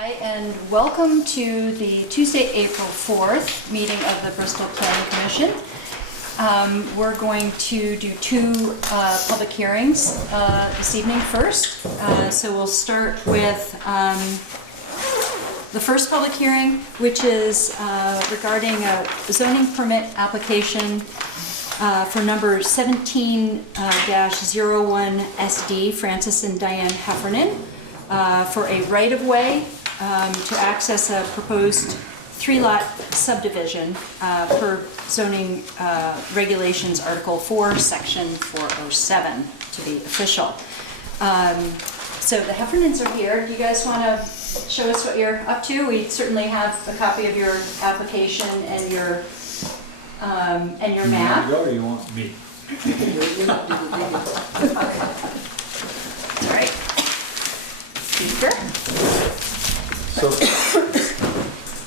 Hi, and welcome to the Tuesday, April 4th meeting of the Bristol Planning Commission. We're going to do two public hearings this evening first. So we'll start with the first public hearing, which is regarding a zoning permit application for number 17-01 SD, Francis and Diane Heffernan, for a right-of-way to access a proposed three-lot subdivision per zoning regulations Article 4, Section 407, to be official. So the Heffernans are here. Do you guys want to show us what you're up to? We certainly have a copy of your application and your map. Or you want me? All right. Speaker. So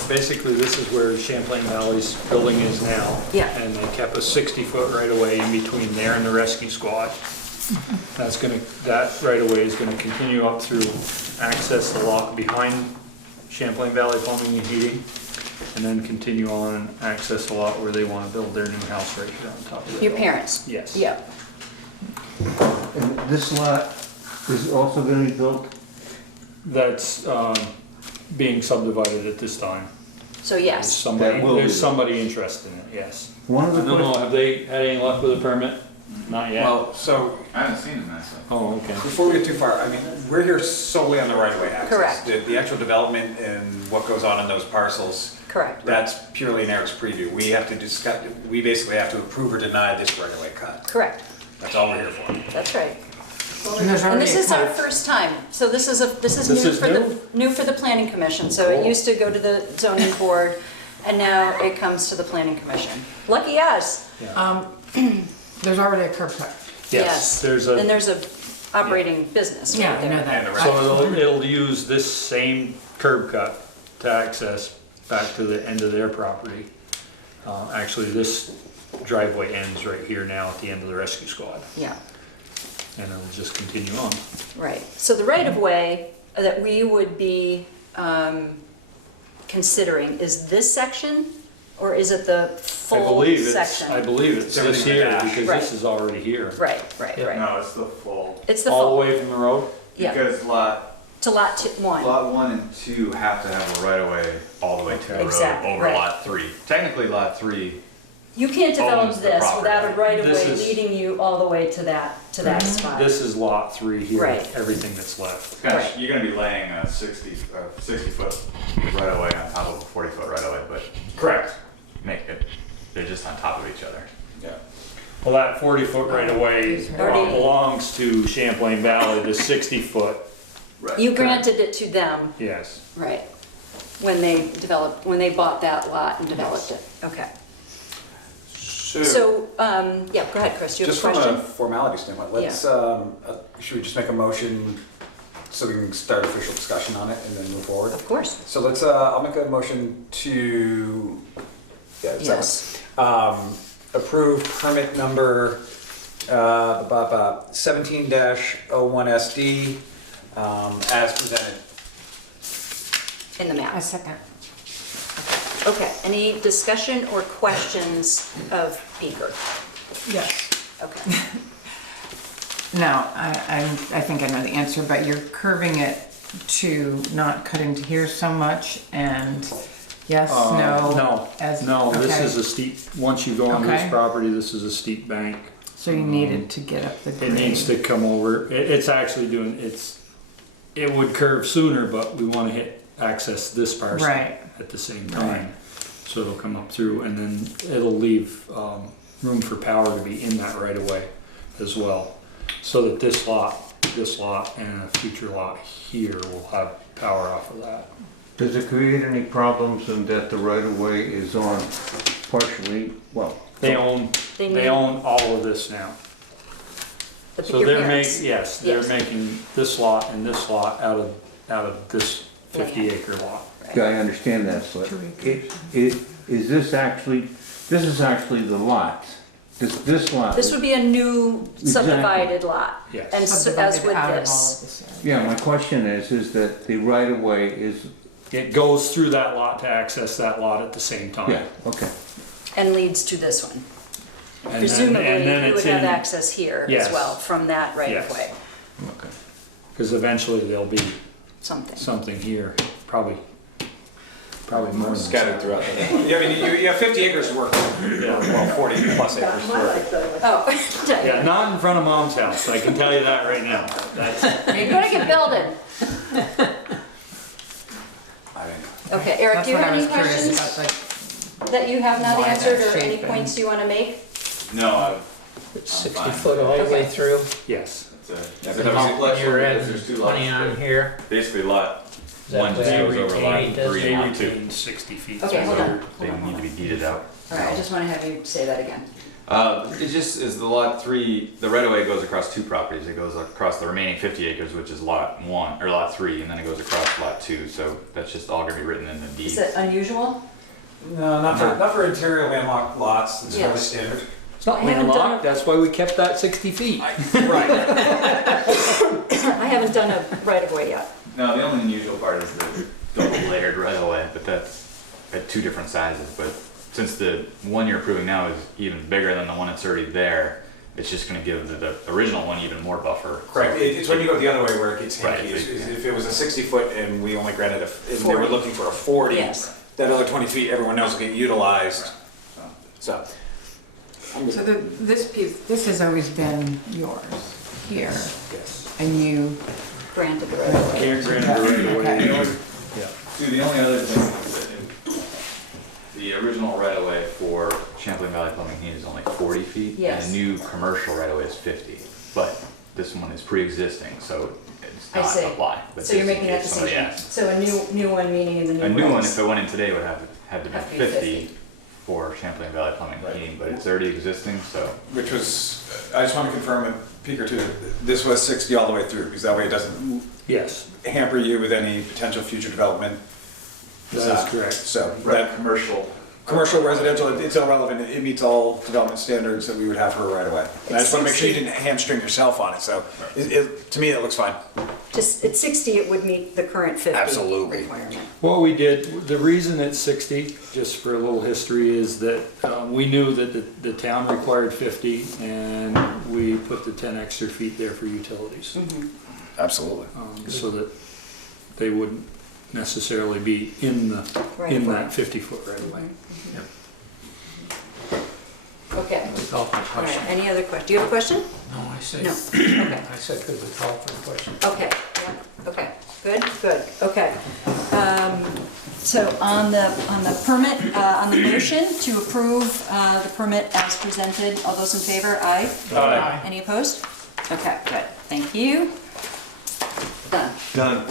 basically this is where Champlain Valley's building is now. Yeah. And they kept a 60-foot right-of-way in between there and the rescue squad. That right-of-way is gonna continue up through, access the lot behind Champlain Valley Plumbing and Heating, and then continue on and access the lot where they wanna build their new house right here on top of it. Your parents? Yes. Yeah. And this lot is also going to be built? That's being subdivided at this time. So yes. There's somebody interested in it, yes. One of the I don't know, have they had any luck with a permit? Not yet? Well, so, I haven't seen it myself. Oh, okay. before we get too far, I mean, we're here solely on the right-of-way access. Correct. The actual development and what goes on in those parcels, Correct. that's purely an Eric's preview. We have to discuss, we basically have to approve or deny this right-of-way cut. Correct. That's all we're here for. That's right. And there's And already this a is our code. first time. So this is This new is for new? new for the planning commission. So it Cool. used to go to the zoning board, and now it comes to the planning commission. Lucky us. There's already a curb cut. Yes, there's And a, there's a operating business right Yeah, I know there. that. And the so it'll use this same curb cut to access back to the end of their property. Actually, this driveway ends right here now at the end of the rescue squad, Yeah, and it'll just continue on. right. So the right-of-way that we would be considering is this section, or is it the I full believe section? it's this everything in here, the dash. because Right. this is already here. Right, right, Yeah. right. No, it's the full. It's the All the full, way from the road? yeah, Because to lot one. lot 1 and 2 have to have a right of way all the way to the road Exactly, over right. lot 3. Technically, lot 3. You can't develop owns the this property. without a This right-of-way is- leading you all the way to that spot. This is lot 3 here, Right. everything that's left. Right. You're going to be laying a 60 foot right of way on top of a 40 foot right of way, but Correct. make it. They're just on top of each other. Yeah. Well, that 40-foot right-of-way Already- belongs to Champlain Valley, the 60-foot, You granted it to them, yes. right, when they bought that lot and developed it, okay. So, yeah, go ahead, Chris, do you have a Just from a question? formality standpoint, let's, should we just make a motion so we can start official discussion on it and then move forward? Of course, So let's, I'll make a motion to, yeah, it's that one. yes, Approve permit number 17-01 SD as presented. in the A map. second. Okay, any discussion or questions of Beaker? Yes. Okay, No, I think I know the answer, but you're curving it to not cut into here so much, and yes, no? No, this okay. is a steep, once you go on this Okay. property, this is a steep bank. So you needed to get up the It grade. needs to come over, it's actually doing, it would curve sooner, but we want to access this parcel Right. at the same time. So it'll come up through, and then it'll leave room for power to be in that right of way as well. So that this lot, and a future lot here will have power off of that. Does it create any problems in that the right-of-way is on partially, well, They own all of this now. So your they're parents. they're Yes. making this lot and this lot out of this 50-acre lot. yeah, I understand that, but Two is this is actually the lot This lot. This would be a new subdivided lot. Yes. And as Subdivided with out of all of this. this area. Yeah, my question is that the right of way is, It goes through that lot to access that lot at the same time. yeah, okay. And leads to this one. And then- Presumably, and then you would it's have in- access here as Yes. well from that right of Yes. way, Okay. Because eventually there'll be something. something here, probably more than Scattered throughout the, yeah, I mean, you have 50 acres to work with, well, 40 plus acres to work with. Oh, Yeah, not in front of mom's house, I can tell you that right now. That's, you're gonna get building. I mean, Okay, Eric, That's do you what have I any was curious questions about, like, that you have not why that answered or any shape points you wanna make? No, It's I'm 60 fine. foot all the way Okay. through. yes. it's a complex one You're because adding there's two 20 lots. on but here. Basically lot Is that one what just they goes over lot retain? Does 3 They and lot 2. retain 60 feet. Okay, hold on. They need to be deeded out. All right, I just wanna have you say that again. It just is the lot 3, the right of way goes across 2 properties. It goes across the remaining 50 acres, which is lot 1, or lot 3, and then it goes across lot 2, so that's just all gonna be written in the deed. Is that unusual? No, not for interior landlocked lots, it's fairly Yes. standard. It's not I haven't done landlocked, that's why we kept that 60 feet. Right. I haven't done a right of way yet. No, the only unusual part is the double layered right of way, but that's at 2 different sizes, but since the one you're approving now is even bigger than the one that's already there, it's just gonna give the original one even more buffer. Correct, it's when you go the other way where it gets Right. hanky. If it was a 60 foot and we only granted and they were 40. looking for a 40, Yes. that other 20 feet, everyone knows will get utilized, so. so this piece, this has always been yours here, Yes. and you, Granted the right of way. Can't grant a right of way. Okay. Yeah. See, the only other thing is that the original right of way for Champlain Valley Plumbing Heat is only 40 feet. Yes. And the new commercial right of way is 50, but this one is pre-existing, so it's I not see. apply. But So you're just in making that case somebody decision. asks. So a new one meaning in the new A new one, regs. if it went in today, would have to be Have to be 50 for Champlain Valley Plumbing and Right. Heating, but it's already existing, so. Which was, I just want to confirm a peek or two, this was 60 all the way through, because that way it doesn't Yes, hamper you with any potential future development. that is correct. So, that commercial, residential, it's irrelevant, it meets all development standards that we would have for a right of way. And I just want to make sure you didn't hamstring yourself on it, so, to me, it looks fine. Just, at 60, it would meet the current 50 Absolutely. requirement. What we did, the reason it's 60, just for a little history, is that we knew that the town required 50, and we put the 10 extra feet there for utilities, Absolutely. so that they wouldn't necessarily be in Right of way. that 50-foot right of way. Okay, It's all for all right, question. any other question? Do you have a question? No, I said, No, okay. I said, could we call for a question? Okay, yeah, okay, good, okay. So on the permit, on the motion to approve the permit as presented, all those in favor, aye? Aye. Any opposed? Okay, good, thank you. Done. Done.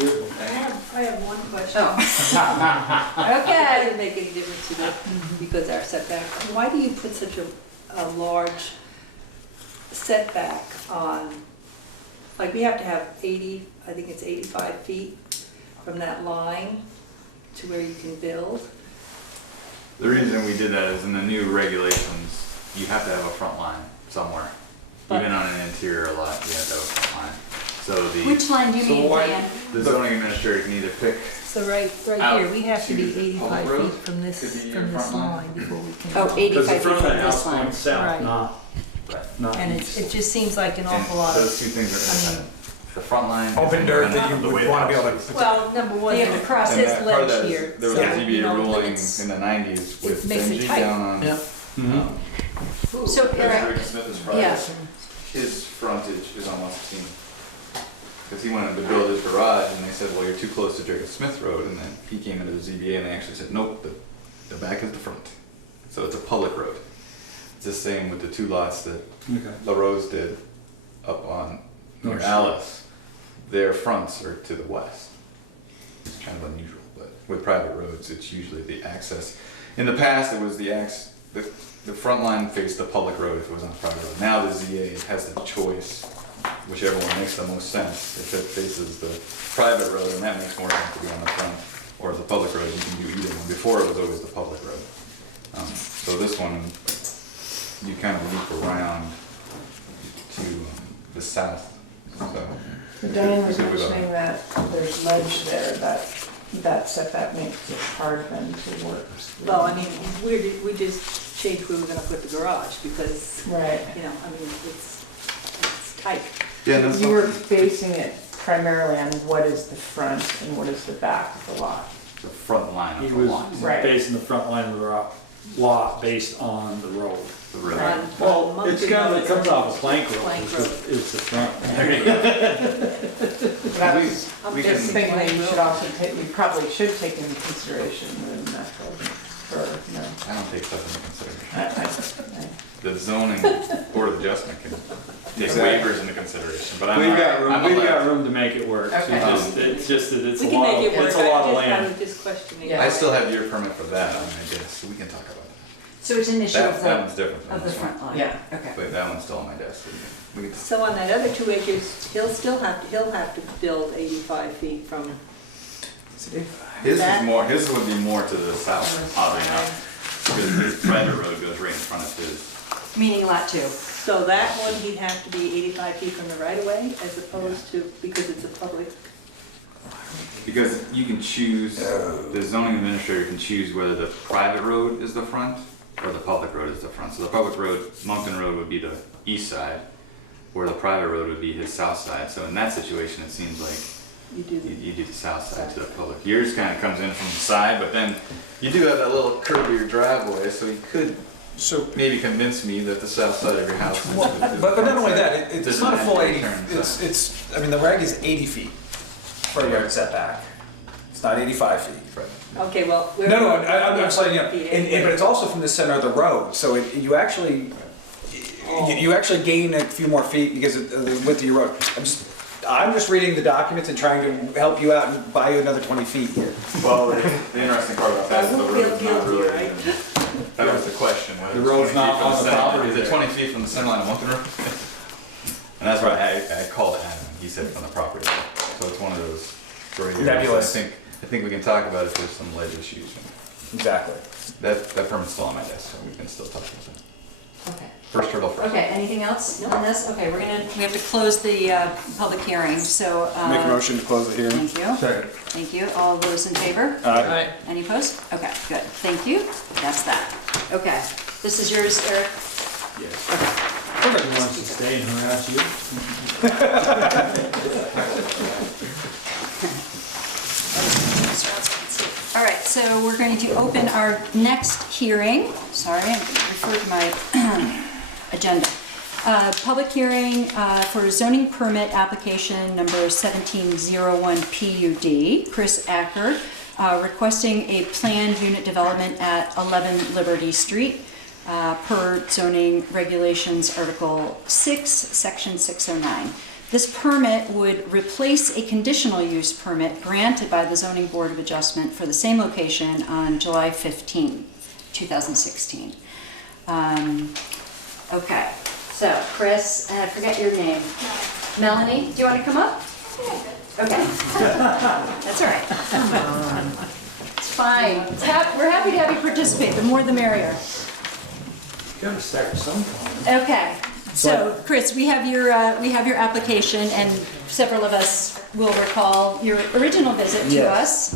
I have one question. Oh. It doesn't Okay. make any difference to me because our setback, why do you put such a large setback on, like we have to have 80, I think it's 85 feet from that line to where you can build? The reason we did that is in the new regulations, you have to have a front line somewhere. But- Even on an interior lot, you have to have a front line. So Which line do you So mean, why- Dan? the zoning administrator can either pick, So right Out here, we have to be to 85 Hall Road feet from could this, be your from this front line. line before we can. Oh, build. 85 feet from this line. south, Right. not And east. it just seems like an and awful lot those of, two things are I mean- independent. The front line. is Open dirt that independent you of the way would the want to be house able is. to. well, number one. They have to cross And this that part of ledge that is- here. There was so, a you ZBA know, ruling limits. in the 90s with makes it Benji tight. down on. Yep. So Eric, Rick Smith's yeah. project. His frontage is on 116. Because he wanted to build his garage and they said, well, you're too close to Jacob Smith Road. And then he came into the ZBA and they actually said, nope, the back is the front. So it's a public road. It's the same with the 2 lots that LaRose did up on near North Alice. Their fronts are to the west. It's kind of unusual, but with private roads, it's usually the access. In the past, it was the front line faced the public road if it was on a private road. Now the ZA has the choice, whichever one makes the most sense. If it faces the private road, and that makes more sense to be on the front, or the public road, you can do either one. Before, it was always the public road. So this one, you kind of loop around to the south, so. Diane was So we don't- mentioning that there's ledge there, that setback makes it hard then to work. Well, I mean, we just changed where we're gonna put the garage because, Right. you know, I mean, it's tight. Yeah, that's You were basing it primarily on what is the front and what is the back of the lot. the front line He of the was lot. Right. basing the front line of the lot based on the road. The road. On It's Moncton got, Road. it comes off a plank road, Plank it's road. it's the front. There you go. But I was We just can- thinking that you should also take, you probably should take into consideration the natural, or, no. I don't take stuff into consideration. I- The zoning board of adjustment can take Exactly. waivers into consideration, but I'm. We've got room, I'm we've allowed- got room to make it work, Okay. it's just that it's a We can lot, make it work, it's a lot of I land. was just questioning. Yeah. I still have your permit for that on my desk, so we can talk about So it's an issue that. That one's different of from the this one. front line? Yeah. Okay. But that one's still on my desk. We can- So on that other 2 acres, he'll have to build 85 feet from, His That- is more, his would be more to the south, oddly enough, because his private road goes right in front of his. Meaning lot 2? so that one, he'd have to be 85 feet from the right of way as opposed to, because it's a public. Because you can choose, the zoning administrator can choose whether the private road is the front or the public road is the front. So the public road, Moncton Road, would be the east side, where the private road would be his south side. So in that situation, it seems like You do the you do the south side to the public. Yours kind of comes in from the side, but then you do have that little curve of your driveway, so you could So, maybe convince me that the south side of your house is. but not only that, it's Doesn't not a full have to 80, turn, so. it's, I mean, the reg is 80 feet for a yard setback. It's not 85 feet. Okay, well. No, I'm saying, you know, but it's also from the center of the road, so you actually, you actually gain a few more feet because of the width of your road. I'm just reading the documents and trying to help you out and buy you another 20 feet here. Well, the interesting part about that is the I won't road's feel not guilty, really, right? that was the question. whether The it's road's 20 feet not from on the center line. property Is it there. 20 feet from the center line of Moncton Road? And that's why I called Adam, he said from the property. So it's one of those gray areas. Nebulous. I think we can talk about if there's some ledge issues. Exactly. That permit's still on my desk, so we can still talk about that. Okay. First hurdle first. Okay, anything else on this? Okay, we have to close the public hearing, so. Make a motion to close the hearing. Thank you. Second. Thank you. All those in favor? Aye. Any opposed? Okay, good. Thank you. That's that. Okay. This is yours, Eric? Yes. Okay. He wants to stay and harass you. All right, so we're going to open our next hearing. Sorry, I'm going to refer to my agenda. Public hearing for zoning permit application number 1701 PUD. Chris Acker requesting a planned unit development at 11 Liberty Street per zoning regulations Article 6, Section 609. This permit would replace a conditional use permit granted by the Zoning Board of Adjustment for the same location on July 15, 2016. Okay, so Chris, and I forget your name. Melanie, do you want to come up? Okay. That's all right. It's fine. We're happy to have you participate. The more the merrier. Gotta start sometime. Okay, so Chris, we have your application, and several of us will recall your original visit to us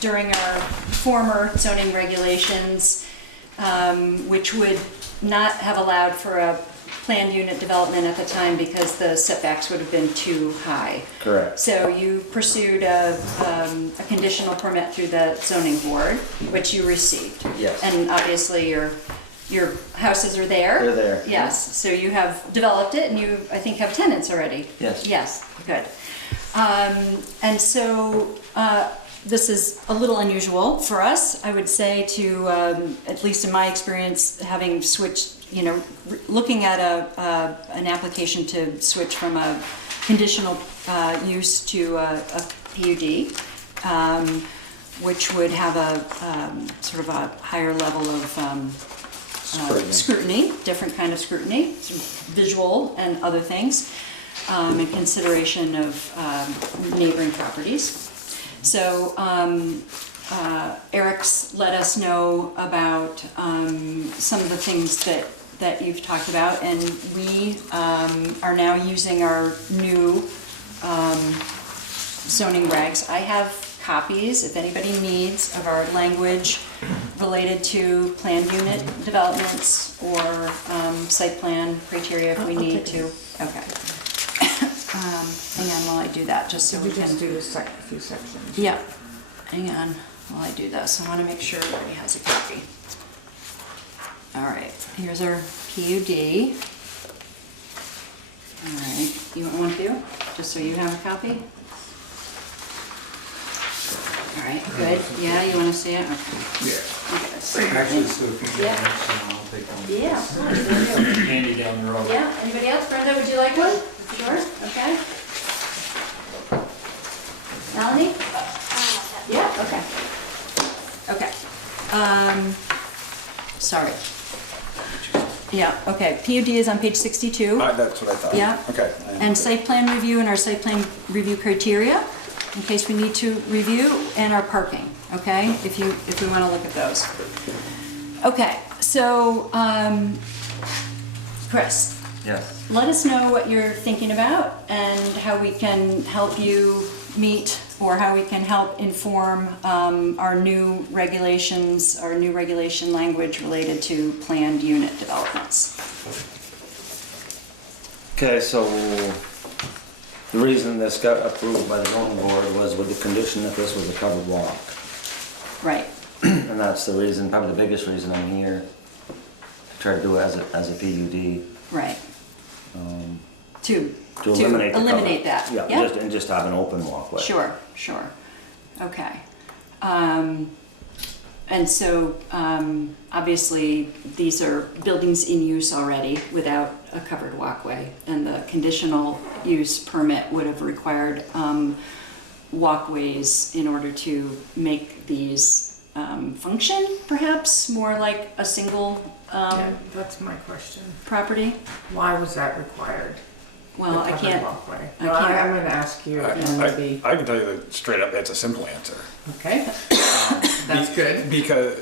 during our former zoning regulations, which would not have allowed for a planned unit development at the time because the setbacks would have been too high. Correct. So you pursued a conditional permit through the zoning board, which you received. Yes. And obviously your houses are there? They're there. Yes, so you have developed it and you, I think, have tenants already? Yes. Yes, good. And so this is a little unusual for us, I would say, to, at least in my experience, having switched, looking at an application to switch from a conditional use to a PUD, which would have a sort of a higher level of scrutiny, different kind of scrutiny, some visual and other things, in consideration of neighboring properties. So Eric's let us know about some of the things that you've talked about, and we are now using our new zoning regs. I have copies, if anybody needs, of our language related to planned unit developments or site plan criteria if we need to. Okay. Hang on while I do that, just so Did we you can. just do a few sections? Yeah, hang on while I do this. I want to make sure everybody has a copy. All right, here's our PUD. All right, you want one too? Just so you have a copy? All right, good. Yeah, you want to see it? Okay. Yeah. Actually, so if you get Yeah. next one, I'll take one. Yeah, fine, there you go. Handy down the road. Yeah, anybody else? Brenda, would you like one? Sure, okay. Melanie? Yeah, okay. Okay. Sorry. Yeah, okay, PUD is on page 62. That's what I thought. Yeah. Okay. And site plan review and our site plan review criteria, in case we need to review, and our parking, okay? If we want to look at those. Okay, so, Chris, Yes. let us know what you're thinking about and how we can help you meet, or how we can help inform our new regulations, our new regulation language related to planned unit developments. Okay, so the reason this got approved by the zoning board was with the condition that this was a covered walk. Right, And that's the reason, probably the biggest reason I'm here, to try to do it as a PUD. right. um, To To eliminate the cover. eliminate that, Yeah, yeah? and just have an open walkway. Sure, sure. Okay. And so, obviously, these are buildings in use already without a covered walkway. And the conditional use permit would have required walkways in order to make these function, perhaps, more like a single Yeah, that's my question. property. Why was that required? Well, The I covered can't, walkway? I No, can't- I'm gonna ask you and maybe, I can tell you that straight up, it's a simple answer. okay? That's good. Because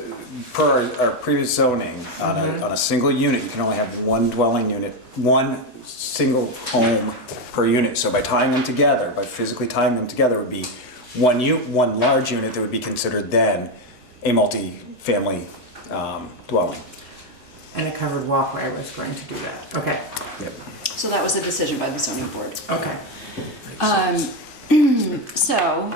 per our previous zoning, on a single unit, you can only have one dwelling unit, one single home per unit. So by tying them together, by physically tying them together, would be one large unit that would be considered then a multi-family dwelling. And a covered walkway was going to do that. Okay, Yep. so that was a decision by the zoning board. okay. So,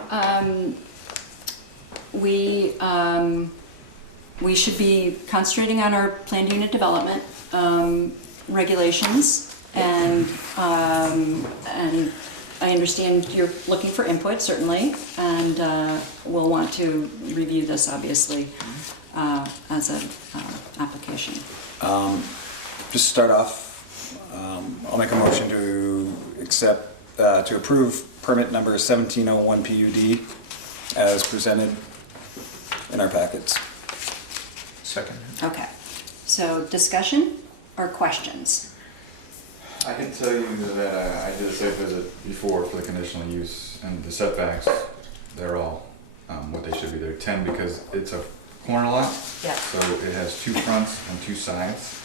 we should be concentrating on our planned unit development regulations, and I understand you're looking for input, certainly, and we'll want to review this, obviously, as an application. Just to start off, I'll make a motion to to approve permit number 1701 PUD as presented in our packets. Second. Okay, so discussion or questions? I can tell you that I did a site visit before for the conditional use, and the setbacks, they're all what they should be. They're 10 because it's a corner lot, Yeah. so it has two fronts and two sides.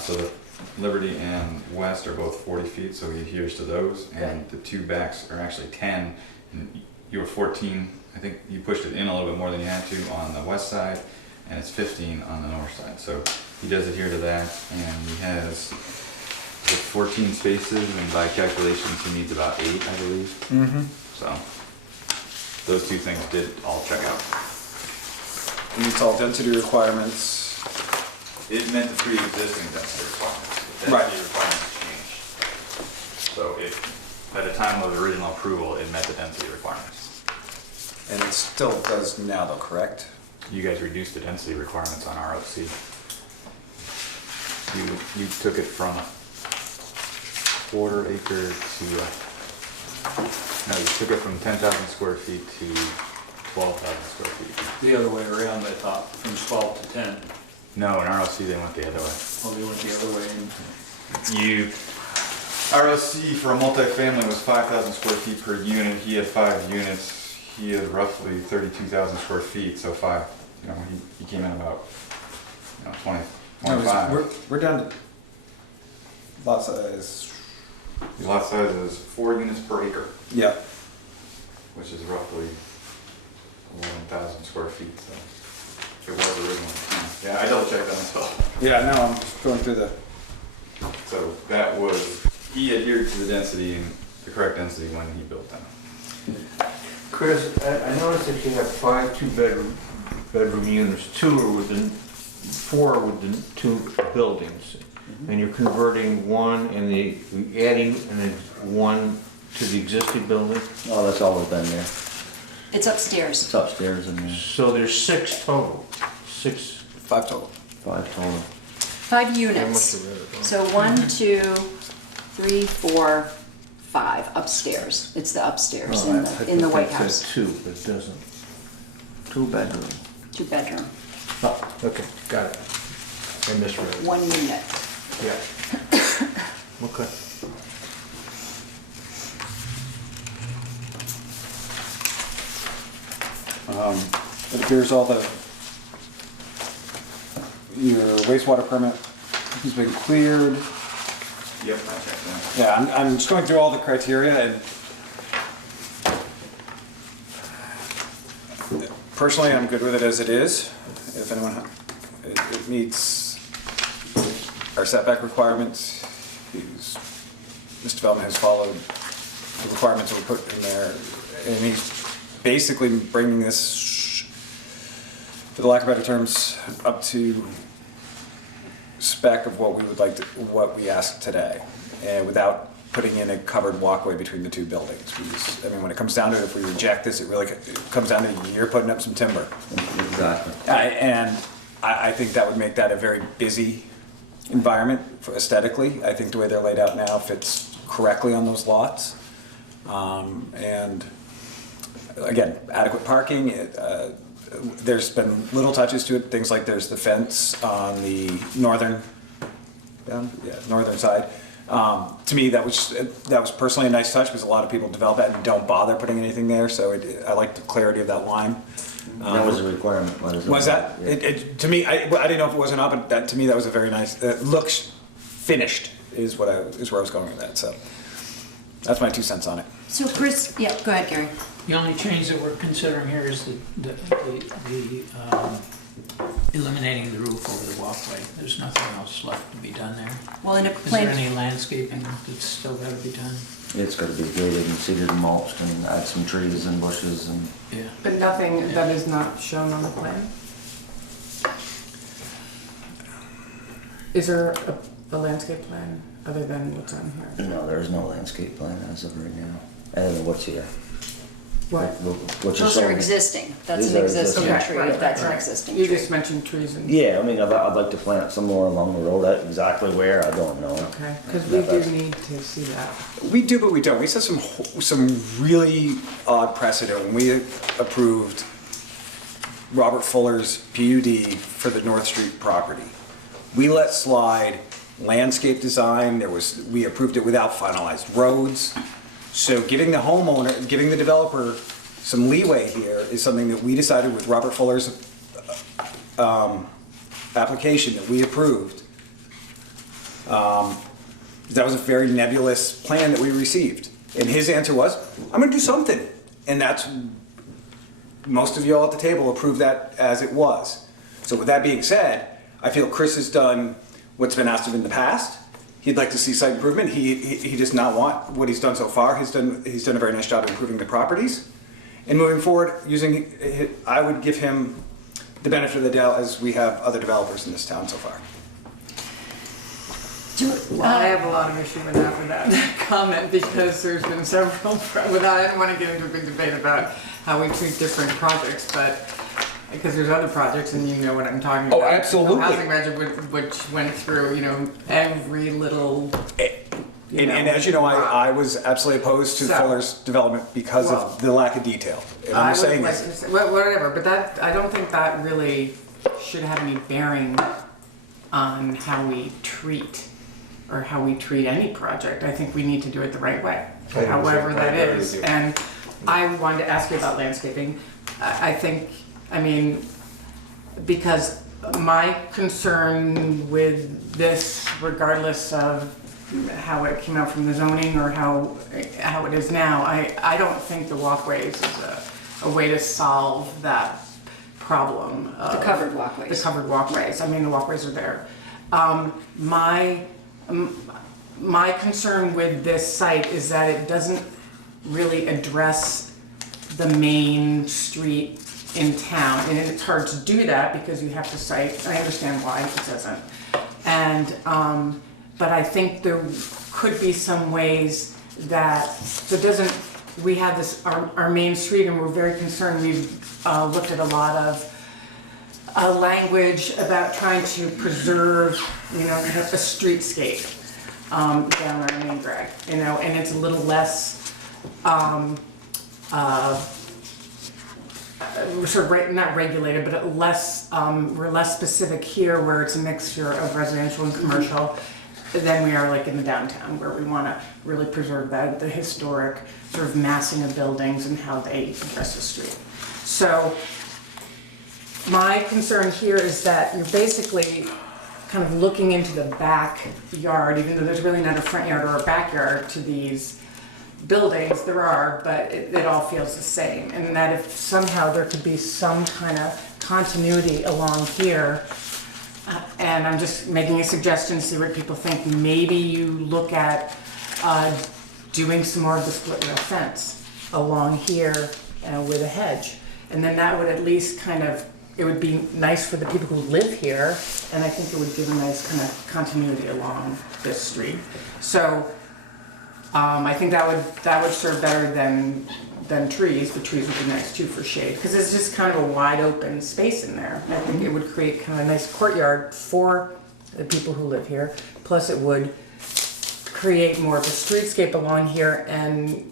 So the Liberty and West are both 40 feet, so he adheres to those, and the two backs are actually 10. And you were 14, I think you pushed it in a little bit more than you had to on the west side, and it's 15 on the north side. So he does adhere to that, and he has 14 spaces, and by calculations he needs about 8, I believe. Mm-hmm. So those two things did all check out. Meets all density requirements. It met the pre-existing density requirements. The Right. density requirements changed. So at the time of the original approval, it met the density requirements. And it still does now though, correct? You guys reduced the density requirements on ROC. You took it from a quarter acre to, no, you took it from 10,000 square feet to 12,000 square feet. The other way around, I thought, from 12 to 10. No, in ROC they went the other way. Well, they went the other way. ROC for a multifamily was 5,000 square feet per unit. He had 5 units. he had roughly 32,000 square feet, so he came in about, 20, No, 25. we're down to lot size. The lot size is 4 units per acre, Yeah. which is roughly 11,000 square feet, so it was originally. Yeah, I double checked that myself. Yeah, no, I'm just going through the. So that was, he adhered to the density, and the correct density when he built them. Chris, I noticed that you have 5 two-bedroom units, 4 are within 2 buildings. And you're converting one and adding one to the existing building? Oh, that's always been there. It's upstairs. It's upstairs in there. So there's 6 total. 5 total. 5 total. 5 units. So 1, 2, 3, 4, 5 upstairs. It's the upstairs in the White House. 2, but it doesn't. 2-bedroom. 2-bedroom, Oh, okay, got it. I misread. 1 unit. Yeah. Okay. It appears all your wastewater permit has been cleared. Yep, I checked that. Yeah, I'm just going through all the criteria, and personally, I'm good with it as it is. If anyone, it meets our setback requirements. This development has followed the requirements that were put in there, and he's basically bringing this, for the lack of better terms, up to spec of what we would like to, what we asked today, and without putting in a covered walkway between the 2 buildings. Because, I mean, when it comes down to it, if we reject this, it comes down to you're putting up some timber. Exactly. I think that would make that a very busy environment aesthetically. I think the way they're laid out now fits correctly on those lots. And again, adequate parking. There's been little touches to it, things like there's the fence on the northern side. To me, that was personally a nice touch, because a lot of people develop that and don't bother putting anything there, so I like the clarity of that line. That was a requirement. Was that? Yeah. To me, I didn't know if it was or not, but to me that was a very nice, looks finished is where I was going with that, so. That's my 2 cents on it. So Chris, yeah, go ahead, Gary. The only change that we're considering here is the eliminating the roof over the walkway. There's nothing else left to be done there. Well, in a Is there plan, any landscaping that's still gotta be done? It's gotta be graded and seeded and mulched and add some trees and bushes and. Yeah. But nothing that is not shown on the plan? Is there a landscape plan other than what's on here? No, there's no landscape plan as of right now, other than what's here. What? What you're those are showing. existing. That's These an are existing existing. tree, if that's an existing You tree. just mentioned trees and. Yeah, I mean, I'd like to plant some more along the road, exactly where, I don't know. Okay, because we do need to see that. We do, but we don't. We set some really odd precedent when we approved Robert Fuller's PUD for the North Street property. We let slide landscape design. We approved it without finalized roads. So giving the developer some leeway here is something that we decided with Robert Fuller's application that we approved. That was a very nebulous plan that we received. And his answer was, I'm gonna do something. And that's, most of you all at the table approved that as it was. So with that being said, I feel Chris has done what's been asked of him in the past. He'd like to see site improvement. He does not want what he's done so far. He's done a very nice job of improving the properties. And moving forward, I would give him the benefit of the doubt as we have other developers in this town so far. Well, I have a lot of issue with that comment, because there's been several, I don't want to get into a big debate about how we treat different projects, but, because there's other projects and you know what I'm talking about. Oh, absolutely. The housing project which went through, every little, And as you know, I was absolutely opposed to So- Fuller's development because of the lack of detail. And I I'm would saying like is, to say, whatever, but I don't think that really should have any bearing on how we treat any project. I think we need to do it the right way, however that is. And I wanted to ask you about landscaping. I think, I mean, because my concern with this, regardless of how it came out from the zoning or how it is now, I don't think the walkways is a way to solve that problem. The covered walkways. The covered walkways. I mean, the walkways are there. My concern with this site is that it doesn't really address the main street in town. And it's hard to do that because you have to cite, I understand why it doesn't. And, but I think there could be some ways that, so it doesn't, we have this, our main street, and we're very concerned. We've looked at a lot of language about trying to preserve, you know, a streetscape down our main drag, you know, and it's a little less sort of not regulated, but less we're less specific here, where it's a mixture of residential and commercial, than we are like in the downtown, where we want to really preserve the historic sort of massing of buildings and how they address the street. So my concern here is that you're basically kind of looking into the backyard, even though there's really not a front yard or a backyard to these buildings. There are, but it all feels the same. And that if somehow there could be some kind of continuity along here, and I'm just making a suggestion, see what people think. Maybe you look at doing some more of the split rail fence along here with a hedge. And then that would at least kind of, it would be nice for the people who live here, and I think it would give a nice kind of continuity along this street. So I think that would serve better than trees. The trees would be nice too for shade, because it's just kind of a wide open space in there. I think it would create kind of a nice courtyard for the people who live here. Plus it would create more of a streetscape along here, and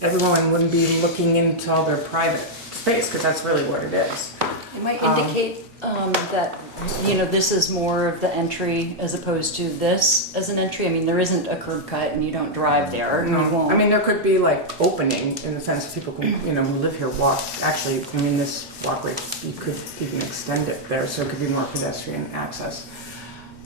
everyone wouldn't be looking into all their private space, because that's really what it is. It might indicate that, you know, this is more of the entry as opposed to this as an entry. I mean, there isn't a curb cut and you don't drive there. No, You won't. I mean, there could be like opening in the sense of people who, you know, who live here walk, actually, I mean, this walkway, you could even extend it there, so it could be more pedestrian access.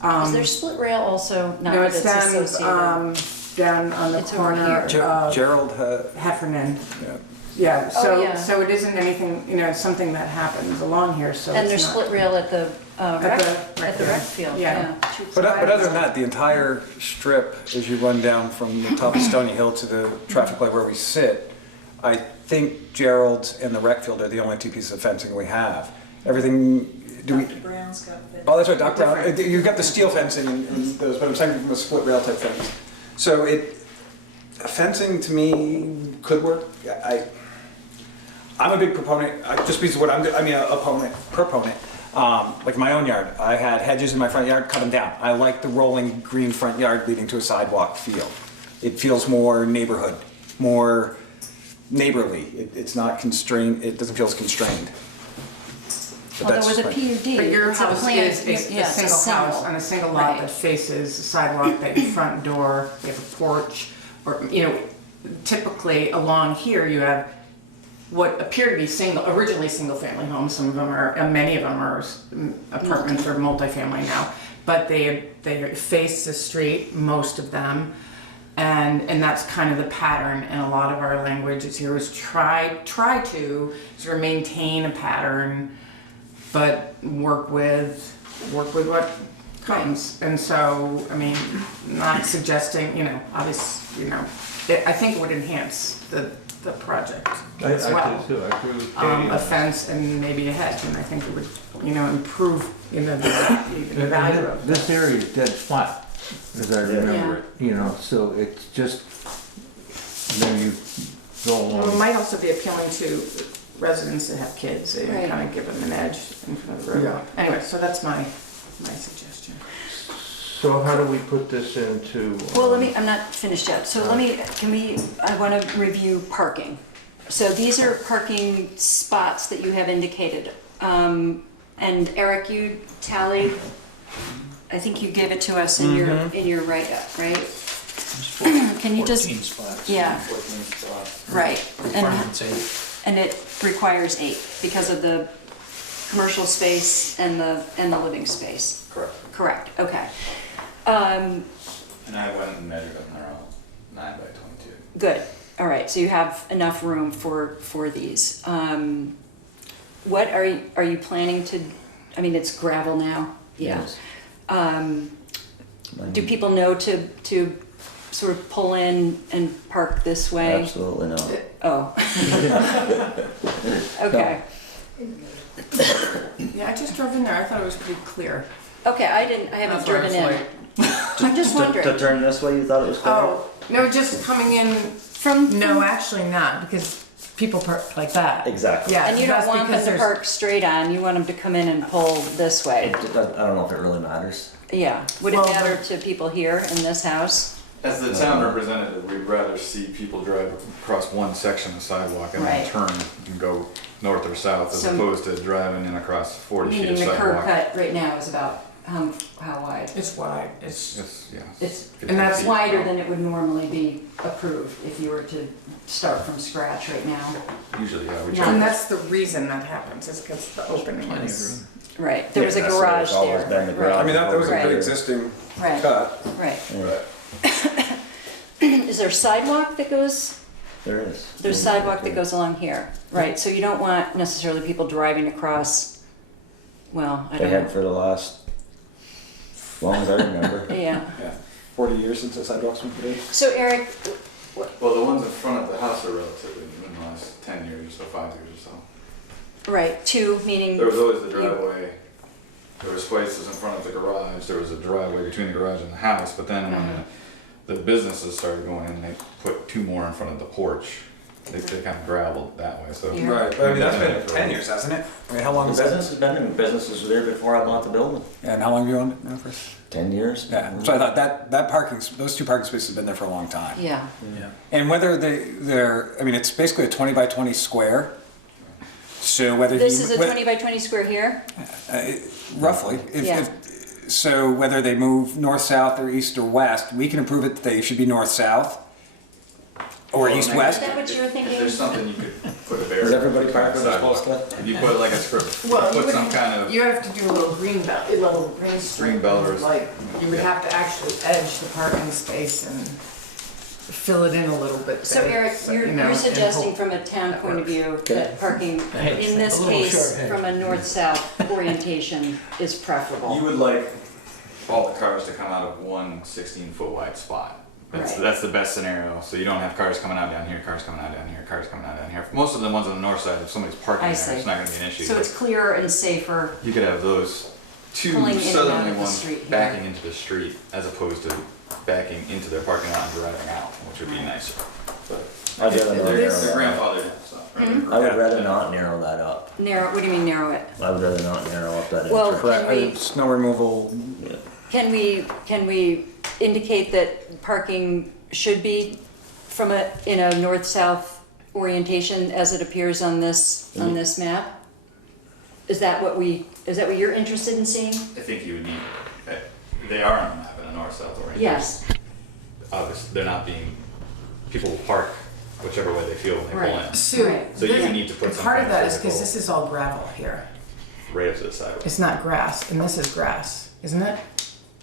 Is there split rail also? Not No, that it's down, associated. down on the It's over corner here. of Gerald, Heffernan. yeah. Yeah, Oh, yeah. so it isn't anything, you know, it's something that happens along here, so And it's there's not. split rail at the rec the rec field, yeah. yeah. But other than that, the entire strip, as you run down from the top of Stony Hill to the traffic light where we sit, I think Gerald's and the rec field are the only two pieces of fencing we have. Everything, do we? Dr. Brown's got that. Oh, that's right, Dr. Brown. You've got the steel fencing and those, but I'm saying from a split rail type fence. So fencing to me could work. I'm a big proponent, just because of what proponent. Like my own yard, I had hedges in my front yard, cut them down. I like the rolling green front yard leading to a sidewalk feel. It feels more neighborhood, more neighborly. It's not constrained, it doesn't feel as constrained. But Although that's with a just PUD, But your it's a house plan, is a yeah, it's a single house single. on a single lot Right. that faces a sidewalk, that front door, you have a porch, or, you know, typically along here you have what appear to be originally single-family homes. Some of them are, many of them are apartments or multifamily now, but they face the street, most of them, and that's kind of the pattern. And a lot of our language is here is try to sort of maintain a pattern, but work with what comes. And so, I mean, not suggesting, you know, obviously, you know, I think it would enhance the project as well. I do too, I agree with Katie. A fence and maybe a hedge, and I think it would, you know, improve, you know, the value of This area is dead flat, as I remember it, you know, so it's just, then you go Well, it along. might also be appealing to residents that have kids, and Right. kind of give them an edge in front of the road. Yeah. Anyway, so that's my suggestion. So how do we put this into? Well, I'm not finished yet, so I want to review parking. So these are parking spots that you have indicated. And Eric, you tallied, I think you gave it to us in your write-up, right? Can you just, 14 spots. yeah, 14 spots. right. Requirement's 8. And it requires 8 because of the commercial space and the living space. Correct. Correct, okay. And I went and measured up their own 9 by 22. Good, all right, so you have enough room for these. What are you planning to, I mean, it's gravel now, yeah. Yes. Do people know to sort of pull in and park this way? Absolutely not. Oh. Okay, Yeah, I just drove in there, I thought it was pretty clear. okay, I haven't That's why I driven was in. like- I'm just To wondering, turn this way, you thought it was clear? Oh, no, just coming in, from, no, actually not, because people park like that. Exactly. Yeah. and you don't that's want them because to there's- park straight on, you want them to come in and pull this way. I don't know if it really matters. Yeah, would it Well, matter to people here in this house? As the town representative, we'd rather see people drive across one section of sidewalk and then Right. turn and go north or south, as So- opposed to driving in across 40 feet Meaning of the curb sidewalk. cut right now is about how wide? It's wide, it's, It's, yeah. It's 50 and that's feet. wider than it would normally be approved if you were to start from scratch right now. Usually, yeah, we Yeah. and try. that's the reason that happens, is because the opening Plenty of is. room. Right, there was a Yeah, that's garage always there. been the Right. garage. I mean, that was a Right. pre-existing Right, cut. right. Right. Is there a sidewalk that goes, There is. there's a sidewalk that goes along here? Right, so you don't want necessarily people driving across, well, I They don't had know. for the last, as long as I remember. Yeah, Yeah, 40 years since the sidewalks were put in. so Eric, Well, the ones in front of the house are relatively new in the last 10 years or so, 5 years or so. right, 2, meaning. There was always the driveway. There was spaces in front of the garage. There was a driveway between the garage and the house. But then when the businesses started going in, they put 2 more in front of the porch. They kind of graveled that way. So Yeah. Right, but I mean, that's been 10 years, hasn't it? I mean, how long The has that? business has been, and businesses were there before I bought the building. Yeah, and how long have you owned it now, Chris? 10 years. Yeah, so I thought that parking, those 2 parking spaces have been there for a long time. Yeah, Yeah. And whether they're, I mean, it's basically a 20 by 20 square. So whether this is a 20 by 20 square here? roughly, Yeah. so whether they move north, south, or east or west, we can approve it that they should be north, south, or Well, east, maybe- west. Is that what you were thinking? if there's something you could put a barrier. Does everybody park where they're sidewalk. supposed to? If you put like a strip, Well, you put some would, kind of. you have to do a little green belt, a little green strip. Green belt or- Like, you would have to actually edge the parking space and fill it in a little bit. So there, Eric, you know, you're and suggesting hope- from a town point of view that parking, hedge, in this a little case, short hedge. from a north-south orientation is preferable? You would like all the cars to come out of one 16-foot wide spot. Right. That's the best scenario. So you don't have cars coming out down here, cars coming out down here, cars coming out down here. Most of the ones on the north side, if somebody's parking I there, see. it's not going to be an issue. So it's clearer and safer. You could have those 2 Pulling in and out southerly of the ones street here. backing into the street as opposed to backing into their parking lot and driving out, which would be nicer. But I'd rather not they're This- narrow that. grandfathered in, so. Hmm? I would rather not narrow that up. Narrow, what do you mean narrow it? I would rather not narrow up that Well, entrance. can we, Snow removal, Yeah. can we indicate that parking should be from in a north-south orientation as it appears on this map? Is that what you're interested in seeing? I think you would need, they are on the map in a north-south orientation. Yes, Obviously, they're not being, people will park whichever way they feel when they pull Right. in, Sue, Right. So you this- need to put and some part kind of of that is because physical- this is all gravel here. right up to the sidewalk. It's not grass, and this is grass, isn't it?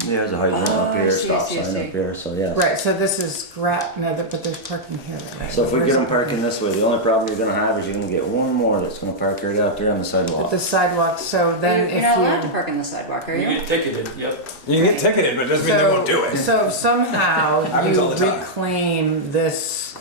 There's a hydrant Oh, up I here, see, stop I see, I sign see. up here, so yeah. Right, so this is but there's parking here. Right? So if we Where's get them the parking this way, the only problem you're gonna have is you're gonna get one more that's gonna park right out there on the But sidewalk. the sidewalk, so then you're not allowed to if park on the sidewalk, are You you? get ticketed, yep. you can get ticketed, but it doesn't you. mean they won't do it. So somehow Happens all you the time. reclaim this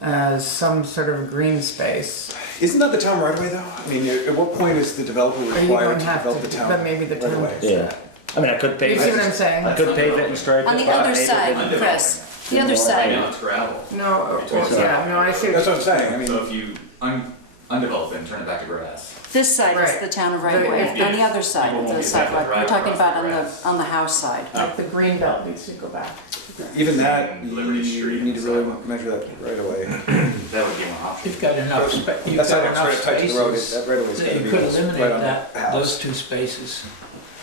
as some sort of green space. Isn't that the town right away though? I mean, at what point is the developer Or you required don't to have develop the to, town? but maybe the right town. away? Yeah, I mean, I could pave You see what I'm it, saying? I could pave it and stripe it. On the but I other paved it side, and- Chris, the other Right side. now it's gravel. No, yeah, no, I see. That's what I'm saying, I mean. So if you undevelop it and turn it back to grass, This side is Right. the town of right of way, Yeah. on the other side People of won't the be able to sidewalk, we're drive talking across about the grass. on the house side. Like the green belt needs to go back. Even that, And you Liberty Street need to and really sidewalk. measure that right away. that would be one option. You've got enough, you've That got sidewalk's enough right tight to the road, spaces that right away is that gonna you be could right eliminate on that, the house. those 2 spaces.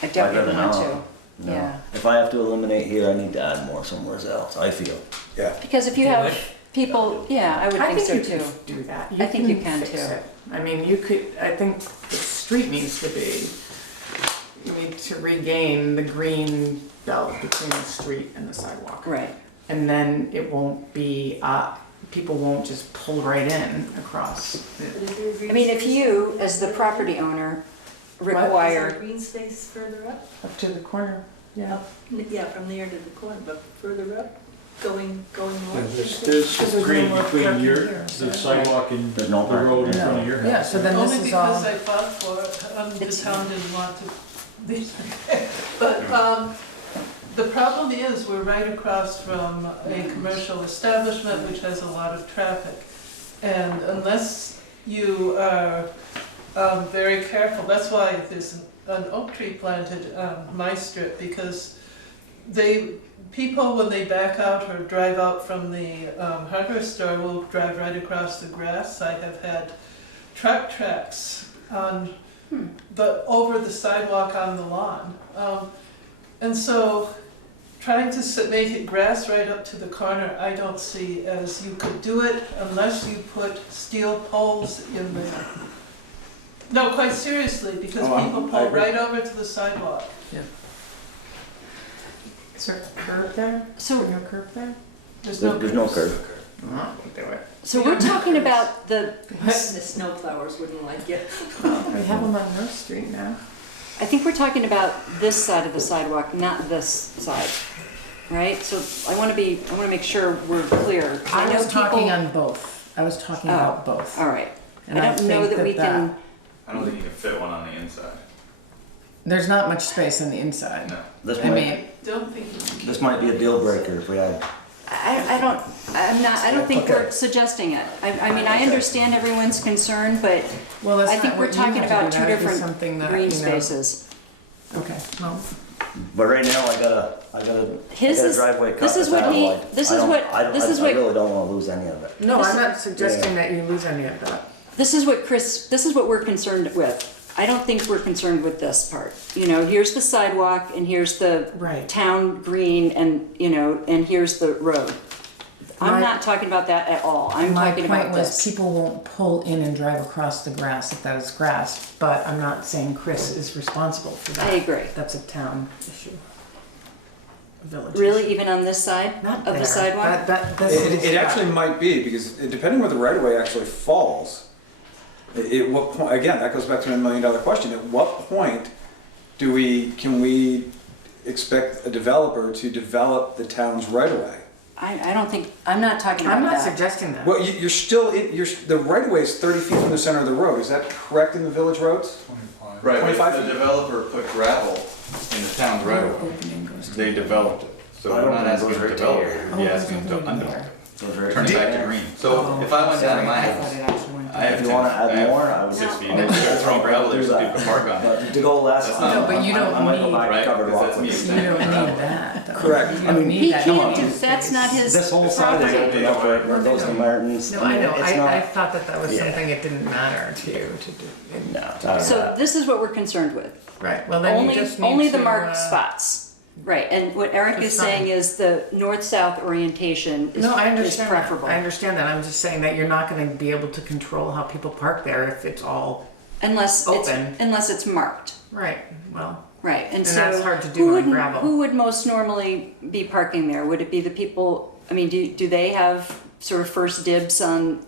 I don't I'd rather even want not. to. No. Yeah. If I have to eliminate here, I need to add more somewhere else, I feel. Yeah. Because if you have people, yeah, I would I think so think too. you could do that. I think you can fix too. it. I mean, you could, I think the street needs to be, you need to regain the green belt between the street and the sidewalk. Right. And then it won't be, people won't just pull right in across. I mean, if you, as the property owner, Is there require, green space further up? Up to the corner, yeah. Yeah, from there to the corner, but further up, going north? There's Because there's green no more between parking your, here, so- the sidewalk and the There's no parking. road in No. front of your house. Yeah, so then Only this is all. because I fought for it, the It's- town didn't want to. But the problem is, we're right across from a commercial establishment which has a lot of traffic. And unless you are very careful, that's why there's an oak tree planted on my strip, because people, when they back out or drive out from the hardware store, will drive right across the grass. I have had truck tracks on over the sidewalk on the lawn. And so trying to make it grass right up to the corner, I don't see as you could do it unless you put steel poles in there. No, quite seriously, because Oh, people I pull agree. right over to the sidewalk. Is there a curb there? So- Is there no curb there? there's There's no curb. No, we'll do it. so we're talking about the, The snowplowers wouldn't like it. We have them on North Street now. I think we're talking about this side of the sidewalk, not this side, right? So I want to make sure we're clear. I know was talking people- on both. I was talking Oh, about both. All right. And I don't know think that we can, I don't think you can fit one on the inside. There's not much space on the inside. No. This I might, mean, Don't think you can. this might be a deal breaker if we had. I don't think we're suggesting it. I mean, I understand everyone's concern, but well, that's I think not we're what you talking have to about do. two That'd be different something that, green you know- spaces. Okay, well, But right now, I got His a is, driveway cut. this is that's what out he, wide. this I is don't- what, I don't- this is I what, really don't wanna lose any of it. no, This I'm is- not suggesting that you lose any of that. this is what Chris, this is what we're concerned with. I don't think we're concerned with this part. You know, here's the sidewalk and here's the Right. town green and, you know, and here's the road. I'm My- not talking about that at all. I'm My talking point about was this. people won't pull in and drive across the grass if that is grass, but I'm not saying Chris is responsible for that. I agree. That's a town issue. A village Really, issue. even on this side Not of there. the sidewalk? This It is- actually might be, because depending where the right of way actually falls, at what point, again, that goes back to my $1 million question, at what point can we expect a developer to develop the town's right of way? I don't think, I'm not talking I'm about not that. suggesting that. Well, you're still, the right of way is 30 feet from the center of the road, is that correct in the village roads? Right, but 25 if the feet? developer put gravel in the town's right of way, Opening goes to- they developed it. So I I'm don't not think it asking goes the right to developer, here. you'd be Oh, asking it to goes right undevelop there. it. So very- Turn it back to green. So if I went down to my Sorry, I house, thought it actually went I have If you wanna 10 add more, I would. 6 feet, and they're throwing gravel there so people can park on it. But to go last. That's not- No, but you don't I might go need- back Right, covered because that's walkway. me. You don't need that. though. Correct. You I don't mean, need He that. can't kind do, of that's space. not his This whole side is property. open up right where it goes to Martin's. No, I know, It's I not- thought that was Yeah. something it didn't matter to you to do. No, it's not So that. this is what we're concerned with. Right, well then you Only, just need only the to, marked spots. Right, and what Eric That's is saying fine. is the north-south orientation is No, I is understand that. preferable. I understand that. I'm just saying that you're not gonna be able to control how people park there if it's all, Unless it's, Open. unless it's marked. right, well, Right, and so. that's hard to do who on would- gravel. Who would most normally be parking there? Would it be the people, I mean, do they have sort of first dibs on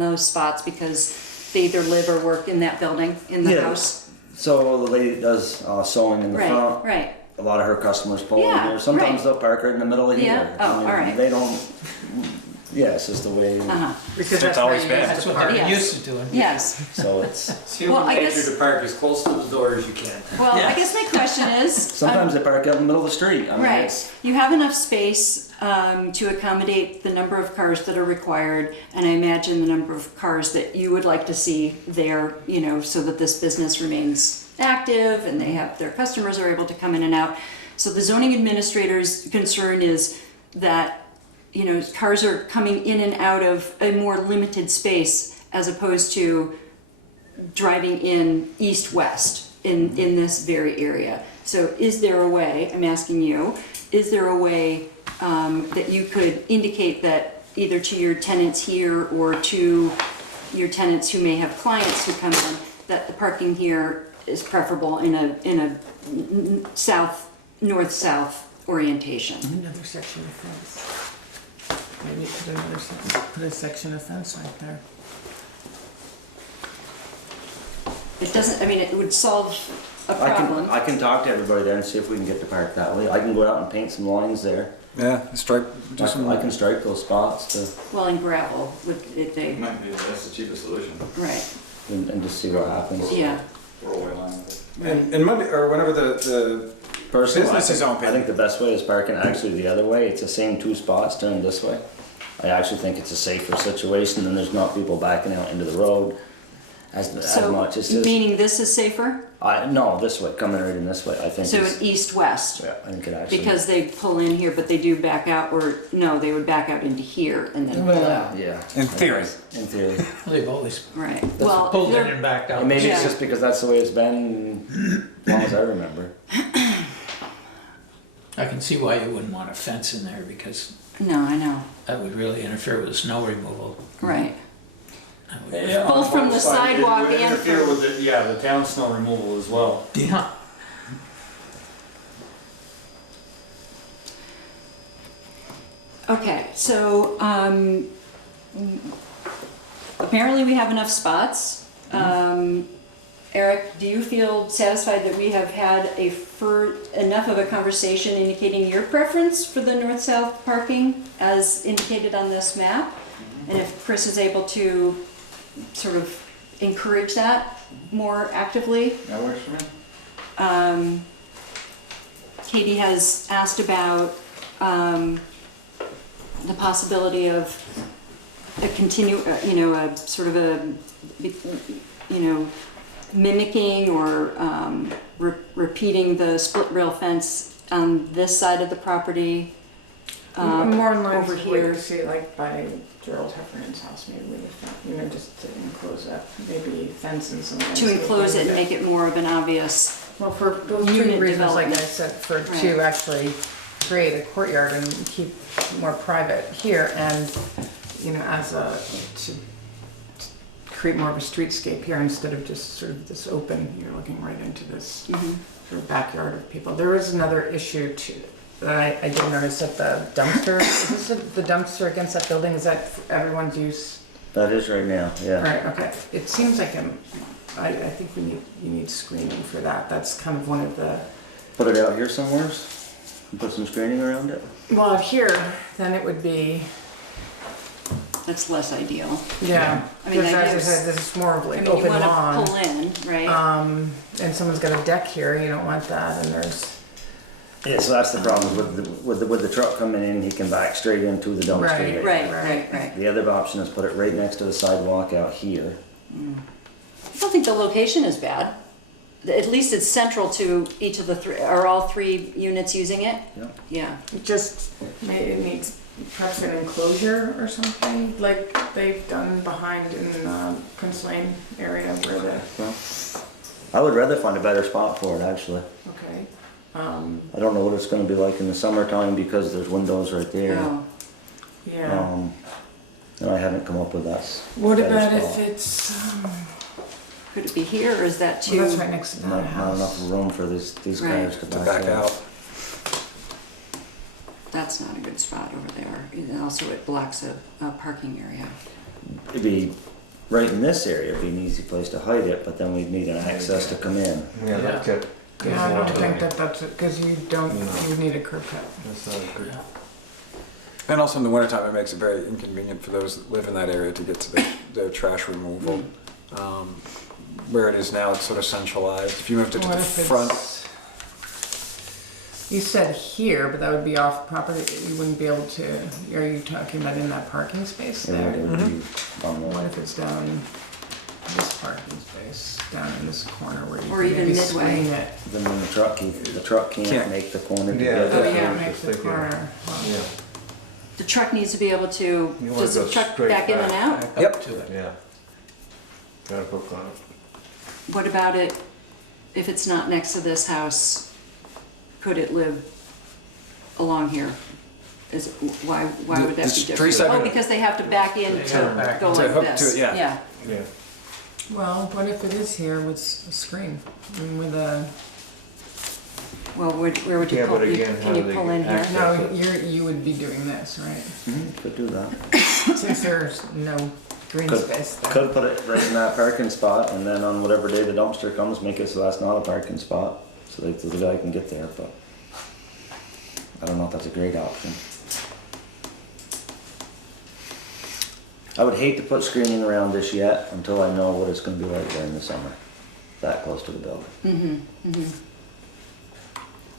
those spots because they either live or work in that building, in the Yeah. house? So the lady does sewing in the Right, front. right. A lot of her customers pull in Yeah, here. Sometimes right. they'll park right in the middle of Yeah? here. Oh, I mean, all right. They don't. Yeah, it's just the way. Uh-huh, because that's how you used That's to what park. they're Yes. used to doing. yes. So it's. Well, I guess, to park as close to the door as you can. well, I guess my question is. Sometimes they park out in the middle of the street. I mean, Right, it's- you have enough space to accommodate the number of cars that are required, and I imagine the number of cars that you would like to see there, you know, so that this business remains active and they have, their customers are able to come in and out. So the zoning administrator's concern is that, you know, cars are coming in and out of a more limited space as opposed to driving in east-west, in this very area. So is there a way, I'm asking you, is there a way that you could indicate that either to your tenants here or to your tenants who may have clients who come in, that the parking here is preferable in a north-south orientation? Another section of fence. Maybe put a section of fence right there. It doesn't, I mean, it would solve a problem. I can talk to everybody there and see if we can get the park that way. I can go out and paint some lines there. Yeah, stripe, do some. I can stripe those spots Well, in gravel, if they, Might be, that's the cheapest solution. right, and just see what happens. yeah. Rollaway line with it. And Monday, or whenever the Personally, business is open. I think the best way is parking actually the other way. It's the same two spots turned this way. I actually think it's a safer situation, and there's not people backing out into the road as much. It's So, just, meaning this is safer? no, this way, coming right in this way, I think. So it's- east-west? Yeah, I think it actually. Because they pull in here, but they do back out, or, no, they would back out into here and then pull out. Yeah. In theory. In theory. They've always Right, well, pulled in they're, and backed out. And maybe it's Yeah. just because that's the way it's been as long as I remember. I can see why you wouldn't want a fence in there, because no, I know, that would really interfere with the snow removal. right. That would- Yeah, on Both from both the sides, it would sidewalk and interfere from- with the, yeah, the town snow removal as well. Yeah. Okay, so, apparently we have enough spots. Eric, do you feel satisfied that we have had enough of a conversation indicating your preference for the north-south parking as indicated on this map? And if Chris is able to sort of encourage that more actively? That works for me. Katie has asked about the possibility of a a sort of a, mimicking or repeating the split rail fence on this side of the property. More in line over with what here. you see like by Gerald Heffernan's house, maybe with the just to enclose that, maybe fence and some. To enclose it and make it more of an obvious, Well, for those two unit reasons, like I development. said, to Right. actually create a courtyard and keep more private here and, to create more of a streetscape here instead of just sort of this open, you're looking right into this sort of backyard of people. There is another issue too, that I did notice at the dumpster. Is this the dumpster against that building? Is that for everyone's use? That is right now, yeah. Right, okay. It seems like I think you need screening for that. That's kind of one of the, Put it out here somewhere and put some screening around it. well, here, then it would be, that's less ideal. yeah. I mean, Because that as I gives- said, this is more of I like mean, you open wanna lawn. pull in, right? And someone's got a deck here, you don't want that, and there's, Yeah, so that's the problem with the truck coming in, he can back straight into the dumpster. Right. Right. The other option is put it right next to the sidewalk out here. I don't think the location is bad. At least it's central to each of the three, are all three units using it? Yeah. Yeah. it just, it needs perhaps an enclosure or something, like they've done behind in Prince Lane area where the, Well, I would rather find a better spot for it, actually. okay. I don't know what it's gonna be like in the summertime because there's windows right there. Oh, Yeah. And I haven't come up with that. What better about if spot. it's, could it be here or is that too? well, that's right next to that Not enough house. room for these Right. guys to To back back out. That's not a good spot over there. And also it blocks a parking area. It'd be, right in this area, it'd be an easy place to hide it, but then we'd need an access to come in. Yeah, that's it. Yeah, I don't think that's it, because you don't, you need a curb cut. That's not good. And also in the wintertime, it makes it very inconvenient for those that live in that area to get to the trash removal. Where it is now, it's sort of centralized. If you moved it to What the if front, it's, you said here, but that would be off property, you wouldn't be able to, are you talking about in that parking space It would- there? it would be on What the, if it's down this parking space, down in this corner where you Or can even maybe midway. screen it? then when the truck can't Can't. make the corner to Yeah, get Oh, it. yeah, what I make was the thinking. corner. Well, Yeah, The truck needs to be able to, You wanna does the go truck straight back in and back. out? Back Yep. up to it. yeah. Gotta hook on it. What about it if it's not next to this house, could it live along here? Why would that be There's different? 3 separate- Oh, because they have to back in They to gotta back go to like hook to this. it, yeah. Yeah. Well, what if it is here with a screen and with a, Well, where would you Yeah, pull, but again, can how you do they pull in here? access no, you would be doing this, right? Could do that. Since there's no green Could- space there. Could put it right in that parking spot, and then on whatever day the dumpster comes, make it so that's not a parking spot, so that the guy can get there, but I don't know if that's a great option. I would hate to put screening around this yet, until I know what it's gonna be like during the summer, that close to the building.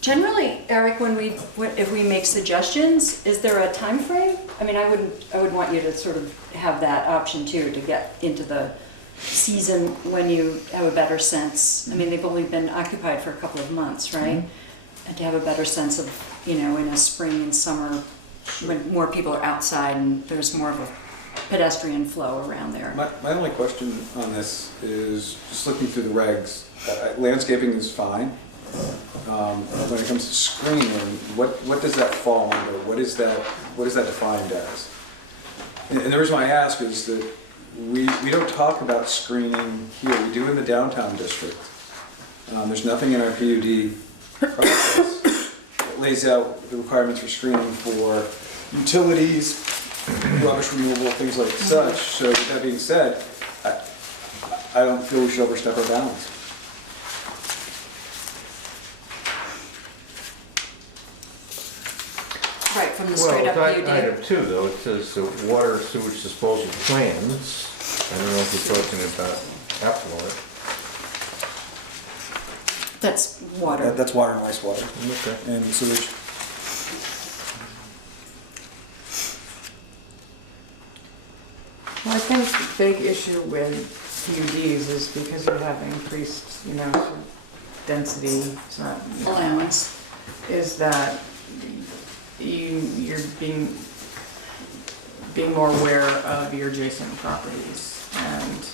Generally, Eric, if we make suggestions, is there a time frame? I mean, I would want you to sort of have that option too, to get into the season when you have a better sense. I mean, they've only been occupied for a couple of months, right? And to have a better sense of, in a spring and summer, when more people are outside and there's more of a pedestrian flow around there. My only question on this is, just looking through the regs, landscaping is fine. When it comes to screening, what does that fall under? What is that defined as? And the reason why I ask is that we don't talk about screening here. We do in the downtown district. There's nothing in our PUD process that lays out the requirements for screening for utilities, rubbish removal, things like such. So with that being said, I don't feel we should overstep our bounds. Right, from the straight up PUD. Item 2, though, it says water sewage disposal plans. I don't know if you're talking about effluent. That's water. That's water and wastewater Okay. and sewage. Well, I think the big issue with PUDs is because you have increased, sort of density, it's not. Allowance. Is that you're being more aware of your adjacent properties and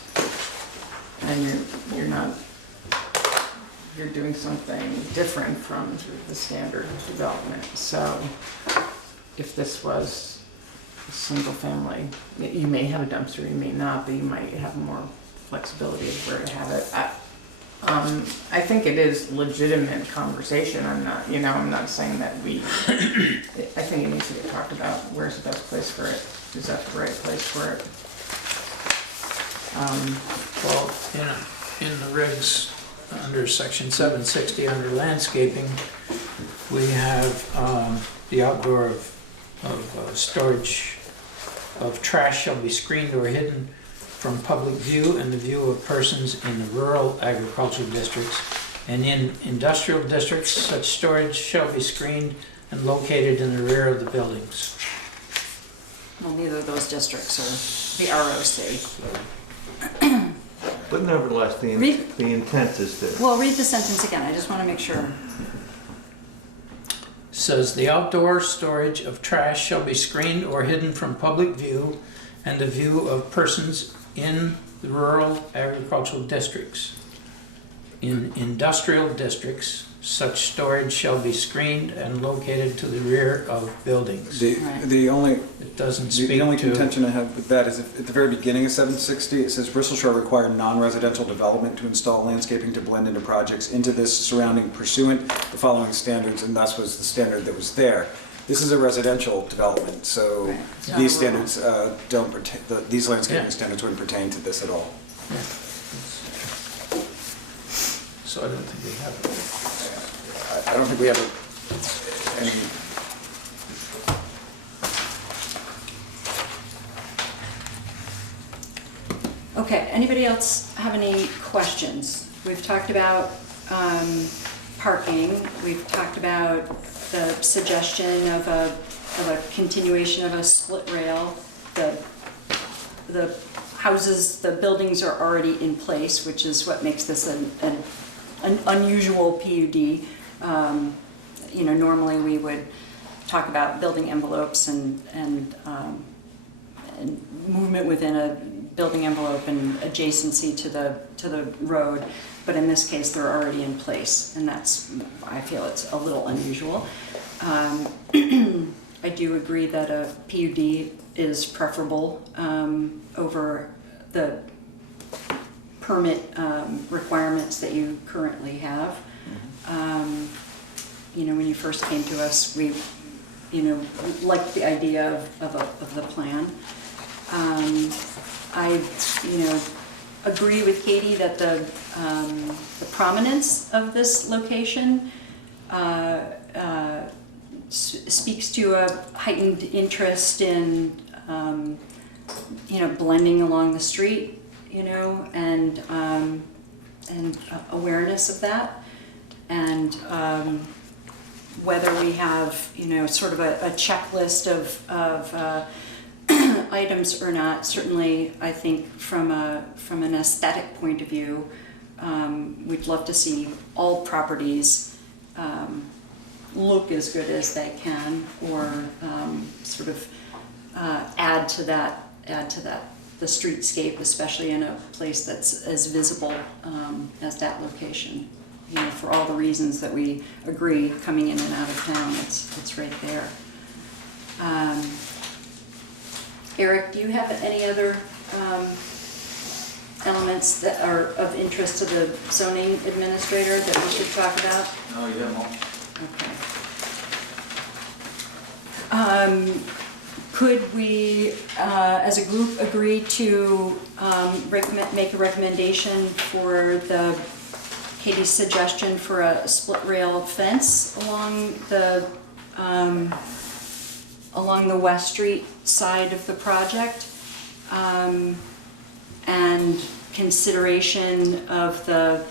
you're doing something different from the standard development. So if this was a single family, you may have a dumpster, you may not, but you might have more flexibility of where to have it. I think it is legitimate conversation. I'm not saying that I think it needs to get talked about. Where's the best place for it? Is that the right place for it? Well, in the regs, under section 760, under landscaping, we have the outdoor of storage of trash shall be screened or hidden from public view and the view of persons in the rural agricultural districts. And in industrial districts, such storage shall be screened and located in the rear of the buildings. Well, neither of those districts are the ROC. But nevertheless, the intent is that. Well, read the sentence again, I just want to make sure. Says the outdoor storage of trash shall be screened or hidden from public view and the view of persons in the rural agricultural districts. In industrial districts, such storage shall be screened and located to the rear of buildings. The only It doesn't speak The only to, contention I have with that is if, at the very beginning of 760, it says Bristol shall require non-residential development to install landscaping to blend into projects into this surrounding pursuant the following standards, and that was the standard that was there. This is a residential development, so Right. Yeah. these standards don't pertain, these landscaping Yeah. standards wouldn't pertain to this at all. so I don't think we have it. I don't think we have any. Okay, anybody else have any questions? We've talked about parking, we've talked about the suggestion of a continuation of a split rail. The houses, the buildings are already in place, which is what makes this an unusual PUD. Normally we would talk about building envelopes and movement within a building envelope and adjacency to the road. but in this case, they're already in place, and that's, I feel it's a little unusual. I do agree that a PUD is preferable over the permit requirements that you currently have. You know, when you first came to us, we, you know, liked the idea of the plan. I, you know, agree with Katie that the prominence of this location speaks to a heightened interest in, you know, blending along the street, you know, and awareness of that, and whether we have, you know, sort of a checklist of items or not. Certainly, I think from an aesthetic point of view, we'd love to see all properties look as good as they can, or sort of add to that the streetscape, especially in a place that's as visible as that location. You know, for all the reasons that we agree, coming in and out of town, it's right there. Eric, do you have any other elements that are of interest to the zoning administrator that we should talk about? No, you have them all. Okay. Could we, as a group, agree to make a recommendation for Katie's suggestion for a split rail fence along the West Street side of the project, and consideration of the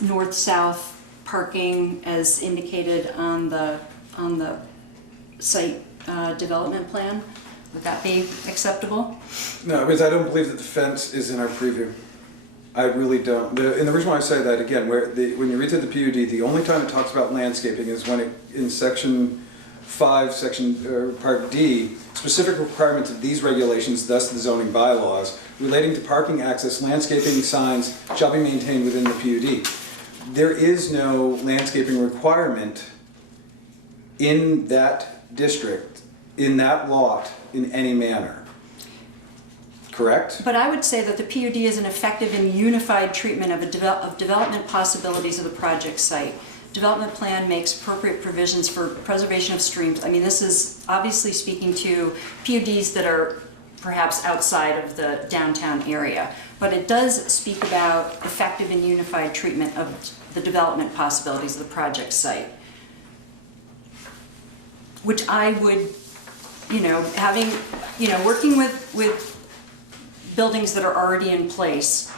north-south parking as indicated on the site development plan? Would that be acceptable? No, because I don't believe that the fence is in our preview. I really don't. And the reason why I say that, again, when you read through the PUD, the only time it talks about landscaping is when in section 5, part D, specific requirements of these regulations, thus the zoning bylaws, relating to parking access, landscaping signs shall be maintained within the PUD. There is no landscaping requirement in that district, in that lot, in any manner. Correct? But I would say that the PUD is an effective and unified treatment of development possibilities of the project site. Development plan makes appropriate provisions for preservation of streams. I mean, this is obviously speaking to PUDs that are perhaps outside of the downtown area, but it does speak about effective and unified treatment of the development possibilities of the project site, which I would, you know, working with buildings that are already in place,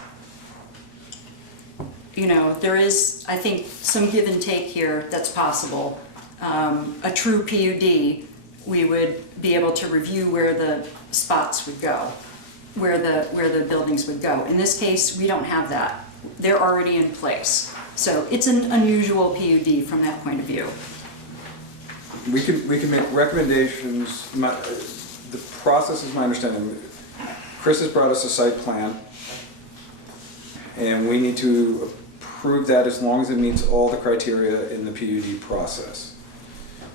you know, there is, I think, some give and take here that's possible. A true PUD, we would be able to review where the spots would go, where the buildings would go. In this case, we don't have that. They're already in place. So it's an unusual PUD from that point of view. We can make recommendations. The process is my understanding. Chris has brought us a site plan, and we need to approve that as long as it meets all the criteria in the PUD process.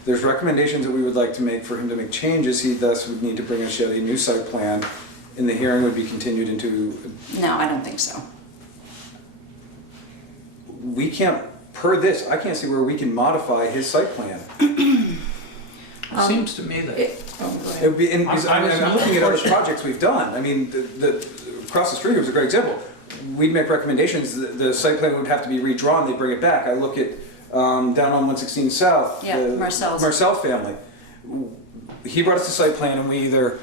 There's recommendations that we would like to make for him to make changes. He thus would need to bring us yet a new site plan, and the hearing would be continued into... No, I don't think so. We can't, per this, I can't see where we can modify his site plan. It seems to me that, It would be, and I'm looking at other projects we've done. I mean, across the street was a great example. We'd make recommendations, the site plan would have to be redrawn, they'd bring it back. I look at down on 116 South, Yeah, the Marcel family. He brought us the site plan, and we either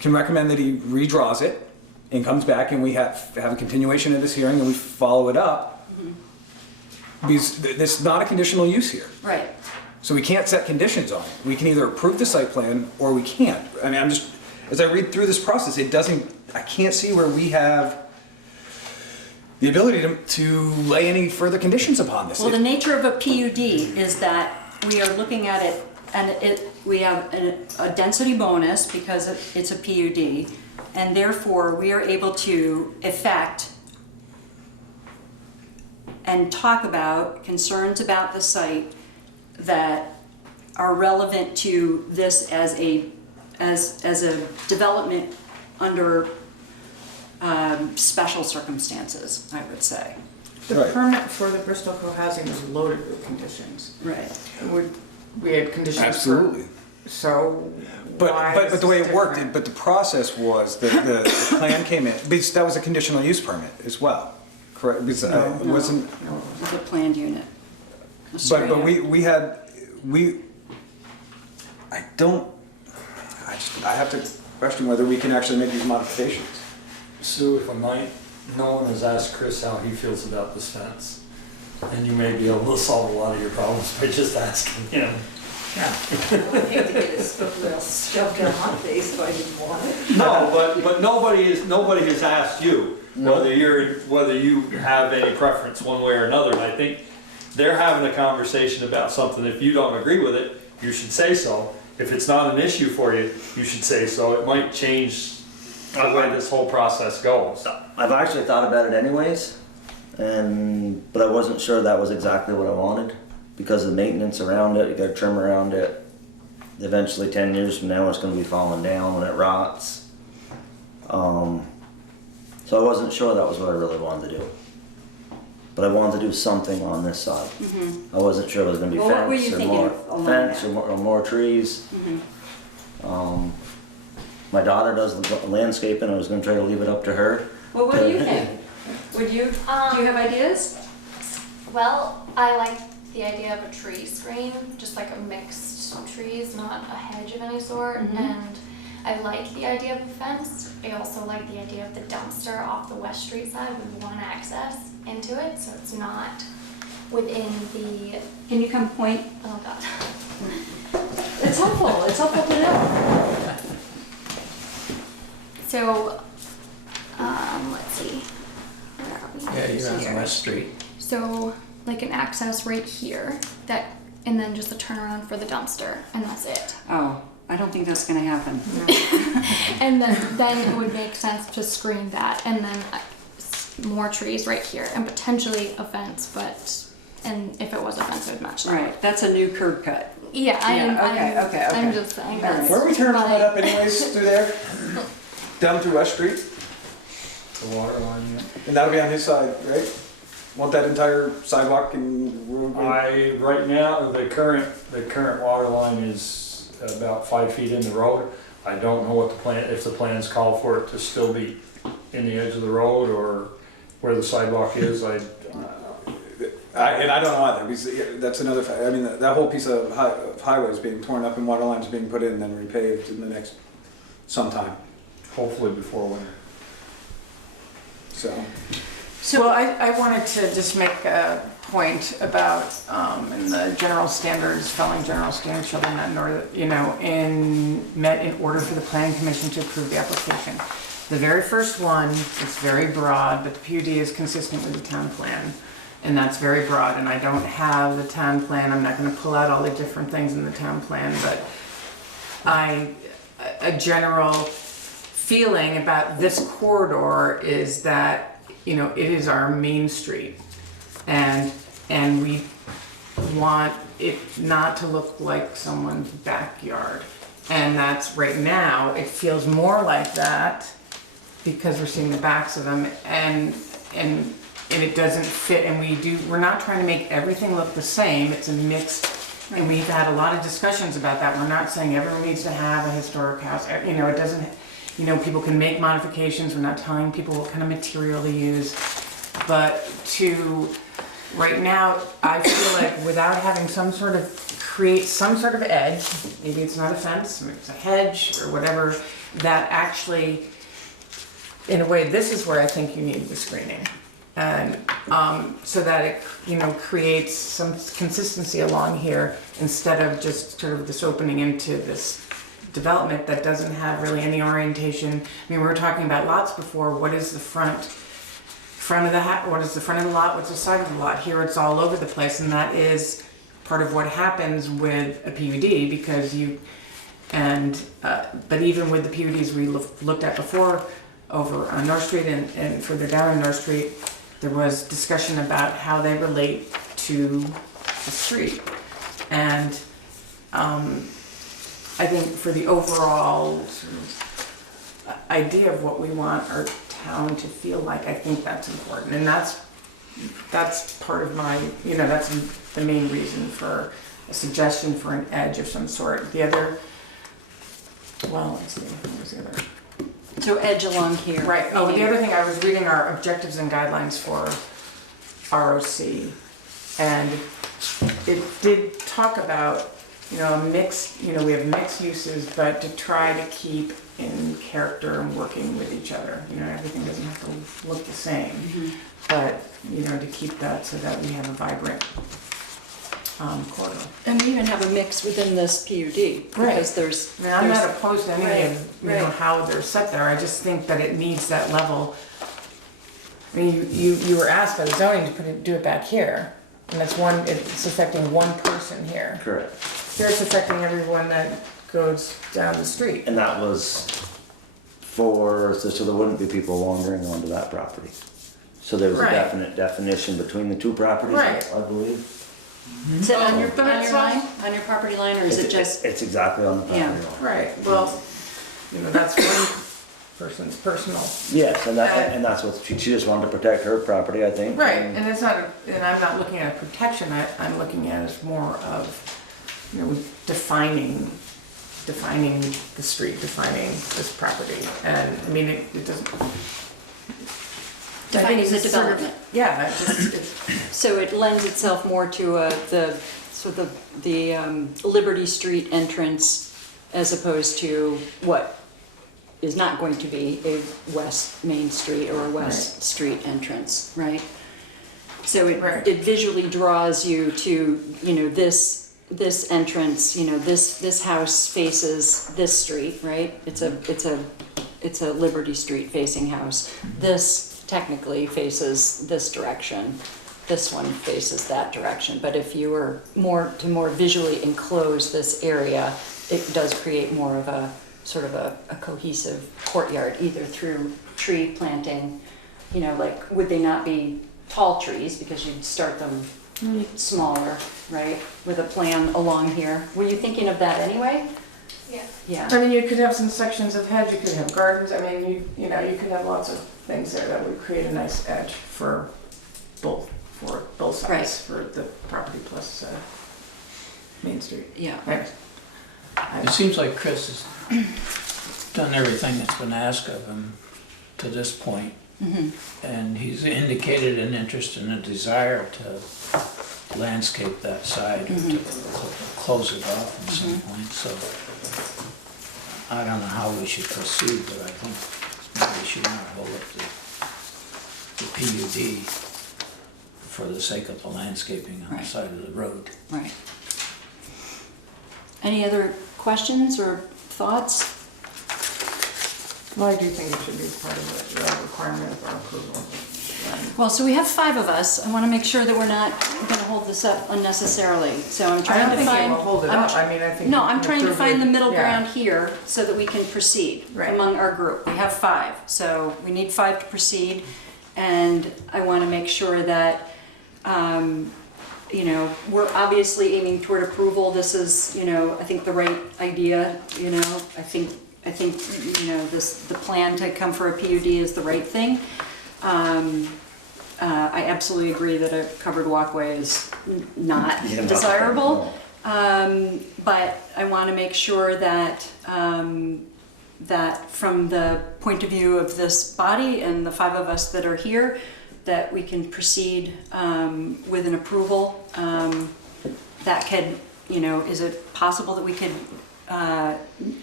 can recommend that he redraws it and comes back, and we have a continuation of this hearing, and we follow it up. Mm-hmm. Because it's not a conditional use here. Right. So we can't set conditions on it. We can either approve the site plan or we can't. I mean, as I read through this process, I can't see where we have the ability to lay any further conditions upon this. Well, the nature of a PUD is that we are looking at it, and we have a density bonus because it's a PUD, and therefore we are able to effect and talk about concerns about the site that are relevant to this as a development under special circumstances, I would say. The Right. permit for the Bristol co-housing was loaded with conditions. Right. We had conditions for. Absolutely. So But, why but, is but the way this it worked, different? but the process was that the plan came in, because that was a conditional use permit as well, correct? Because it wasn't, The planned unit. but I have to question whether we can actually make these modifications. Sue, if I might, no one has asked Chris how he feels about this fence. And you may be able to solve a lot of your problems by just asking him. I hate to get his footwell shoved in my face if I didn't want it. No, but nobody has asked you whether you have any preference one way or another. And I think they're having a conversation about something. If you don't agree with it, you should say so. If it's not an issue for you, you should say so. It might change the way this whole process goes. I've actually thought about it anyways, but I wasn't sure that was exactly what I wanted because of the maintenance around it. You got to trim around it. Eventually, 10 years from now, it's going to be falling down when it rots. So I wasn't sure that was what I really wanted to do. But I wanted to do something on this side. I wasn't sure it was going to be Well, what were you fence or thinking more along fence that? or more trees. My daughter does the landscaping. I was going to try to leave it up to her. Well, what do you think? Do you have ideas? Well, I like the idea of a tree screen, just like a mixed trees, not a hedge of any sort. And I like the idea of a fence. I also like the idea of the dumpster off the West Street side with one access into it, so it's not within the, Can you come point? oh god. It's helpful. It's helpful to know. So, let's see. Where are we? Yeah, you're on Here. West Street. So, like an access right here, and then just a turnaround for the dumpster, and that's it. Oh, I don't think that's gonna happen. And then it would make sense to screen that, and then more trees right here, and potentially a fence, and if it was a fence, it would match that. Right, that's a new curb cut. Yeah, okay. I'm just saying All right. that's. Where are we turning all my- that up anyways, through there? Down through West Street? The water line, yeah. And that'll be on his side, right? Want that entire sidewalk and road? Right now, the current water line is about 5 feet in the road. I don't know if the plans call for it to still be in the edge of the road or where the sidewalk is. And I don't know either, because that's another fact. I mean, that whole piece of highway is being torn up and water lines being put in and then repaved in the next sometime. Hopefully before winter. So, Well, I wanted to just make a point about, in the general standards, following general standards shall be met in order, in order for the planning commission to approve the application. The very first one is very broad, but the PUD is consistent with the town plan. And that's very broad, and I don't have the town plan. I'm not gonna pull out all the different things in the town plan, but a general feeling about this corridor is that, it is our main street. And we want it not to look like someone's backyard. And that's, right now, it feels more like that because we're seeing the backs of them, and it doesn't fit, and we're not trying to make everything look the same. It's a mixed, and we've had a lot of discussions about that. We're not saying everyone needs to have a historic house. It doesn't, people can make modifications. We're not telling people what kind of material to use. But right now, I feel like without having create some sort of edge, maybe it's not a fence, maybe it's a hedge or whatever, that actually, in a way, this is where I think you need the screening. And so that it, creates some consistency along here instead of just sort of this opening into this development that doesn't have really any orientation. I mean, we were talking about lots before. What is the front of the what is the front of the lot? What's the side of the lot? Here it's all over the place, and that is part of what happens with a PUD because but even with the PUDs we looked at before over on North Street and further down on North Street, there was discussion about how they relate to the street. And I think for the overall sort of idea of what we want our town to feel like, I think that's important. And that's part of my, that's the main reason for a suggestion for an edge of some sort. The other, well, let's see, what was the other? So edge along here. Right, oh, the other thing, I was reading our objectives and guidelines for ROC, and it did talk about, a mixed, we have mixed uses, but to try to keep in character and working with each other. Everything doesn't have to look the same, but, to keep that so that we have a vibrant corridor. And we even have a mix within this PUD, because there's. I mean, I'm not opposed to any of, Right. how they're set there, I just think that it needs that level. I mean, you were asked by the zoning to do it back here, and it's affecting one person here. Correct. Here it's affecting everyone that goes down the street. And that was so there wouldn't be people wandering onto that property. So there was a Right. definite definition between the two properties, Right. I believe. Is it on your But it's not- line, on your property line, or is it just? It's exactly on the property Yeah. line. Right, well, that's one person's personal. Yes, and that's what, she just wanted to protect her property, I think. Right, and it's not, and I'm not looking at protection, I'm looking at it as more of, defining the street, defining this property, and, I mean, it doesn't. I think Defining it's the just sort of- development. Yeah, it's, So it lends itself more to the Liberty Street entrance as opposed to what is not going to be a West Main Street or a West Street entrance, right? So Right. it visually draws you to, this entrance, this house faces this street, right? It's a Liberty Street facing house. This technically faces this direction. This one faces that direction. But if you were more visually enclose this area, it does create more of a sort of a cohesive courtyard, either through tree planting, would they not be tall trees because you'd start them smaller, right? With a plan along here. Were you thinking of that anyway? Yeah. Yeah. I mean, you could have some sections of hedge, you could have gardens, I mean, you could have lots of things there that would create a nice edge for both sides, Right. for the property plus Main Street. Yeah. Right. It seems like Chris has done everything that's been asked of him to this point. And he's indicated an interest and a desire to landscape that side or to close it off at some point. So I don't know how we should proceed, but I think maybe we should not hold up the PUD for the sake of the landscaping on the Right. side of the road. Right. Any other questions or thoughts? Well, I do think it should be part of the requirement of our approval. Well, so we have 5 of us. I want to make sure that we're not going to hold this up unnecessarily. So I'm I trying don't to think it find. will hold it I'm up, tr- I mean, I think. No, I'm we trying to can find the approve it. middle Yeah. ground here so that we can proceed Right. among our group. We have 5, so we need 5 to proceed. And I want to make sure that, we're obviously aiming toward approval. This is, I think the right idea, I think, the plan to come for a PUD is the right thing. I absolutely agree that a covered walkway is not Yeah, desirable. no. But I want to make sure that, that from the point of view of this body and the 5 of us that are here, that we can proceed with an approval. That could, is it possible that we could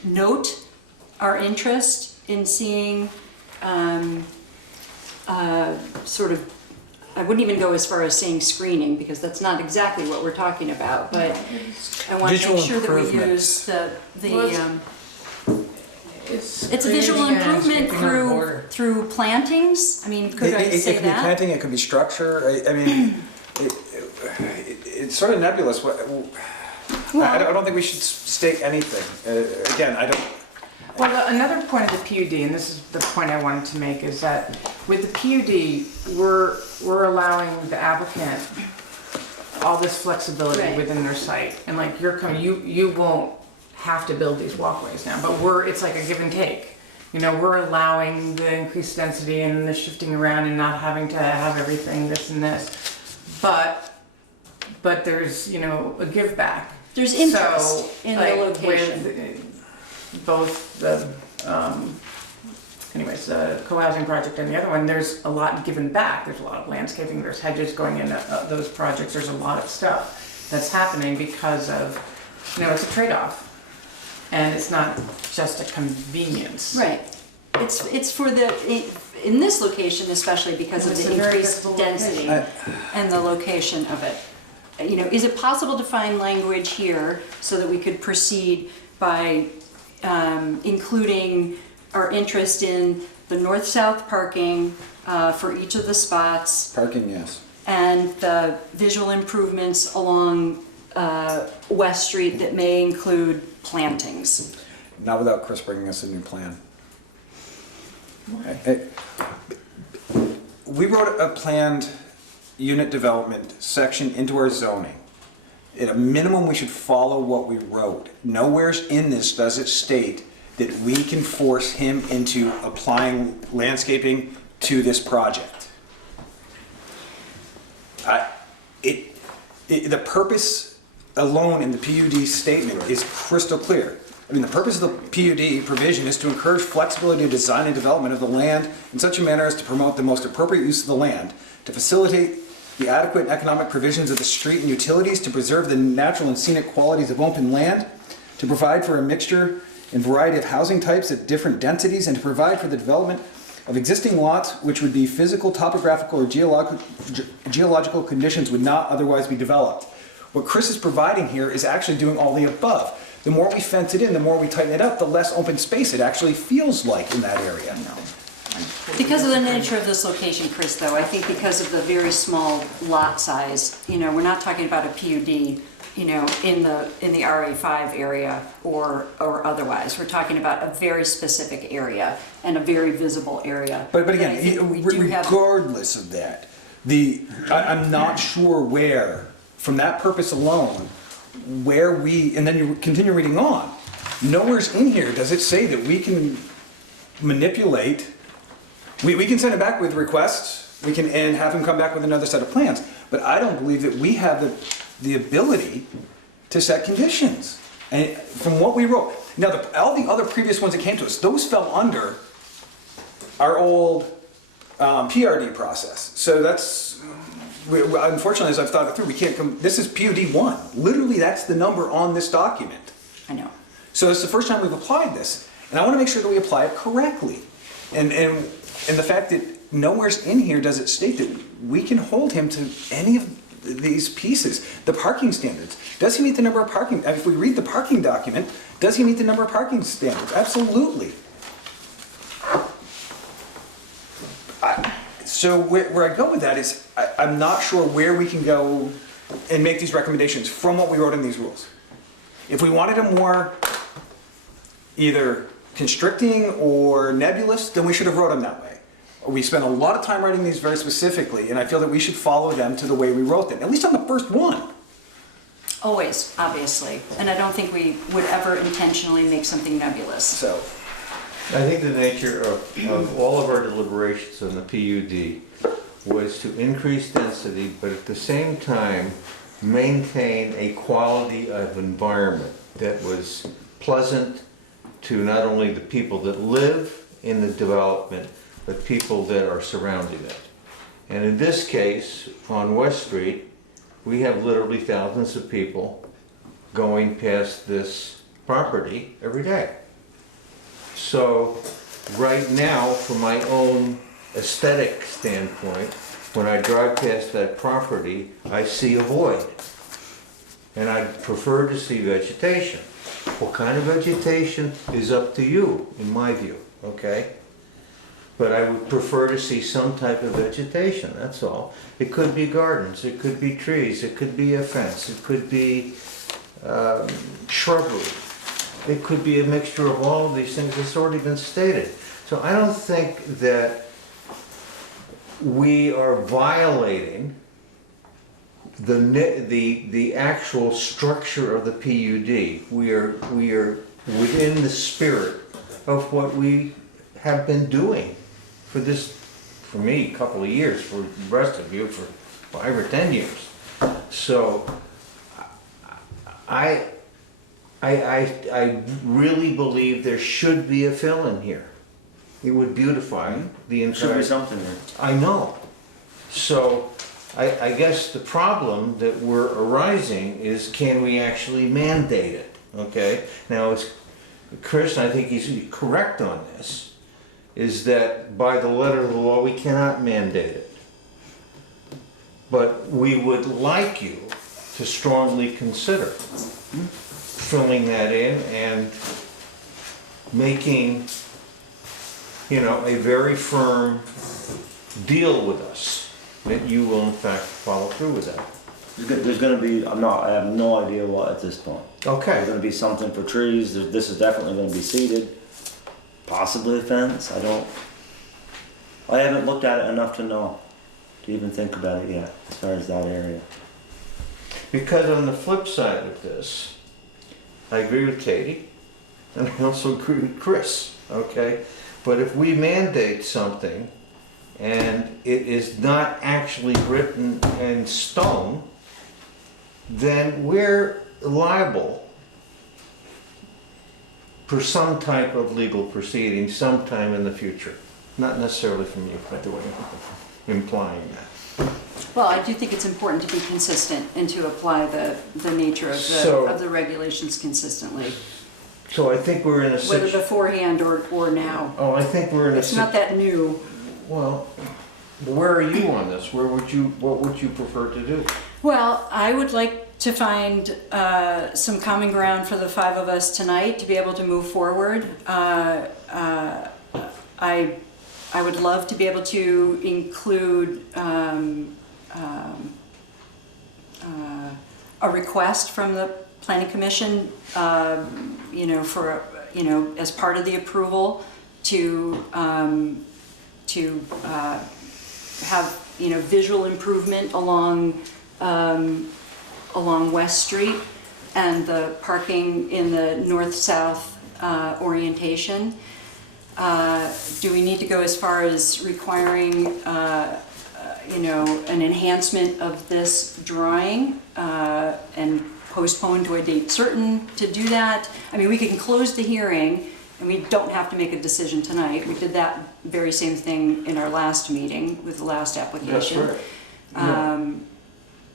note our interest in seeing sort of, I wouldn't even go as far as saying screening, because that's not exactly what we're talking about, but I want to Visual make sure that we improvements. use It's it's a visual creating improvement landscaping on border. through plantings. I mean, could I It say could be that? planting, it could be structure, I mean, it's sort of nebulous. I don't think we should state anything. Again, Well, another point of the PUD, and this is the point I wanted to make, is that with the PUD, we're allowing the applicant all this flexibility Right. within their site. And like you're coming, you won't have to build these walkways now, but it's like a give and take. You know, we're allowing the increased density and the shifting around and not having to have everything this and this. But there's, you know, a give back. There's interest So, in like, the location. with both the, the co-housing project and the other one, there's a lot given back. There's a lot of landscaping, there's hedges going into those projects. There's a lot of stuff that's happening because of, you know, it's a trade-off. And it's not just a convenience. Right. It's for in this location especially because of It's the a very increased visible density location. and the location of it. You know, is it possible to find language here so that we could proceed by including our interest in the north-south parking for each of the spots Parking, yes. and the visual improvements along West Street that may include plantings? Not without Chris bringing us a new plan. We wrote a planned unit development section into our zoning. At a minimum, we should follow what we wrote. Nowhere's in this does it state that we can force him into applying landscaping to this project. The purpose alone in the PUD statement is crystal clear. I mean, the purpose of the PUD provision is to encourage flexibility of design and development of the land in such a manner as to promote the most appropriate use of the land, to facilitate the adequate economic provisions of the street and utilities, to preserve the natural and scenic qualities of open land, to provide for a mixture and variety of housing types at different densities, and to provide for the development of existing lots which would be physical, topographical, or geological conditions would not otherwise be developed. What Chris is providing here is actually doing all the above. The more we fence it in, the more we tighten it up, the less open space it actually feels like in that area. Because of the nature of this location, Chris, though, I think because of the very small lot size, you know, we're not talking about a PUD, you know, in the RA5 area or otherwise. We're talking about a very specific area and a very visible area. But And I again, think we do have- regardless of that, I'm not sure where, from that purpose alone, where and then you continue reading on, nowhere's in here does it say that we can manipulate, we can send it back with requests, and have him come back with another set of plans, but I don't believe that we have the ability to set conditions. And from what we wrote, now all the other previous ones that came to us, those fell under our old PRD process. So unfortunately, as I've thought it through, we can't come, this is PUD 1. Literally, that's the number on this document. I know. So it's the first time we've applied this. And I want to make sure that we apply it correctly. And the fact that nowhere's in here does it state that we can hold him to any of these pieces. The parking standards. Does he meet the number of parking? If we read the parking document, does he meet the number of parking standards? Absolutely. So where I go with that is I'm not sure where we can go and make these recommendations from what we wrote in these rules. If we wanted them more either constricting or nebulous, then we should have wrote them that way. We spent a lot of time writing these very specifically, and I feel that we should follow them to the way we wrote them, at least on the first one. Always, obviously. And I don't think we would ever intentionally make something nebulous. So, I think the nature of all of our deliberations on the PUD was to increase density, but at the same time, maintain a quality of environment that was pleasant to not only the people that live in the development, but people that are surrounding it. And in this case, on West Street, we have literally thousands of people going past this property every day. So right now, from my own aesthetic standpoint, when I drive past that property, I see a void. And I'd prefer to see vegetation. What kind of vegetation is up to you, in my view, okay? But I would prefer to see some type of vegetation, that's all. It could be gardens, it could be trees, it could be a fence, it could be shrubbery. it could be a mixture of all of these things that's already been stated. So I don't think that we are violating the actual structure of the PUD. We are within the spirit of what we have been doing for this, for me, a couple of years, for the rest of you, for 5 or 10 years. So I really believe there should be a fill-in here. It would beautify the entire. Should be something there. I know. So I guess the problem that we're arising is, can we actually mandate it? Okay? Now, it's, Chris, I think he's correct on this, is that by the letter of the law, we cannot mandate it. But we would like you to strongly consider filling that in and making, you know, a very firm deal with us that you will in fact follow through with that. There's gonna be, I have no idea what at this point. Okay. There's gonna be something for trees, this is definitely gonna be seeded, possibly a fence, I haven't looked at it enough to know, to even think about it yet, as far as that area. Because on the flip side of this, I agree with Katie, and I also agree with Chris, okay? But if we mandate something and it is not actually written in stone, then we're liable for some type of legal proceeding sometime in the future. Not necessarily from you, by the way, implying that. Well, I do think it's important to be consistent and to apply the nature of the regulations consistently, So I think we're in a whether situation. beforehand or now. Oh, I think we're in a It's not that new. Well, where are you on this? What would you prefer to do? Well, I would like to find some common ground for the 5 of us tonight to be able to move forward. I would love to be able to include a request from the Planning Commission, you know, for, you know, as part of the approval to have, you know, visual improvement along West Street and the parking in the north-south orientation. Do we need to go as far as requiring, you know, an enhancement of this drawing and postpone to a date certain to do that? I mean, we can close the hearing and we don't have to make a decision tonight. We did that very same thing in our last meeting with the last application. That's right.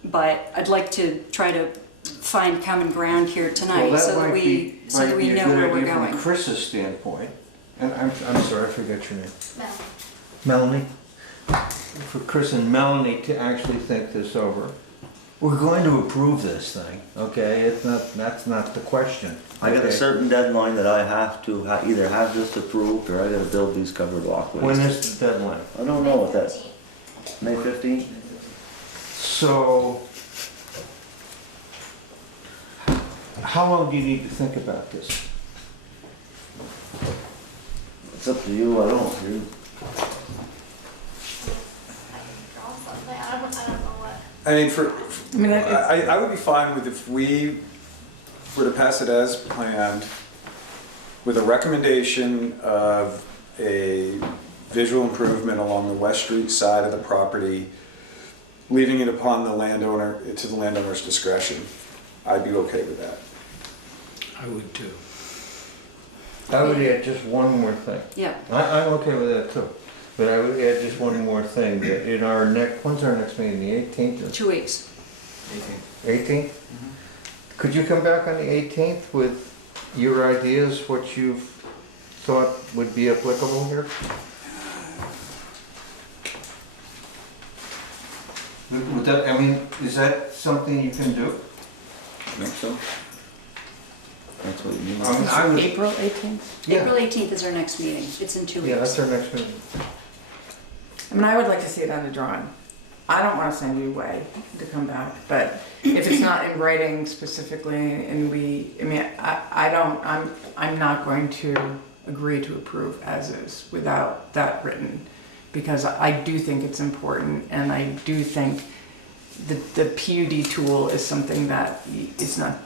But I'd like to try to find common ground here tonight so that we know where we're going. From Chris's standpoint, and I'm sorry, I forgot your name. Melanie. Melanie? For Chris and Melanie to actually think this over. We're going to approve this thing, okay? That's not the question. I got a okay? certain deadline that I have to either have this approved or I gotta build these covered walkways. When is the deadline? I don't know what that, May 15th? So, how long do you need to think about this? It's up to you, I don't, dude. Draw something. I don't know what. I mean, I would be fine with if we were to pass it as planned with a recommendation of a visual improvement along the West Street side of the property, leaving it upon the landowner, to the landowner's discretion. I'd be okay with that. I would too. I would add just one more thing. Yeah. I'm okay with that too. But I would add just one more thing, that in our when's our next meeting, the 18th? 2 weeks. 18th? Could you come back on the 18th with your ideas, what you thought would be applicable here? Would that, I mean, is that something you can do? Think so? That's what you mean. I would, April 18th? yeah, April 18th is our next meeting. It's in 2 weeks. yeah, that's our next meeting. I mean, I would like to see it on the drawing. I don't want to send you away to come back, but if it's not in writing specifically, and I'm not going to agree to approve as is without that written, because I do think it's important, and I do think the PUD tool is something that it's not,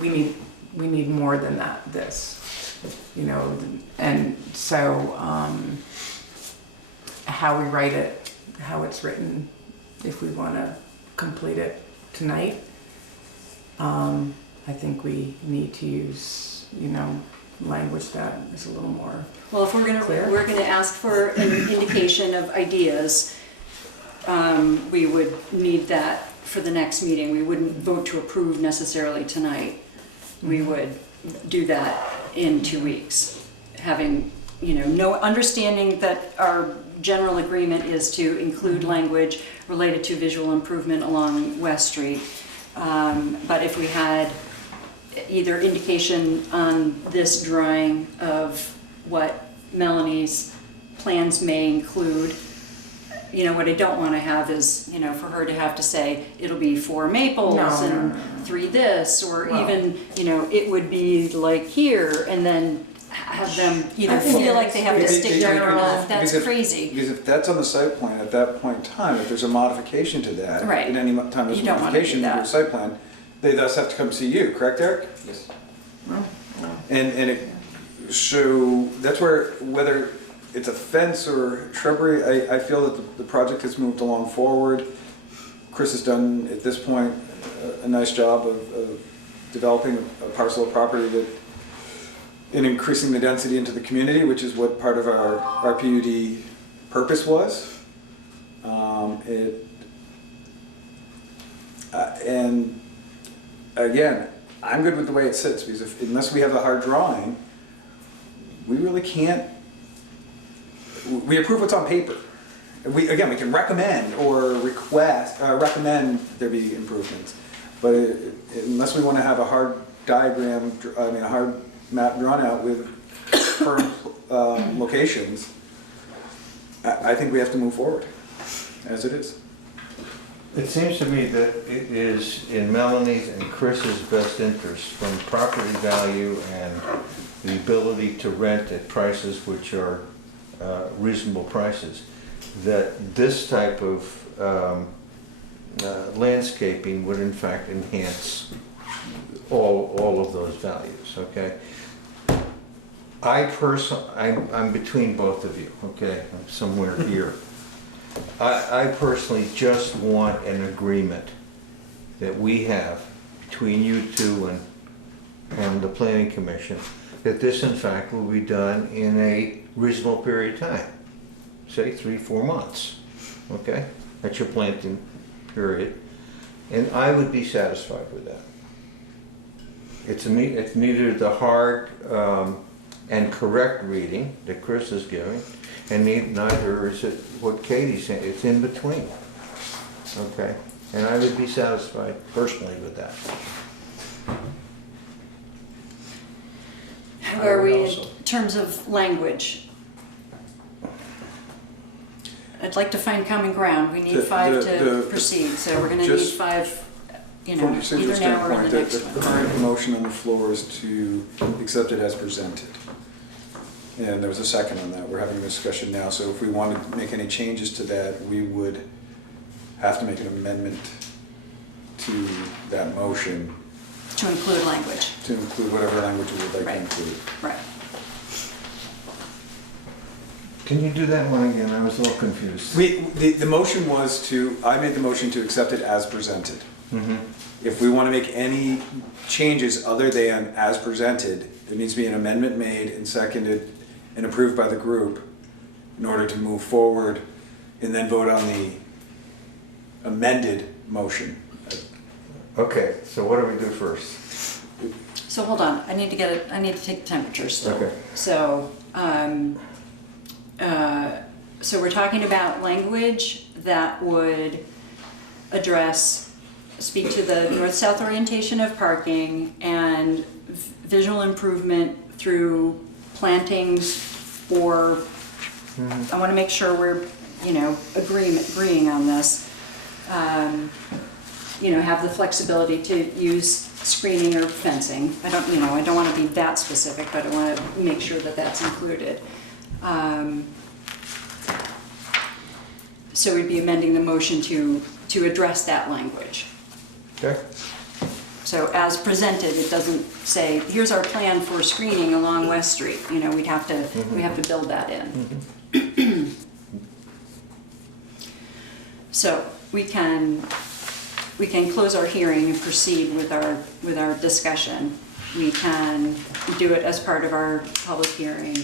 we need more than this, and so, how we write it, how it's written, if we want to complete it tonight. I think we need to use, language that is a little more. Well, if we're gonna ask for an indication of ideas, we would need that for the next meeting. We wouldn't vote to approve necessarily tonight. We would do that in 2 weeks, having, no understanding that our general agreement is to include language related to visual improvement along West Street. But if we had either indication on this drawing of what Melanie's plans may include, what I don't want to have is, for her to have to say, it'll be 4 maples and 3 this, or even, it would be like here, and then have them feel like they have to stick to it or not. That's crazy. Because if that's on the site plan at that point in time, if there's a modification to that, Right. at any time there's a You don't wanna do modification to that. the site plan, they thus have to come see you, correct, Eric? Yes. So that's where, whether it's a fence or shrubbery, I feel that the project has moved along forward. Chris has done, at this point, a nice job of developing a parcel of property and increasing the density into the community, which is what part of our PUD purpose was. And again, I'm good with the way it sits, because unless we have a hard drawing, we really can't, we approve what's on paper. We can recommend or recommend there be improvements. But unless we want to have a hard diagram, a hard map drawn out with current locations, I think we have to move forward as it is. It seems to me that it is in Melanie's and Chris's best interest, from property value and the ability to rent at prices which are reasonable prices, that this type of landscaping would in fact enhance all of those values, okay? I'm between both of you, okay? I'm somewhere here. I personally just want an agreement that we have between you two and the planning commission, that this in fact will be done in a reasonable period of time, say 3-4 months, okay? That's your planting period, and I would be satisfied with that. It's neither the hard and correct reading that Chris is giving, and neither is it what Katie's saying. It's in between, okay? And I would be satisfied personally with that. Where are we in terms of language? I'd like to find common ground. We need 5 to proceed, so we're gonna need 5, From a procedural either now or in standpoint, the the next one. current motion on the floor is to accept it as presented. And there was a second on that. We're having a discussion now, so if we wanted to make any changes to that, we would have to make an amendment to that motion To include language, to include whatever language we would like Right. to include. right. Can you do that one again? I was a little confused. The motion was I made the motion to accept it as presented. Mhm. If we want to make any changes other than as presented, there needs to be an amendment made and seconded and approved by the group in order to move forward and then vote on the amended motion. Okay, so what do we do first? So hold on, I need to take the temperature still. Okay. So, so we're talking about language that would speak to the north-south orientation of parking and visual improvement through plantings, or I want to make sure we're agreeing on this, have the flexibility to use screening or fencing. I don't want to be that specific, but I want to make sure that that's included. So we'd be amending the motion to address that language. Okay. So as presented, it doesn't say, here's our plan for screening along West Street. We'd have to build that in. So we can close our hearing and proceed with our discussion. We can do it as part of our public hearing.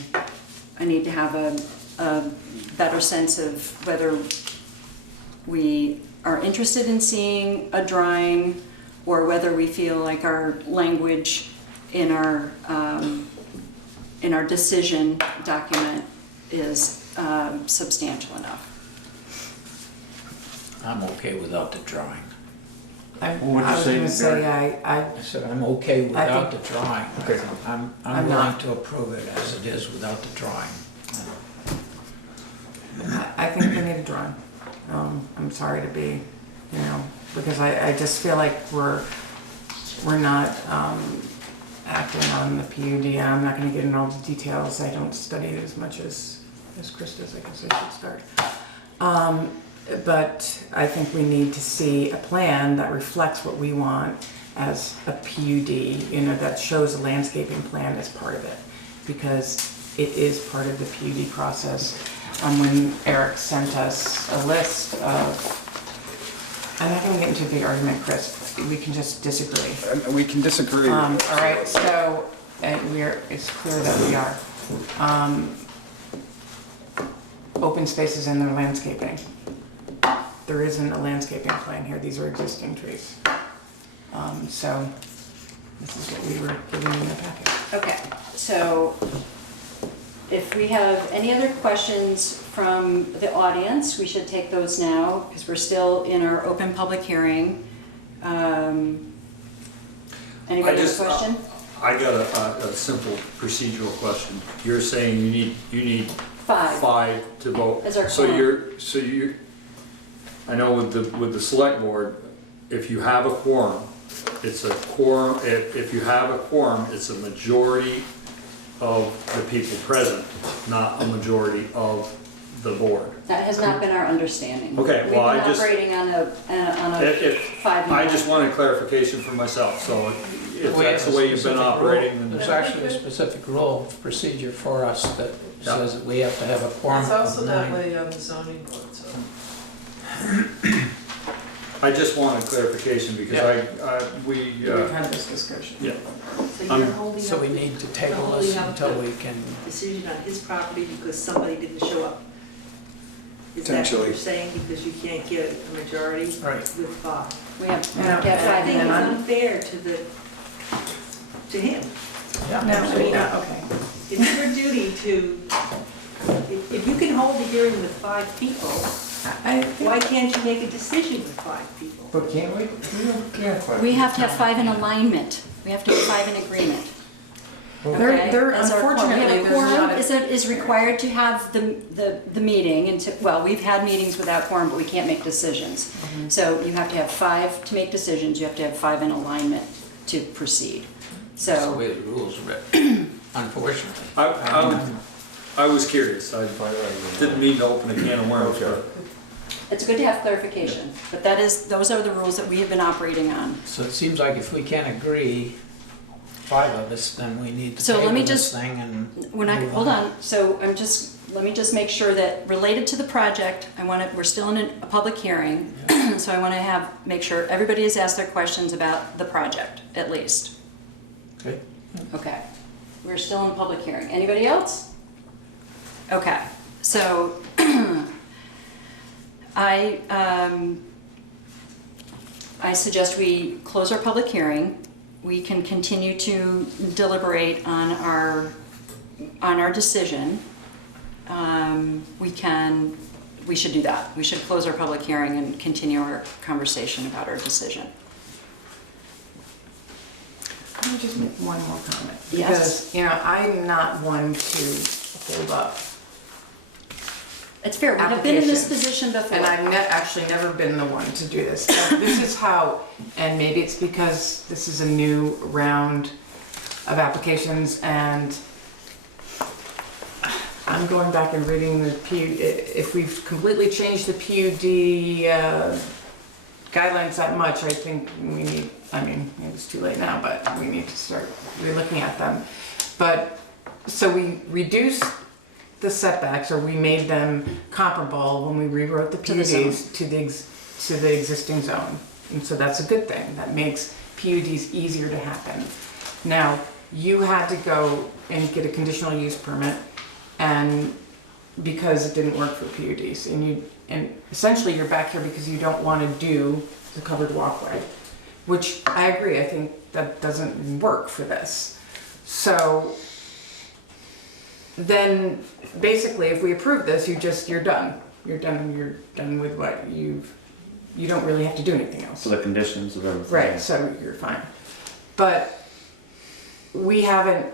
I need to have a better sense of whether we are interested in seeing a drawing or whether we feel like our language in our decision document is substantial enough. I'm okay without the drawing. What'd you I was say, gonna say, Gary? I said I'm okay without the drawing. Okay. I'm I'm willing not. to approve it as it is without the drawing. I think we need a drawing. I'm sorry to be, because I just feel like we're not acting on the PUD. I'm not gonna get into all the details. I don't study it as much as Chris does. I guess I should start. But I think we need to see a plan that reflects what we want as a PUD, that shows a landscaping plan as part of it, because it is part of the PUD process. When Eric sent us a list of, I'm not gonna get into a big argument, Chris, we can just disagree. We can disagree. All right, so it's clear that we are. Open spaces in their landscaping. There isn't a landscaping plan here, these are existing trees. So this is what we were given in the packet. Okay, so if we have any other questions from the audience, we should take those now because we're still in our open public hearing. Anybody have a question? I got a simple procedural question. You're saying you need 5 to vote. As our So quorum. I know with the select board, if you have a quorum, it's a quorum, if you have a quorum, it's a majority of the people present, not a majority of the board. That has not been our understanding. Okay, well, We've been operating on a If- 5-minute. I just wanted clarification for myself, so if We that's have the a way you've been specific operating, rule. then. There's actually a specific rule of procedure for us that Yeah. says that we have to have a quorum It's also of that 9. way on the zoning board, so. I just wanted clarification because We've had this discussion. yeah. So you're holding So up we the need to table this until we can, decision on his property because somebody didn't show up? Is that what Potentially. you're saying, because you can't get a majority Right. with 5? We have to Yeah. have I 5 think it's minutes. unfair to him. No, okay. It's your duty to, if you can hold a hearing with 5 people, I why think, can't you make a decision with 5 people? But can't we? Yeah. We have to have 5 in alignment. We have to have 5 in agreement. Okay? There, As our quorum. unfortunately, A there's quorum not a. is required to have the meeting, and well, we've had meetings without quorum, but we can't make decisions. Mm-hmm. So you have to have 5 to make decisions, you have to have 5 in alignment to proceed. that's the So, way the rules are written, unfortunately. I was curious. I didn't mean to open a can of worms, but it's good to have clarification, but those are the rules that we have been operating on. So it seems like if we can't agree, 5 of us, then we need to So let table me this just- thing and move Hold on, so let me just make sure that related to the project, we're still in a public hearing, so I want to make sure everybody has asked their questions about the project, at least. Okay. Okay, we're still in public hearing. Anybody else? Okay, so I suggest we close our public hearing. We can continue to deliberate on our decision. We should do that. We should close our public hearing and continue our conversation about our decision. Let me just make one more comment. Yes. Because, I'm not one to hold up It's fair, we have been in this applications. position before. And I've actually never been the one to do this. But this is how, and maybe it's because this is a new round of applications, and I'm going back and reading the PUD, if we've completely changed the PUD guidelines that much, I think we need, I mean, it's too late now, but we need to start relooking at them. But, so we reduced the setbacks, or we made them comparable when we rewrote the To the zone. PUDs to the existing zone. And so that's a good thing. That makes PUDs easier to happen. Now, you had to go and get a conditional use permit, and because it didn't work for PUDs, and essentially you're back here because you don't want to do the covered walkway, which I agree, I think that doesn't work for this. So then basically if we approve this, you're done. You're done with what you don't really have to do anything else. So the conditions of everything. Right, so you're fine. But we haven't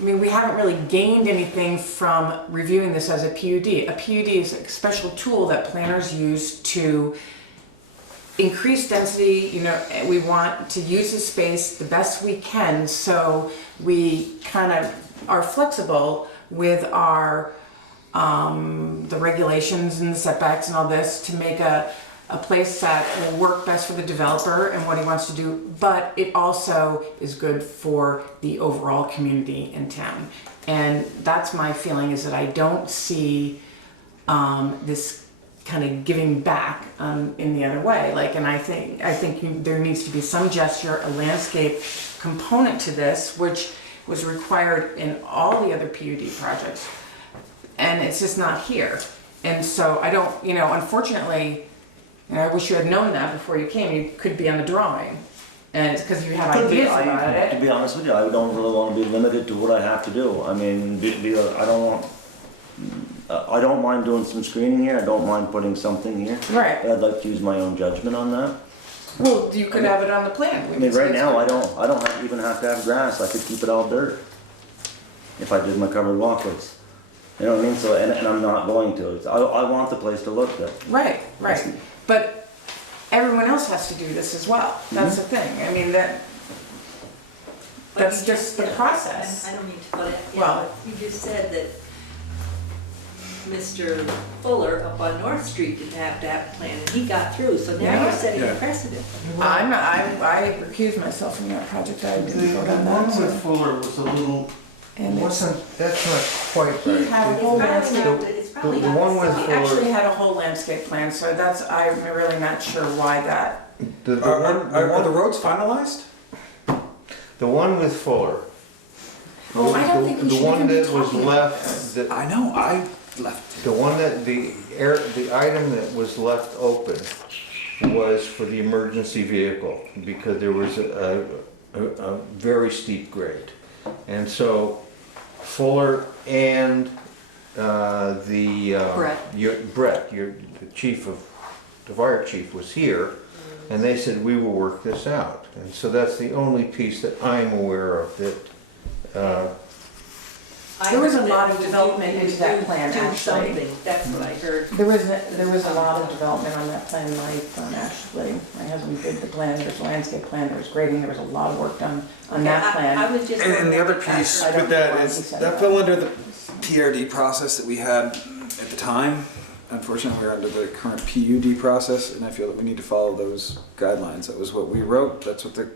really gained anything from reviewing this as a PUD. A PUD is a special tool that planners use to increase density. You know, we want to use the space the best we can, so we kind of are flexible with our the regulations and the setbacks and all this to make a place that will work best for the developer and what he wants to do, but it also is good for the overall community in town. And that's my feeling, is that I don't see this kind of giving back in the other way. Like, and I think there needs to be some gesture, a landscape component to this, which was required in all the other PUD projects, and it's just not here. And so I don't, unfortunately, I wish you had known that before you came. You could be on the drawing, and it's because you have ideas about To it. be honest with you, I don't really want to be limited to what I have to do. I mean, I don't mind doing some screening here. I don't mind putting something here. Right. But I'd like to use my own judgment on that. Well, you could have it on the plan. I mean, right now, I don't even have to have grass. I could keep it all dirt if I did my covered walkways. You know what I mean? So, and I'm not going to. I want the place to look good. Right. But everyone else has to do this as well. That's the thing. I mean, that's just the process. I don't mean to butt in, Well- but you just said that Mr. Fuller up on North Street didn't have to have a plan, and he got through, so now you're setting a Yeah. precedent. I recused myself from that project. I didn't vote on The one that. with So, Fuller was a little, and it's, that's not quite he right. had a It's whole probably landscape. not, it's probably the not. one with He Fuller- actually had a whole landscape plan, so I'm really not sure why that. The Are the roads finalized? one with Fuller. Oh, I don't think we The should one even be that was talking about left, I know, I left. the one that, the item that was left open was for the emergency vehicle, because there was a very steep grade. And so Fuller and Brett. Brett, the chief of, the fire chief was here, and they said, we will work this out. And so that's the only piece that I'm aware of that, I There was a heard lot that of you development do- into that do- plan, do actually. something. That's what I heard. There was a lot of development on that plan. My husband did the plan. There was a landscape plan. There was grading. There was a lot of work done on that I plan. was just. And the other wondering piece I don't with know that why is, he said that that. fell under the PRD process that we had at the time. Unfortunately, we're under the current PUD process, and I feel that we need to follow those guidelines. That was what we wrote, that's what the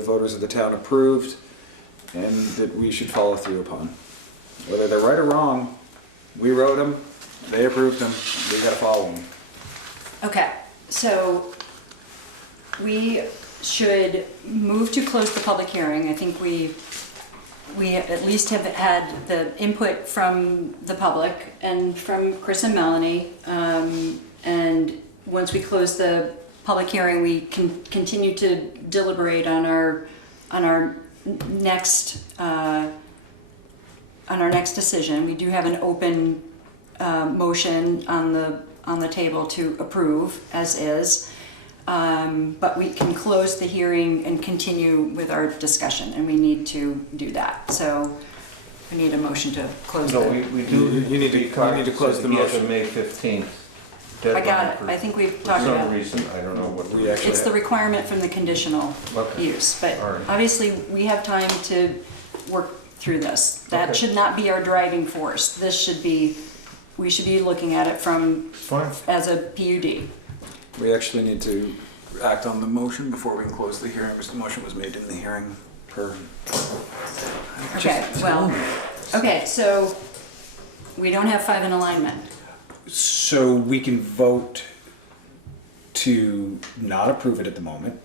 voters of the town approved, and that we should follow through upon. Whether they're right or wrong, we wrote them, they approved them, we gotta follow them. Okay, so we should move to close the public hearing. I think we at least have had the input from the public and from Chris and Melanie. And once we close the public hearing, we can continue to deliberate on our next decision. We do have an open motion on the table to approve as is, but we can close the hearing and continue with our discussion, and we need to do that. So We need a motion to close No, the, we do. You need to close the He has a motion. May 15th I deadline. got it, for- I think we've For talked some about it. reason, I don't know what. We actually- It's the requirement from the conditional Okay. use, but All right. obviously, we have time to work through this. That Okay. should not be our driving force. This should be, we should be looking at it from, Fine. as a PUD. We actually need to act on the motion before we can close the hearing, because the motion was made in the hearing per. Okay, well, okay, so we don't have 5 in alignment. So we can vote to not approve it at the moment.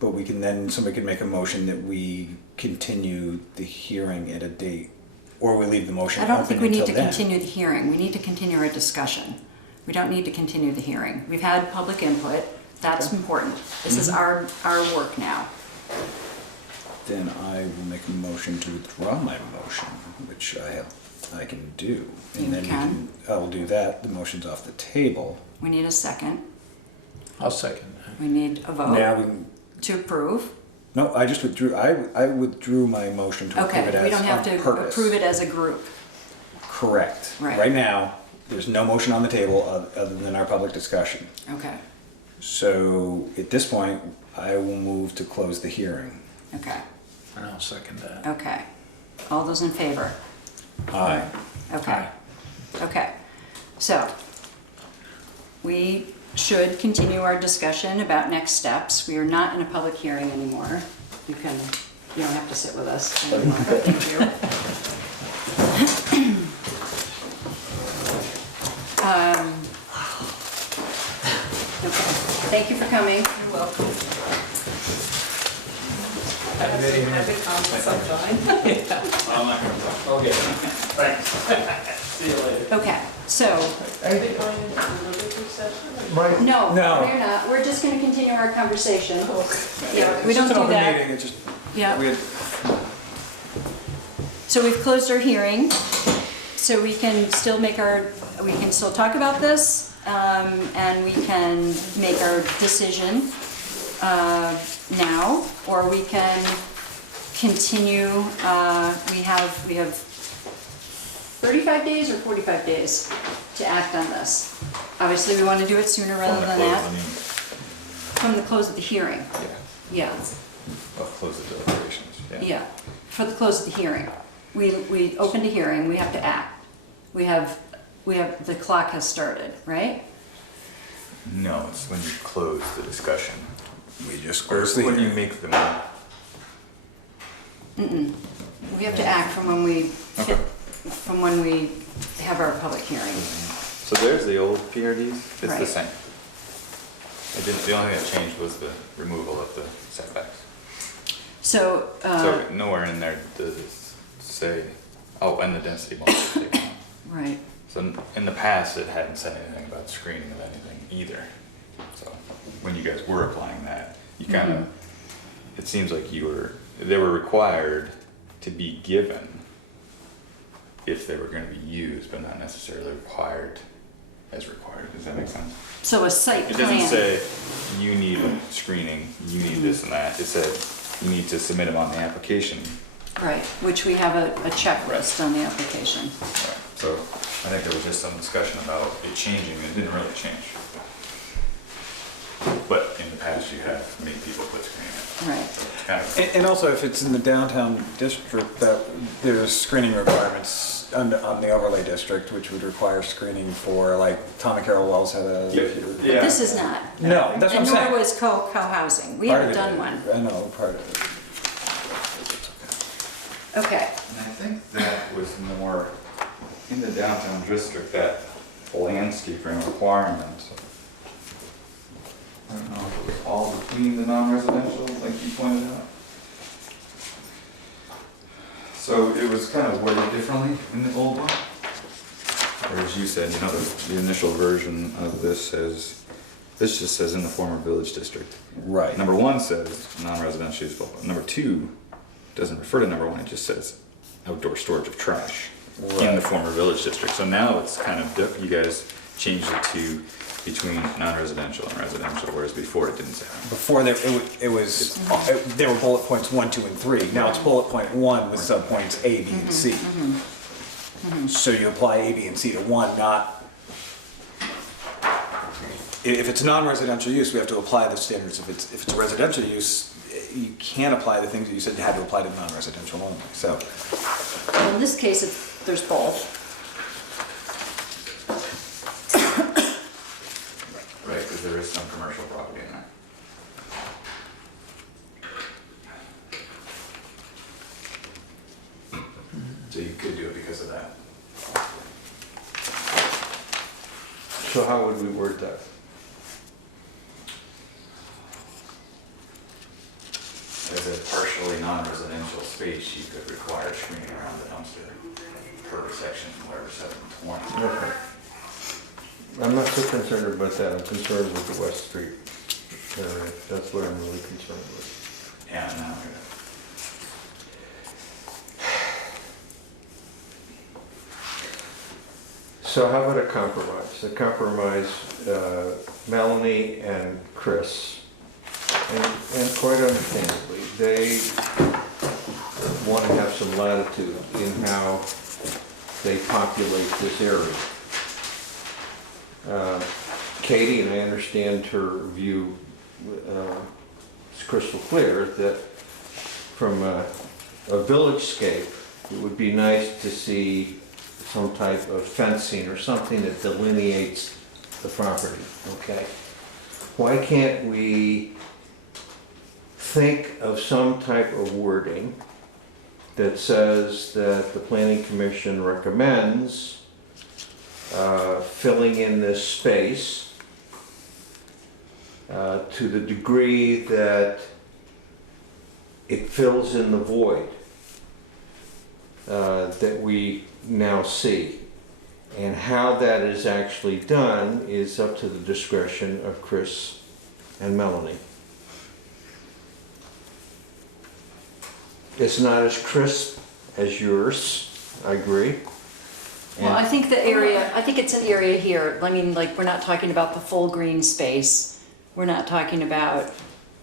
But we can then, somebody can make a motion that we continue the hearing at a date, or we leave the motion I open don't think we need until to then. continue the hearing. We need to continue our discussion. We don't need to continue the hearing. We've had public input. That's important. This is our work now. Then I will make a motion to withdraw my motion, which I can do. And You then can. I will do that. The motion's off the table. We need a second. I'll second that. We need a Now vote we can, to approve. no, I just withdrew. I withdrew my motion to approve it Okay, as we don't have on to purpose. approve it as a group. Correct. Right. Right now, there's no motion on the table other than our public discussion. Okay, So at this point, I will move to close the hearing. okay, And I'll second that. okay. All those in favor? Aye. Okay, okay. So, we should continue our discussion about next steps. We are not in a public hearing anymore. You don't have to sit with us anymore. Thank you. Okay, thank you for coming. You're welcome. Have a comment sometime. I'm not gonna talk. Okay, thanks. See you later. Okay, so, Are they going into deliberative session? no, No. we're not. We're just gonna continue our conversation. Yeah, we It's don't just an do open that. meeting, it just, Yeah. we had, So we've closed our hearing, so we can still we can still talk about this, and we can make our decision now, or we can continue, we have 35 days or 45 days to act on this. Obviously, we want to do it sooner rather than that, from the close of the hearing. Yeah, Yeah, I'll close the deliberations, yeah. yeah, for the close of the hearing. We opened a hearing, we have to act. We have, the clock has started, right? No, it's when you close the discussion. we just Or closed the when you hearing. make the, We have to act from when we, Okay. from when we have our public hearing. so there's the old PRDs, it's the Right. same. The only thing that changed was the removal of the setbacks. So, So nowhere in there does it say, oh, and the density bump is taken out. right, So in the past, it hadn't said anything about screening of anything either. So when you guys were applying that, you kind of, it seems like they were required to be given if they were going to be used, but not necessarily required as required. Does that make sense? so a site It plan. doesn't say you need screening, you need this and that. It said you need to submit them on the application. Right, which we have a checklist on the application. Right. So I think there was just some discussion about it changing, and it didn't really change. But in the past, you have made people put screening in. Right, So it's kind of, And also, if it's in the downtown district, that there's screening requirements on the overlay district, which would require screening for, like, Tom and Carol Wells had a. but this is not. No, that's what I'm And saying. nor was co-housing. We Part haven't of it done one. is. I know, part of it. Okay, and I think that was more in the downtown district, that landscaping requirement. I don't know if it was all between the non-residential, like you pointed out. So it was kind of worded differently in the old one. Or as you said, the initial version of this says, this just says in the former village district. Right. Number 1 says non-residential use, but number 2 doesn't refer to number 1, it just says outdoor storage of trash in the Right. former village district. So now it's kind of, you guys changed it to between non-residential and residential, whereas before it didn't say that. Before there, there were bullet points 1, 2, and 3. Now it's bullet point 1 with subpoints A, B, and C. So you apply A, B, and C to 1, not. If it's non-residential use, we have to apply the standards. If it's a residential use, you can't apply the things that you said you had to apply to non-residential only. So Well, in this case, there's both. Right, because there is some commercial property in there. So you could do it because of that. So how would we word that? As a partially non-residential space, you could require screening around the dumpster per section, whatever, 720. Okay. I'm not so concerned about that, I'm concerned with the West Street area, that's what I'm really concerned with. Yeah, no, So how about a compromise? A compromise, Melanie and Chris, and quite understandably, they want to have some latitude in how they populate this area. Katie, and I understand her view, it's crystal clear that from a village-scape, it would be nice to see some type of fencing or something that delineates the property, okay? Why can't we think of some type of wording that says that the Planning Commission recommends filling in this space to the degree that it fills in the void that we now see. And how that is actually done is up to the discretion of Chris and Melanie. It's not as crisp as yours, I agree. Well, I think it's an area here, I mean, like, we're not talking about the full green space. We're not talking about,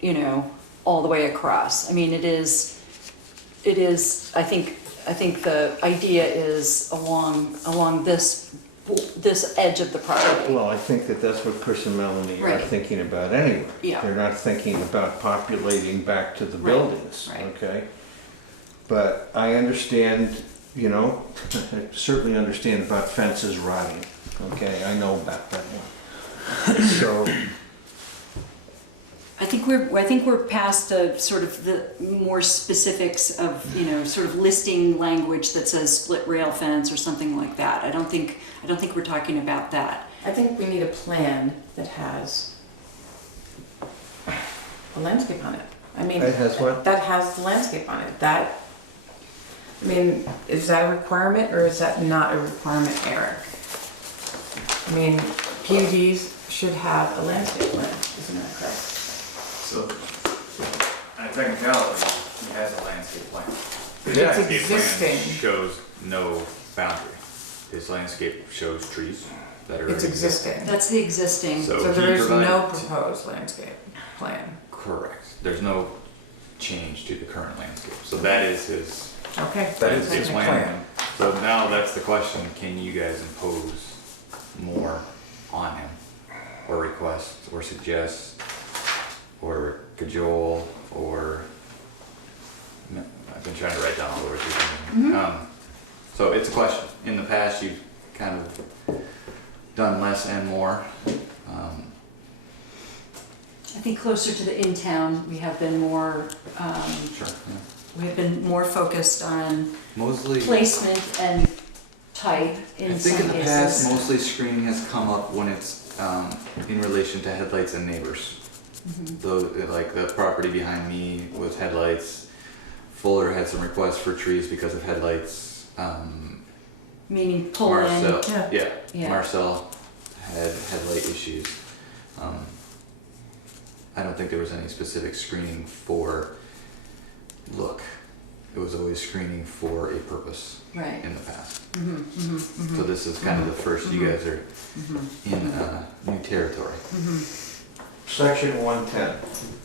you know, all the way across. I mean, it is, I think the idea is along this edge of the property. Well, I think that that's what Chris and Melanie are Right. thinking about anyway. Yeah. They're not thinking about populating back to the Right, buildings, right. okay? But I understand, you know, I certainly understand about fences rotting, okay? I know about that one. So, I think we're past the sort of the more specifics of, you know, sort of listing language that says split rail fence or something like that. I don't think we're talking about that. I think we need a plan that has a landscape on it. I mean. It has what? That has the landscape on it. That, I mean, is that a requirement or is that not a requirement, Eric? I mean, PUDs should have a landscape plan, isn't that correct? So, on a technicality, he has a landscape plan. His It's landscape plan existing. shows no boundary. His landscape shows trees that are. It's existing. That's the existing. So So he there is no provided- proposed landscape plan. Correct. There's no change to the current landscape. So that is his Okay. That is his Plan. plan. So now that's the question, can you guys impose more on him? Or request, or suggest, or cajole, or, no, I've been trying to write down all the words you're thinking. So it's a question. In the past, you've kind of done less and more. I think closer to the in-town, we have been more, Sure, yeah. we have been more focused on Mostly. placement and type I in think some in the past, cases. mostly screening has come up when it's in relation to headlights and neighbors. Though, like the property behind me was headlights. Fuller had some requests for trees because of headlights. Meaning pull in. Marcel, Yeah. Yeah. Marcel had headlight issues. I don't think there was any specific screening for look. it was always screening for a purpose Right. in the past. So this is kind of the first, you guys are in new territory. Section 110.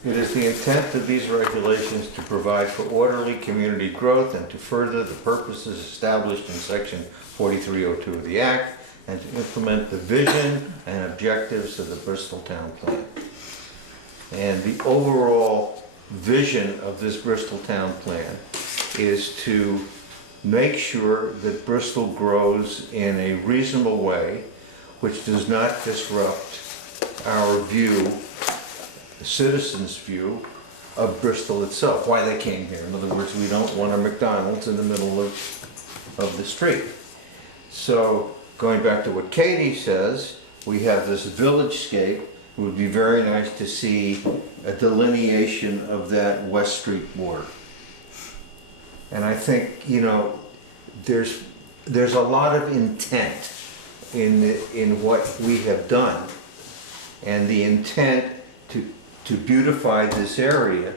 It is the intent of these regulations to provide for orderly community growth and to further the purposes established in section 4302 of the Act and to implement the vision and objectives of the Bristol Town Plan. And the overall vision of this Bristol Town Plan is to make sure that Bristol grows in a reasonable way, which does not disrupt our view, the citizens' view of Bristol itself, why they came here. In other words, we don't want a McDonald's in the middle of the street. So going back to what Katie says, we have this village-scape. It would be very nice to see a delineation of that West Street border. And I think, you know, there's a lot of intent in what we have done. And the intent to beautify this area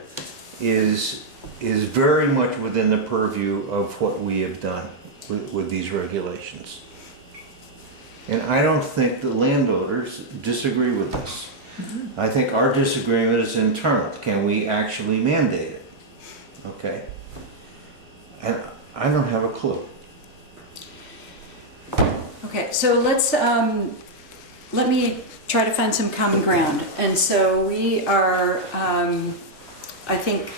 is very much within the purview of what we have done with these regulations. And I don't think the landowners disagree with this. I think our disagreement is internal. Can we actually mandate it? Okay. And I don't have a clue. Okay, so let me try to find some common ground. And so we are, I think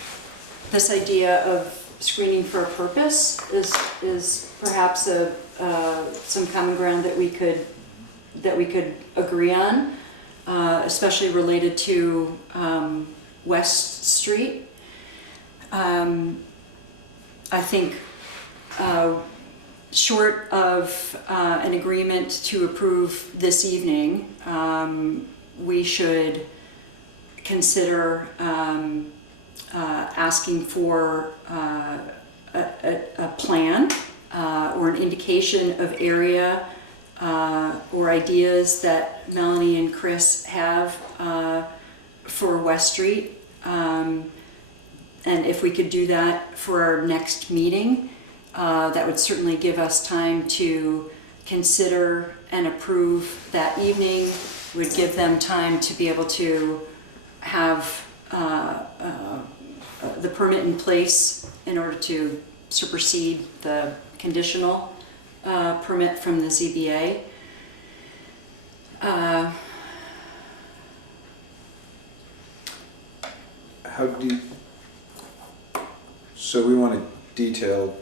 this idea of screening for a purpose is perhaps some common ground that we could agree on, especially related to West Street. I think short of an agreement to approve this evening, we should consider asking for a plan or an indication of area or ideas that Melanie and Chris have for West Street. And if we could do that for our next meeting, that would certainly give us time to consider and approve that evening, would give them time to be able to have the permit in place in order to supersede the conditional permit from the ZBA. How do so we want a detailed.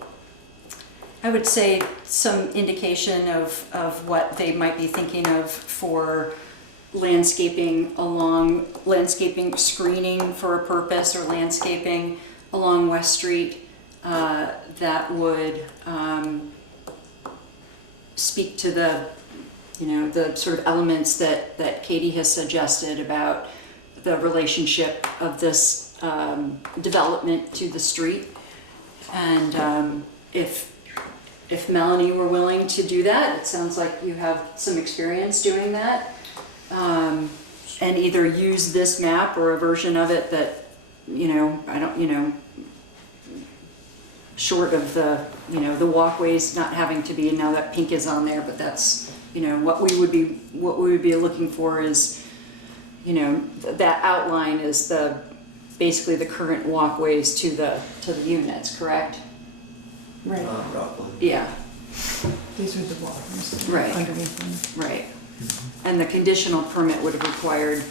I would say some indication of what they might be thinking of for landscaping screening for a purpose, or landscaping along West Street that would speak to the, you know, the sort of elements that Katie has suggested about the relationship of this development to the street. And if Melanie were willing to do that, it sounds like you have some experience doing that, and either use this map or a version of it that, you know, short of the, you know, the walkways not having to be, now that pink is on there, but that's, you know, what we would be looking for is, you know, that outline is basically the current walkways to the units, correct? Right, Yeah, these are the walls. Right. Underneath them. right. And the conditional permit would have required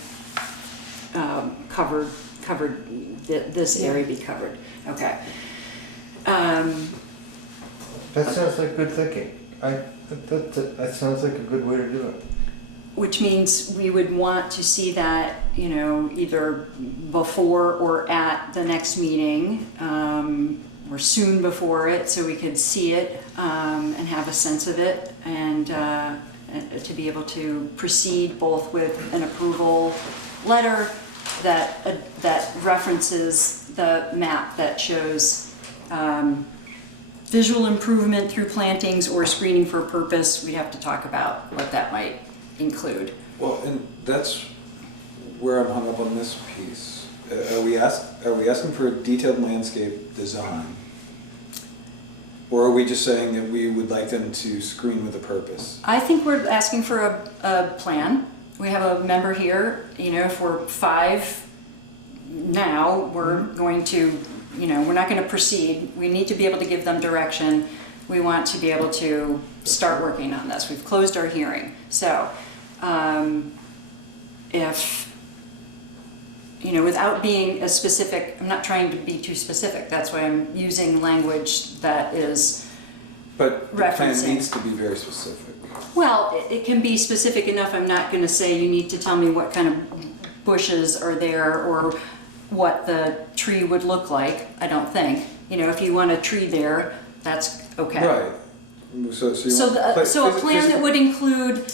this area be covered. Okay. That sounds like good thinking. That sounds like a good way to do it. Which means we would want to see that, you know, either before or at the next meeting, or soon before it, so we could see it and have a sense of it, and to be able to proceed both with an approval letter that references the map that shows visual improvement through plantings or screening for a purpose. We have to talk about what that might include. Well, and that's where I'm hung up on this piece. Are we asking for a detailed landscape design Or are we just saying that we would like them to screen with a purpose? I think we're asking for a plan. We have a member here, you know, if we're 5 now, we're going to, you know, we're not going to proceed. We need to be able to give them direction. We want to be able to start working on this. We've closed our hearing. So if, you know, without being as specific, I'm not trying to be too specific. That's why I'm using language that is But the plan referencing. needs to be very specific. Well, it can be specific enough. I'm not going to say you need to tell me what kind of bushes are there or what the tree would look like. I don't think. You know, if you want a tree there, that's okay. Right. So you So, want- so a plan that physical- would include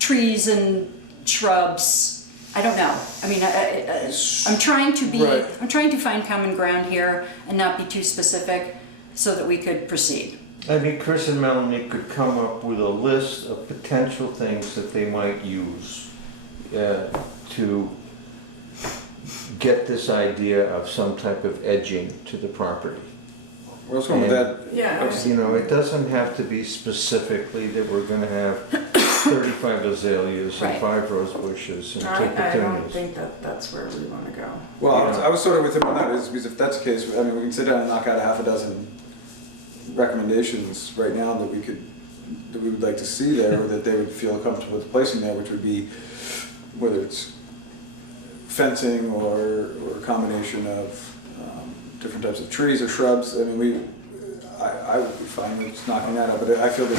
trees and shrubs. I don't know. I mean, I'm trying to be. Right. I'm trying to find common ground here and not be too specific, so that we could proceed. I think Chris and Melanie could come up with a list of potential things that they might use to get this idea of some type of edging to the property. What's going with that? Yeah. You know, it doesn't have to be specifically that we're gonna have 35 azaleas and Right. 5 rose bushes and 2 I don't petunias. think that that's where we want to go. Well, Yeah. I was sort of with him on that, is because if that's the case, I mean, we can sit down and knock out a half a dozen recommendations right now that we would like to see there, or that they would feel comfortable with placing there, which would be whether it's fencing or a combination of different types of trees or shrubs. I mean, I would be fine with knocking that out, but I feel that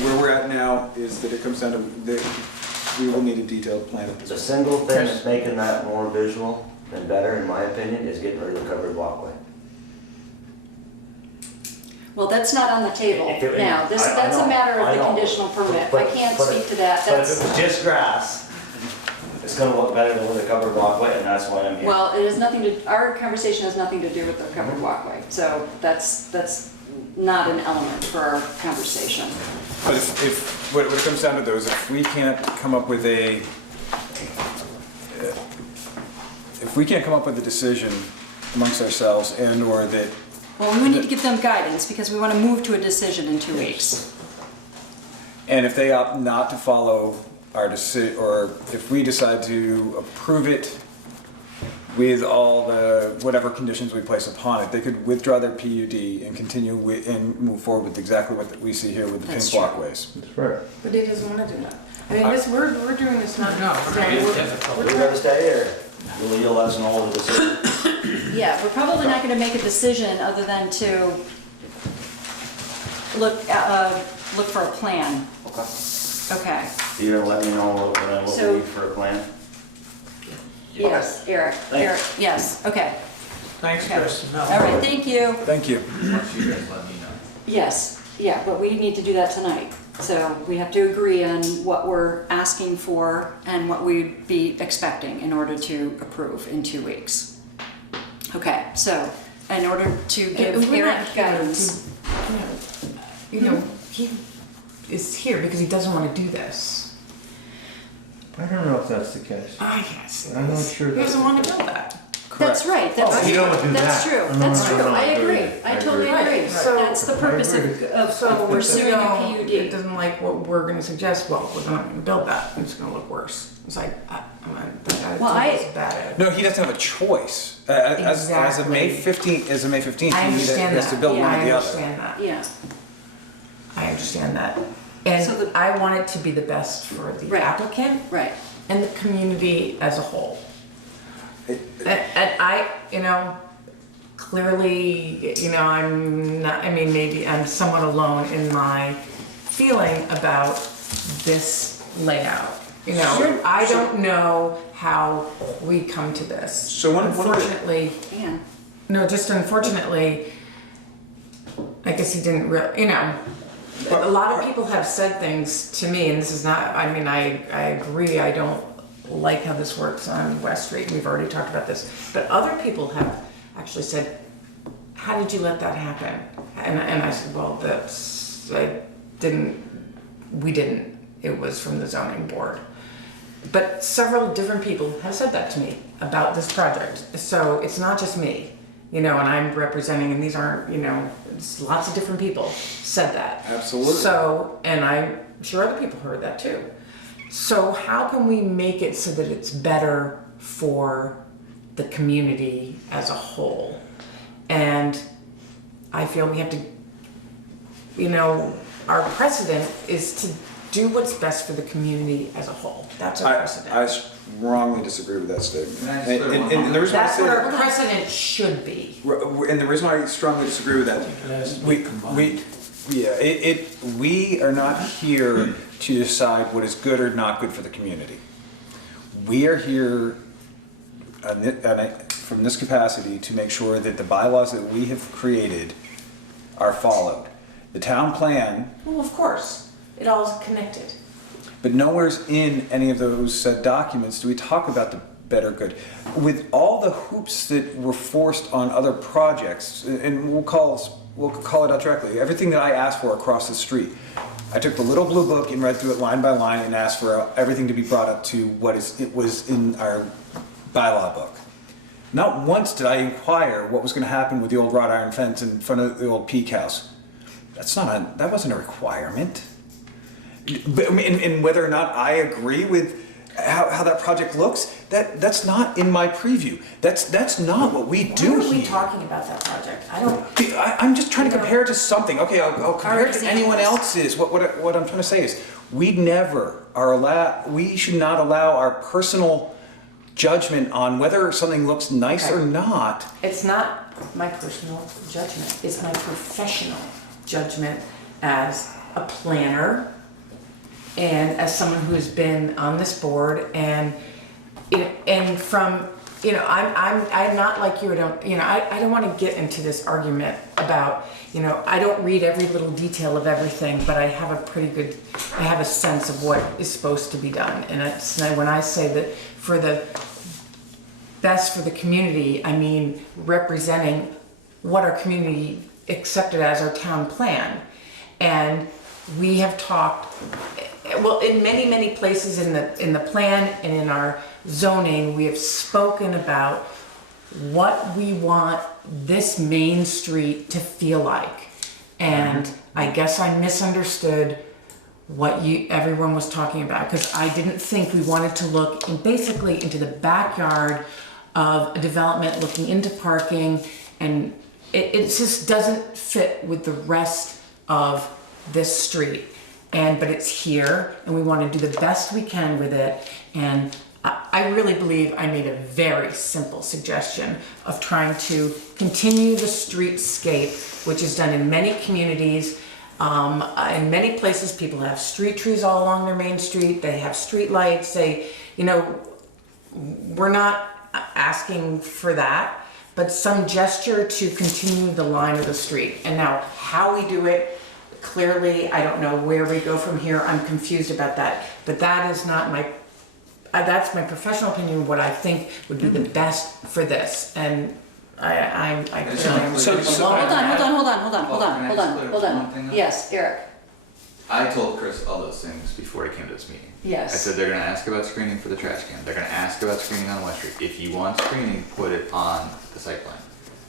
where we're at now is that it comes down to that we will need a detailed plan at this The point. single thing that's making that more visual and better, in my opinion, is getting rid of the covered walkway. Well, that's not on the table If it- now. That's know, a matter of I the know. conditional permit. I But- can't but speak to that. But if That's, it was just grass, it's gonna look better than with a covered walkway, and that's why I'm here. well, it has nothing to, our conversation has nothing to do with the covered walkway. So that's not an element for our conversation. But what it comes down to though is if we can't come up with a decision amongst ourselves and/or that, Well, we need to give them guidance because we want to move to a decision in 2 weeks. and if they opt not to follow our decision, or if we decide to approve it with all the, whatever conditions we place upon it, they could withdraw their PUD and continue with, and move forward with exactly what we see here with the That's pink true. walkways. That's right. But he doesn't want to do that. I mean, we're doing this not. No, saying it's we're- difficult. We're gonna stay here. You'll let us know what the decision. Yeah, we're probably not going to make a decision other than to look for a plan. Okay. Okay. You're gonna let me know what So- we need for a plan? Yes, Eric. Thanks. Eric, yes, okay. Thanks, Okay. Chris. No. All right, thank you. Thank you. Once you guys let me know. Yes, yeah, but we need to do that tonight. So we have to agree on what we're asking for and what we'd be expecting in order to approve in 2 weeks. Okay, so in order to give We're not Eric here guidance. to, you know, he is here because he doesn't want to do this. I don't know if that's the case. Yes. I'm not sure He that's doesn't the want to case. build that. That's right, that's, Oh, you don't wanna do that's that. true, No, that's no, true, no, I I agree, agree. I totally Right, agree. so- That's the purpose I agree. of So pursuing you a know, it PUD. doesn't like what we're going to suggest. Well, we're not going to build that. It's going to look worse. It's like that Well, attitude is bad. No, he doesn't have a choice. As of May Exactly. 15th, I he understand has to that. build Yeah, one or I the other. understand that. Yeah, I understand that. And So the- I want it to be the best for the Right. applicant right. and the community as a whole. It- And I, you know, clearly, you know, I'm not, I mean, maybe I'm somewhat alone in my feeling about this layout. You know, Sure. I don't know how we come to this. So one of the- Unfortunately, Dan. no, just unfortunately, I guess he didn't really, you know, a lot of people have said things to me, and this is not, I mean, I agree, I don't like how this works on West Street, we've already talked about this, but other people have actually said, how did you let that happen? And I said, well, we didn't, it was from the zoning board. But several different people have said that to me about this project, so it's not just me. and I'm representing, and these aren't, it's lots of different people said that. Absolutely. So, and I'm sure other people heard that too. So how can we make it so that it's better for the community as a whole? And I feel we have to, our precedent is to do what's best for the community as a whole. That's our precedent. I strongly disagree with that statement. Can I just put one And the reason why I That's say what that, our precedent should be. and the reason why I strongly disagree with that, It has to be we, combined. we are not here to decide what is good or not good for the community. We are here from this capacity to make sure that the bylaws that we have created are followed. The town plan, Well, of course, it all is connected. but nowhere's in any of those documents do we talk about the better good. With all the hoops that were forced on other projects, and we'll call it out directly, everything that I asked for across the street, I took the little blue book and read through it line by line and asked for everything to be brought up to what it was in our bylaw book. Not once did I inquire what was going to happen with the old wrought iron fence in front of the old Peak House. That wasn't a requirement. But, I mean, and whether or not I agree with how that project looks, that's not in my preview. That's not what we do Why are we here. talking about that project? I'm just trying to compare it to something. Okay, I'll compare it to anyone else's. What I'm trying to say is, we should not allow our personal judgment on whether something looks nice or not. It's not my personal judgment, it's my professional judgment as a planner and as someone who has been on this board and from, I'm not like you, I don't want to get into this argument about, I don't read every little detail of everything, but I have a sense of what is supposed to be done. And when I say that for the best for the community, I mean representing what our community accepted as our town plan. And we have talked, well, in many places in the plan and in our zoning, we have spoken about what we want this main street to feel like. And I guess I misunderstood what everyone was talking about, because I didn't think we wanted to look basically into the backyard of a development looking into parking, and it just doesn't fit with the rest of this street. But it's here, and we want to do the best we can with it. And I really believe I made a very simple suggestion of trying to continue the streetscape, which is done in many communities. In many places, people have street trees all along their main street. They have street lights. We're not asking for that, but some gesture to continue the line of the street. And now how we do it, clearly, I don't know where we go from here. I'm confused about that. But that is not that's my professional opinion, what I think would be the best for this. And I clearly am So- Hold on. Yes, Eric. I told Chris all those things before he came to this meeting. Yes. I said they're gonna ask about screening for the trash can. They're gonna ask about screening on West Street. If you want screening, put it on the site plan.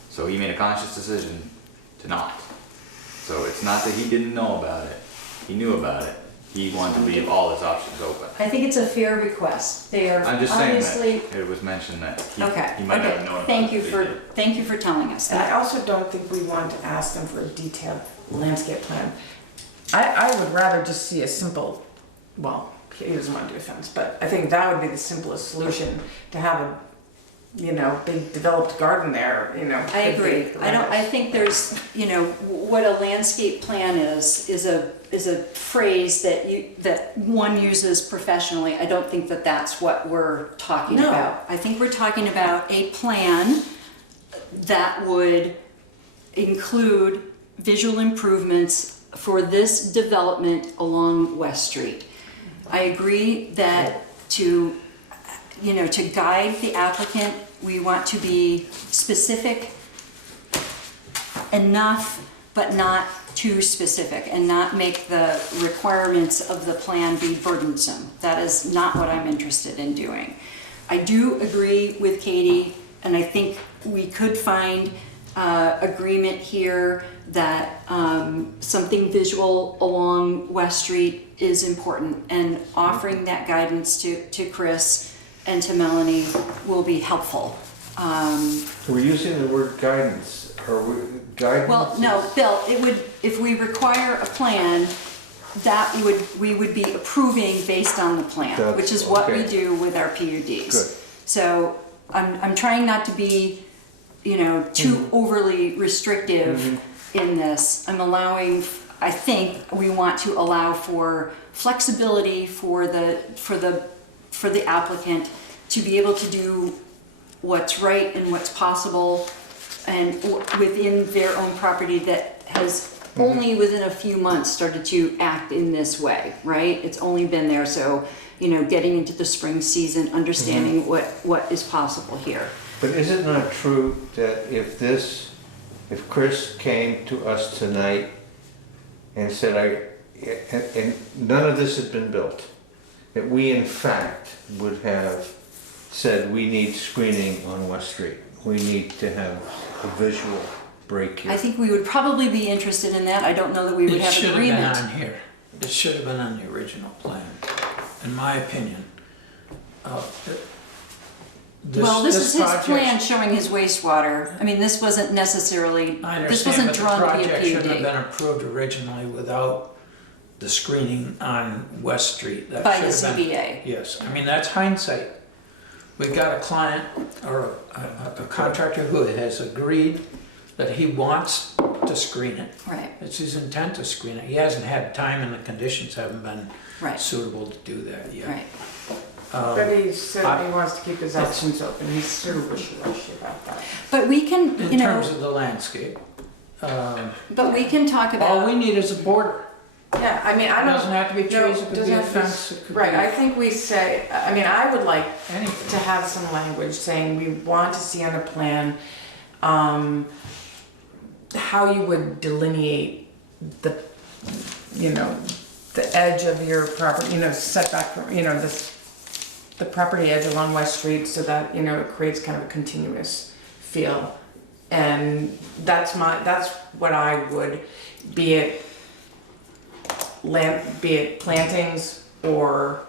So he made a conscious decision to not. So it's not that he didn't know about it. He knew about it. He wanted to leave all his options open. I think it's a fair request. They are I'm just saying obviously. that it was mentioned that he Okay, might not have known about it. thank you but he for, did. thank you for telling us And I that. also don't think we want to ask them for a detailed landscape plan. I would rather just see a simple, well, he doesn't want to do a fence, but I think that would be the simplest solution, to have a, big developed garden there, I agree. I think there's, what a landscape plan is a phrase that one uses professionally. I don't think that that's what we're talking No. about. I think we're talking about a plan that would include visual improvements for this development along West Street. I agree that to guide the applicant, we want to be specific enough, but not too specific, and not make the requirements of the plan be burdensome. That is not what I'm interested in doing. I do agree with Katie, and I think we could find agreement here that something visual along West Street is important, and offering that guidance to Chris and to Melanie will be helpful. So we're using the word guidance. Are we, guidance? Well, no, Bill, it would, if we require a plan, that we would be approving based on the plan, That's- which is what we okay. do with our PUDs. Good. So I'm trying not to be, too overly restrictive in this. I'm allowing, I think we want to allow for flexibility for the applicant to be able to do what's right and what's possible and within their own property that has only within a few months started to act in this way, right? It's only been there, so, getting into the spring season, understanding what is possible here. But is it not true that if Chris came to us tonight and said, and none of this had been built, that we in fact would have said, we need screening on West Street. We need to have a visual break here. I think we would probably be interested in that. I don't know that we would It have should agreement. have been on here. It should have been on the original plan, in my opinion. Well, this is his project- plan showing his wastewater. I mean, this wasn't necessarily, I this understand, wasn't but the drawn to be project shouldn't have a been PUD approved originally without the screening on West Street. That by the should have been- ZBA. Yes, I mean, that's hindsight. We've got a client or a contractor who has agreed that he wants to screen it. Right, It's his intent to screen it. He hasn't had time and the conditions haven't been right, suitable to do that yet. right. But he said I- he wants to keep his options open, he's sort of wishy-washy about that. But we can, In terms of the landscape, but we can talk all we about, need is a border. Yeah, I mean, I It don't. doesn't have to be no, trees, it could doesn't be a have to be- fence, it could Right, be I think we say, I mean, I would like to anything. have some language saying we want to see on a plan, how you would delineate the, the edge of your property, setback from, the property edge along West Street so that, it creates kind of a continuous feel. And that's what I would, be it plantings or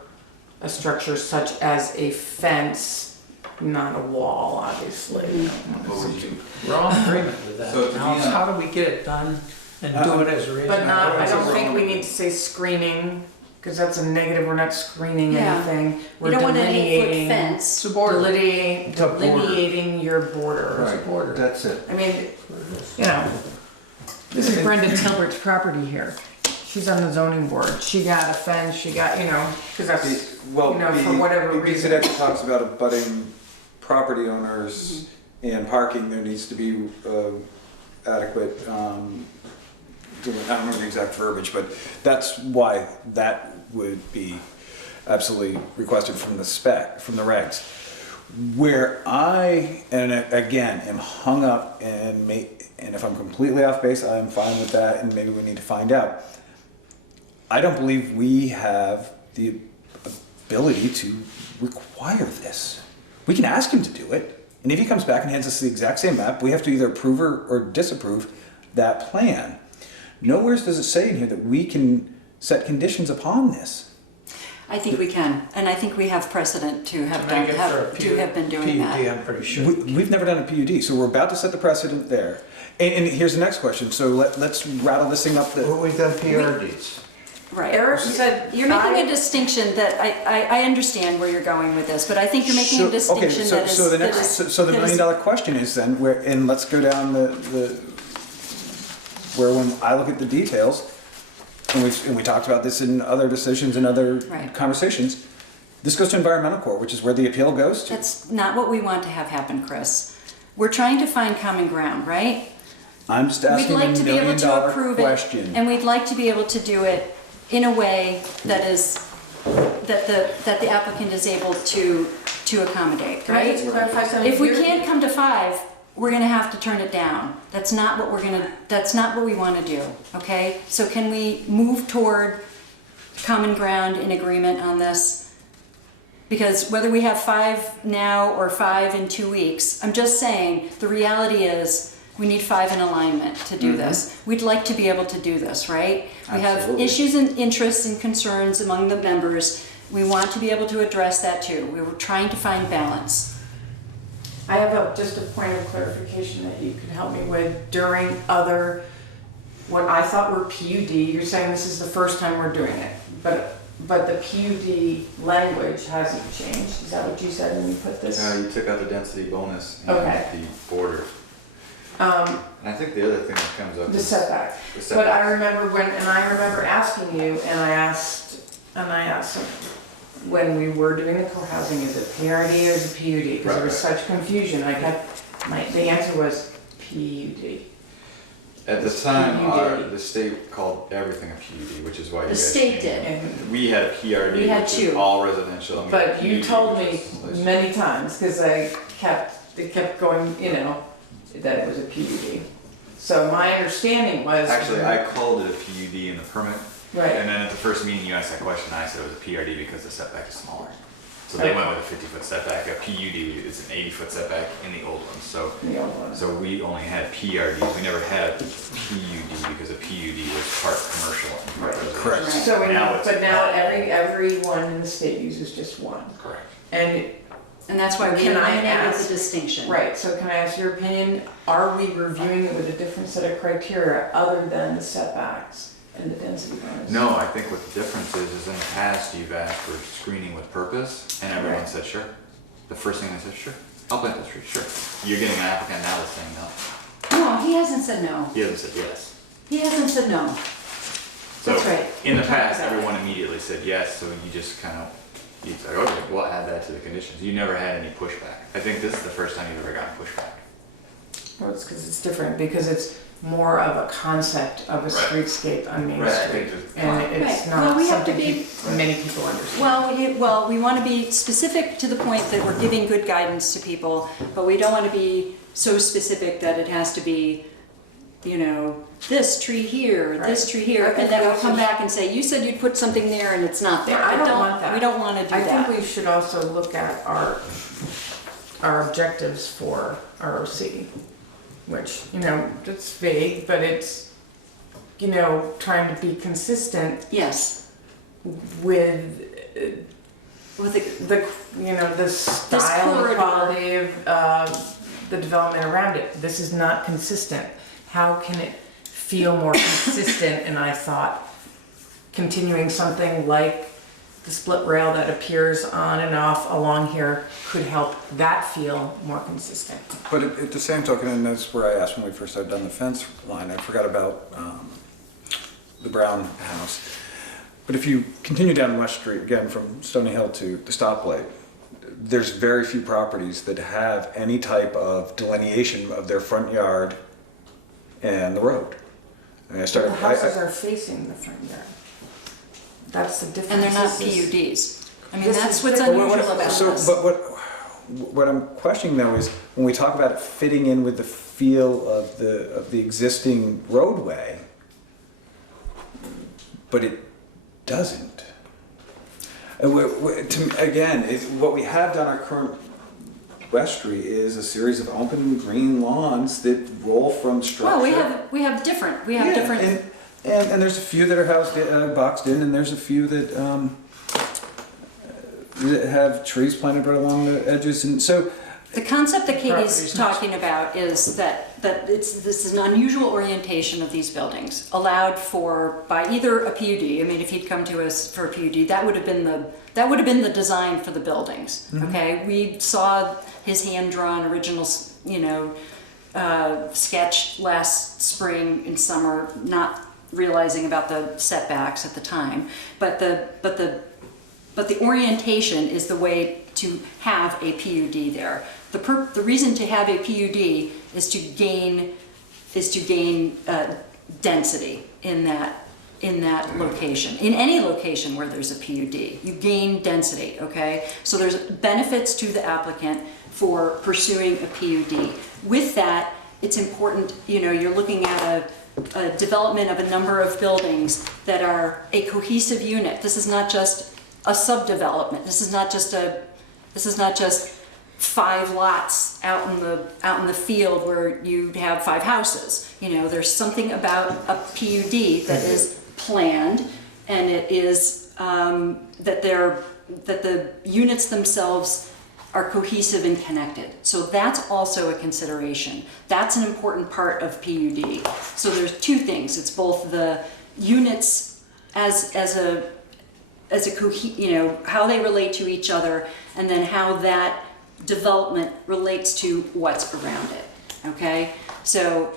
a structure such as a fence, not a wall, obviously. What would you? We're all in agreement with that. So to Now, me, how do we get it done and do it as reasonable? But not, I don't Otherwise, think we need to say screening, because that's a negative, we're not screening Yeah. anything. you We're don't want an 8-foot delineating, fence. It's a border. It's a border. delineating your border. Right, border. that's it. I mean, this is Brenda Tilbert's property here. She's on the zoning board. She got a fence, she got, because that's, Well, for whatever because reason. it actually talks about abutting property owners and parking, there needs to be adequate, I don't remember the exact verbiage, but that's why that would be absolutely requested from the spec, from the regs. Where I, and again, am hung up and if I'm completely off base, I'm fine with that, and maybe we need to find out. I don't believe we have the ability to require this. We can ask him to do it, and if he comes back and hands us the exact same map, we have to either approve or disapprove that plan. Nowhere does it say in here that we can set conditions upon this. I think we can, and I think we have precedent to have done, Make it for a to have been doing PUD, that. I'm pretty sure. We've never done a PUD, so we're about to set the precedent there. And here's the next question, so let's rattle this thing up. Well, we've done PRDs. Right. Eric said. You're making a distinction that I understand where you're going with this, but I think you're making a distinction that is. So the that next, is- so the that $1 is- million question is then, and let's go down where when I look at the details, and we talked about this in other decisions and other Right. conversations, this goes to environmental court, which is where the appeal goes to. That's not what we want to have happen, Chris. We're trying to find common ground, right? I'm just We'd asking a like to $1 be able million to approve it, question. and we'd like to be able to do it in a way that is, that the applicant is able to accommodate, Can I right? just clarify something? If we You're- can't come to 5, we're gonna have to turn it down. That's not what that's not what we wanna do, okay? So can we move toward common ground in agreement on this? Because whether we have 5 now or 5 in 2 weeks, I'm just saying, the reality is We need 5 in alignment to do this. We'd like to be able to do this, right? We have Absolutely. issues and interests and concerns among the members. We want to be able to address that too. We were trying to find balance. I have just a point of clarification that you could help me with. During other, what I thought were PUD, you're saying this is the first time we're doing it, but the PUD language hasn't changed. Is that what you said when you put this? You took out the density bonus and Okay. the border. And I think the other thing that comes up The is setback. the But setback. I remember asking you, and I asked when we were doing the co-housing, is it PRD or is it PUD? Because there was such confusion. The answer was PUD. At the time, PUD. the state called everything a PUD, which is why you The guys state changed it. And, We had a PRD, We had which is 2. all residential. and we had but you PUD, told which me is- many times, because it kept going, that it was a PUD. So my understanding was. Actually, I called it a PUD in the permit, Right. and then at the first meeting you asked that question, I said it was a PRD because the setback is smaller. So they went with a 50-foot setback. A PUD is an 80-foot setback in the old one. The old one. So we only had PRDs. We never had PUD because a PUD was part commercial and part residential. Correct. So Now it's- but now everyone in the state uses just one. Correct. And that's why we Can I eliminated ask- the distinction. right, so can I ask your opinion? Are we reviewing it with a different set of criteria other than the setbacks and the density bonus? No, I think what the difference is in the past you've asked for screening with purpose, and everyone Right. said sure. The first thing they said, sure. I'll plant the tree, sure. You're getting an applicant now that's saying no. No, he hasn't said no. He hasn't said yes. He hasn't said no. So That's right. in the We talked past, about everyone immediately said yes, so you just kind of, you'd say, okay, we'll add that to the conditions. You never had any pushback. I think this is the first time you've ever gotten pushback. Well, it's because it's different, because it's more of a concept of a Right. streetscape on Main Right, I Street. think it's And fine. it's Right. Well, not we have to something be- many people understand. Well, we want to be specific to the point that we're giving good guidance to people, but we don't want to be so specific that it has to be, this tree here, this Right. tree here, I think and then we we'll come also- back and say, you said you'd put something there and it's not there. Yeah, I don't want that. We don't want to do I that. think we should also look at our objectives for ROC, which, it's vague, but it's, trying to be consistent Yes. with With the the style and corridor. the quality of the development around it. This is not consistent. How can it feel more consistent? And I thought continuing something like the split rail that appears on and off along here could help that feel more consistent. But at the same token, and that's where I asked when we first had done the fence line, I forgot about the Brown house. But if you continue down West Street, again, from Stony Hill to the stoplight, there's very few properties that have any type of delineation of their front yard and the road. And I started. The houses are facing the front yard. That's the difference. And they're not This is- PUDs. I mean, this that's is what's different. unusual about So, this. but what I'm questioning though is when we talk about it fitting in with the feel of the existing roadway, but it doesn't. And what we have down our current West Street is a series of open green lawns that roll from structure. Well, we have different. And there's a few that are housed, boxed in, and there's a few that have trees planted right along the edges, and so. The concept that Katie's Properties. talking about is that this is an unusual orientation of these buildings, allowed for by either a PUD. I mean, if he'd come to us for a PUD, that would have been the design for the buildings. Okay, we saw his hand-drawn original, sketch last spring and summer, not realizing about the setbacks at the time, but the orientation is the way to have a PUD there. The reason to have a PUD is to gain density in that location. In any location where there's a PUD, you gain density. Okay, so there's benefits to the applicant for pursuing a PUD. With that, it's important. You're looking at a development of a number of buildings that are a cohesive unit. This is not just a subdevelopment. This is not just 5 lots out in the field where you have 5 houses. You know, there's something about a PUD that is planned, and it is that the units themselves are cohesive and connected. So that's also a consideration. That's an important part of PUD. So there's 2 things. It's both the units as a you know, how they relate to each other, and then how that development relates to what's around it. Okay? So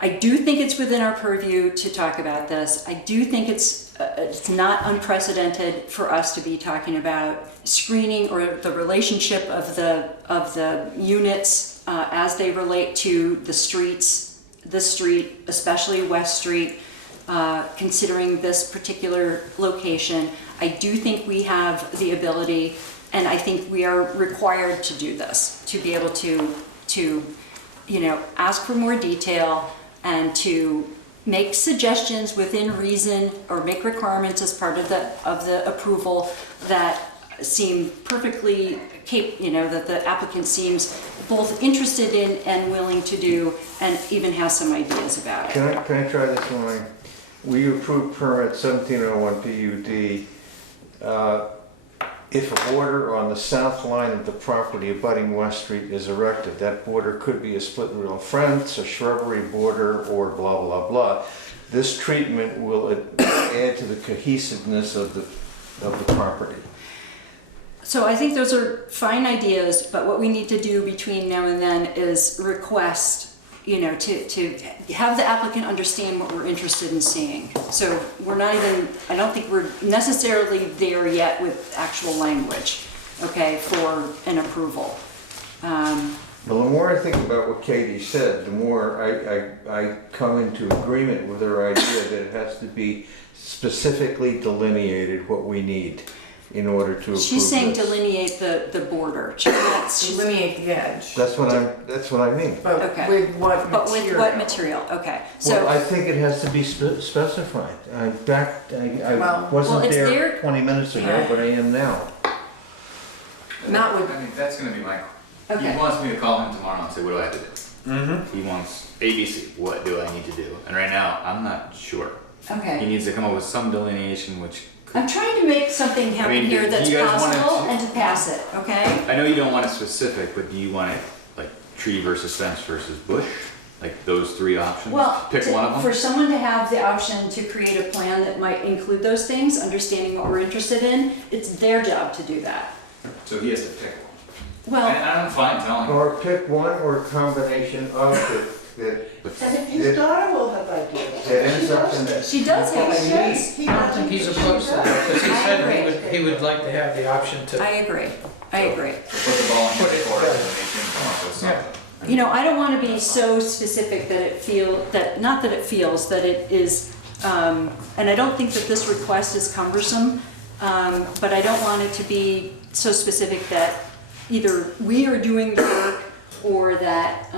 I do think it's within our purview to talk about this. I do think it's not unprecedented for us to be talking about screening or the relationship of the units as they relate to the streets, the street, especially West Street, considering this particular location. I do think we have the ability, and I think we are required to do this, to be able to you know, ask for more detail and to make suggestions within reason, or make requirements as part of the approval that seem perfectly you know, that the applicant seems both interested in and willing to do, and even has some ideas about it. Can I try this one? We approved permit 1701 PUD. If a border on the south line of the property abutting West Street is erected, that border could be a split rail fence, a shrubbery border, or blah, blah, blah. This treatment will add to the cohesiveness of the property. So I think those are fine ideas, but what we need to do between now and then is request, you know, to have the applicant understand what we're interested in seeing. So we're not even, I don't think we're necessarily there yet with actual language, okay, for an approval. Well, the more I think about what Katie said, the more I come into agreement with her idea that it has to be specifically delineated what we need in order to approve She's saying this. delineate the border. She's Delineate the edge. That's what I mean. But Okay. with what But material? with what material? Okay. So Well, I think it has to be specified. I Well, wasn't it's there there- 20 minutes ago, Yeah. but I am now. Not with- I mean, that's gonna be my, Okay. he wants me to call him tomorrow and say, what do I have to do? Mm-hmm. He wants ABC, what do I need to do? And right now, I'm not sure. He okay. needs to come up with some delineation, which, I'm trying to make something happen I mean, here do that's you guys wanna- possible and to pass it. Okay. I know you don't want it specific, but do you want it like tree versus fence versus bush? Like those 3 options? Well, Pick one of them? for someone to have the option to create a plan that might include those things, understanding what we're interested in, it's their job to do that. So he has to pick one. Well, And I'm fine telling him. Or pick one or a combination of that And if his daughter will have ideas. that ends up in this. she does have He ideas. says he I don't think he's opposed to that, because he I said agree. he would like to have the option to. I agree. I agree. Put the ball in Put his it court right. and make him come up with something. You know, I don't want to be so specific that not that it feels that it is, and I don't think that this request is cumbersome, but I don't want it to be so specific that either we are doing the work or that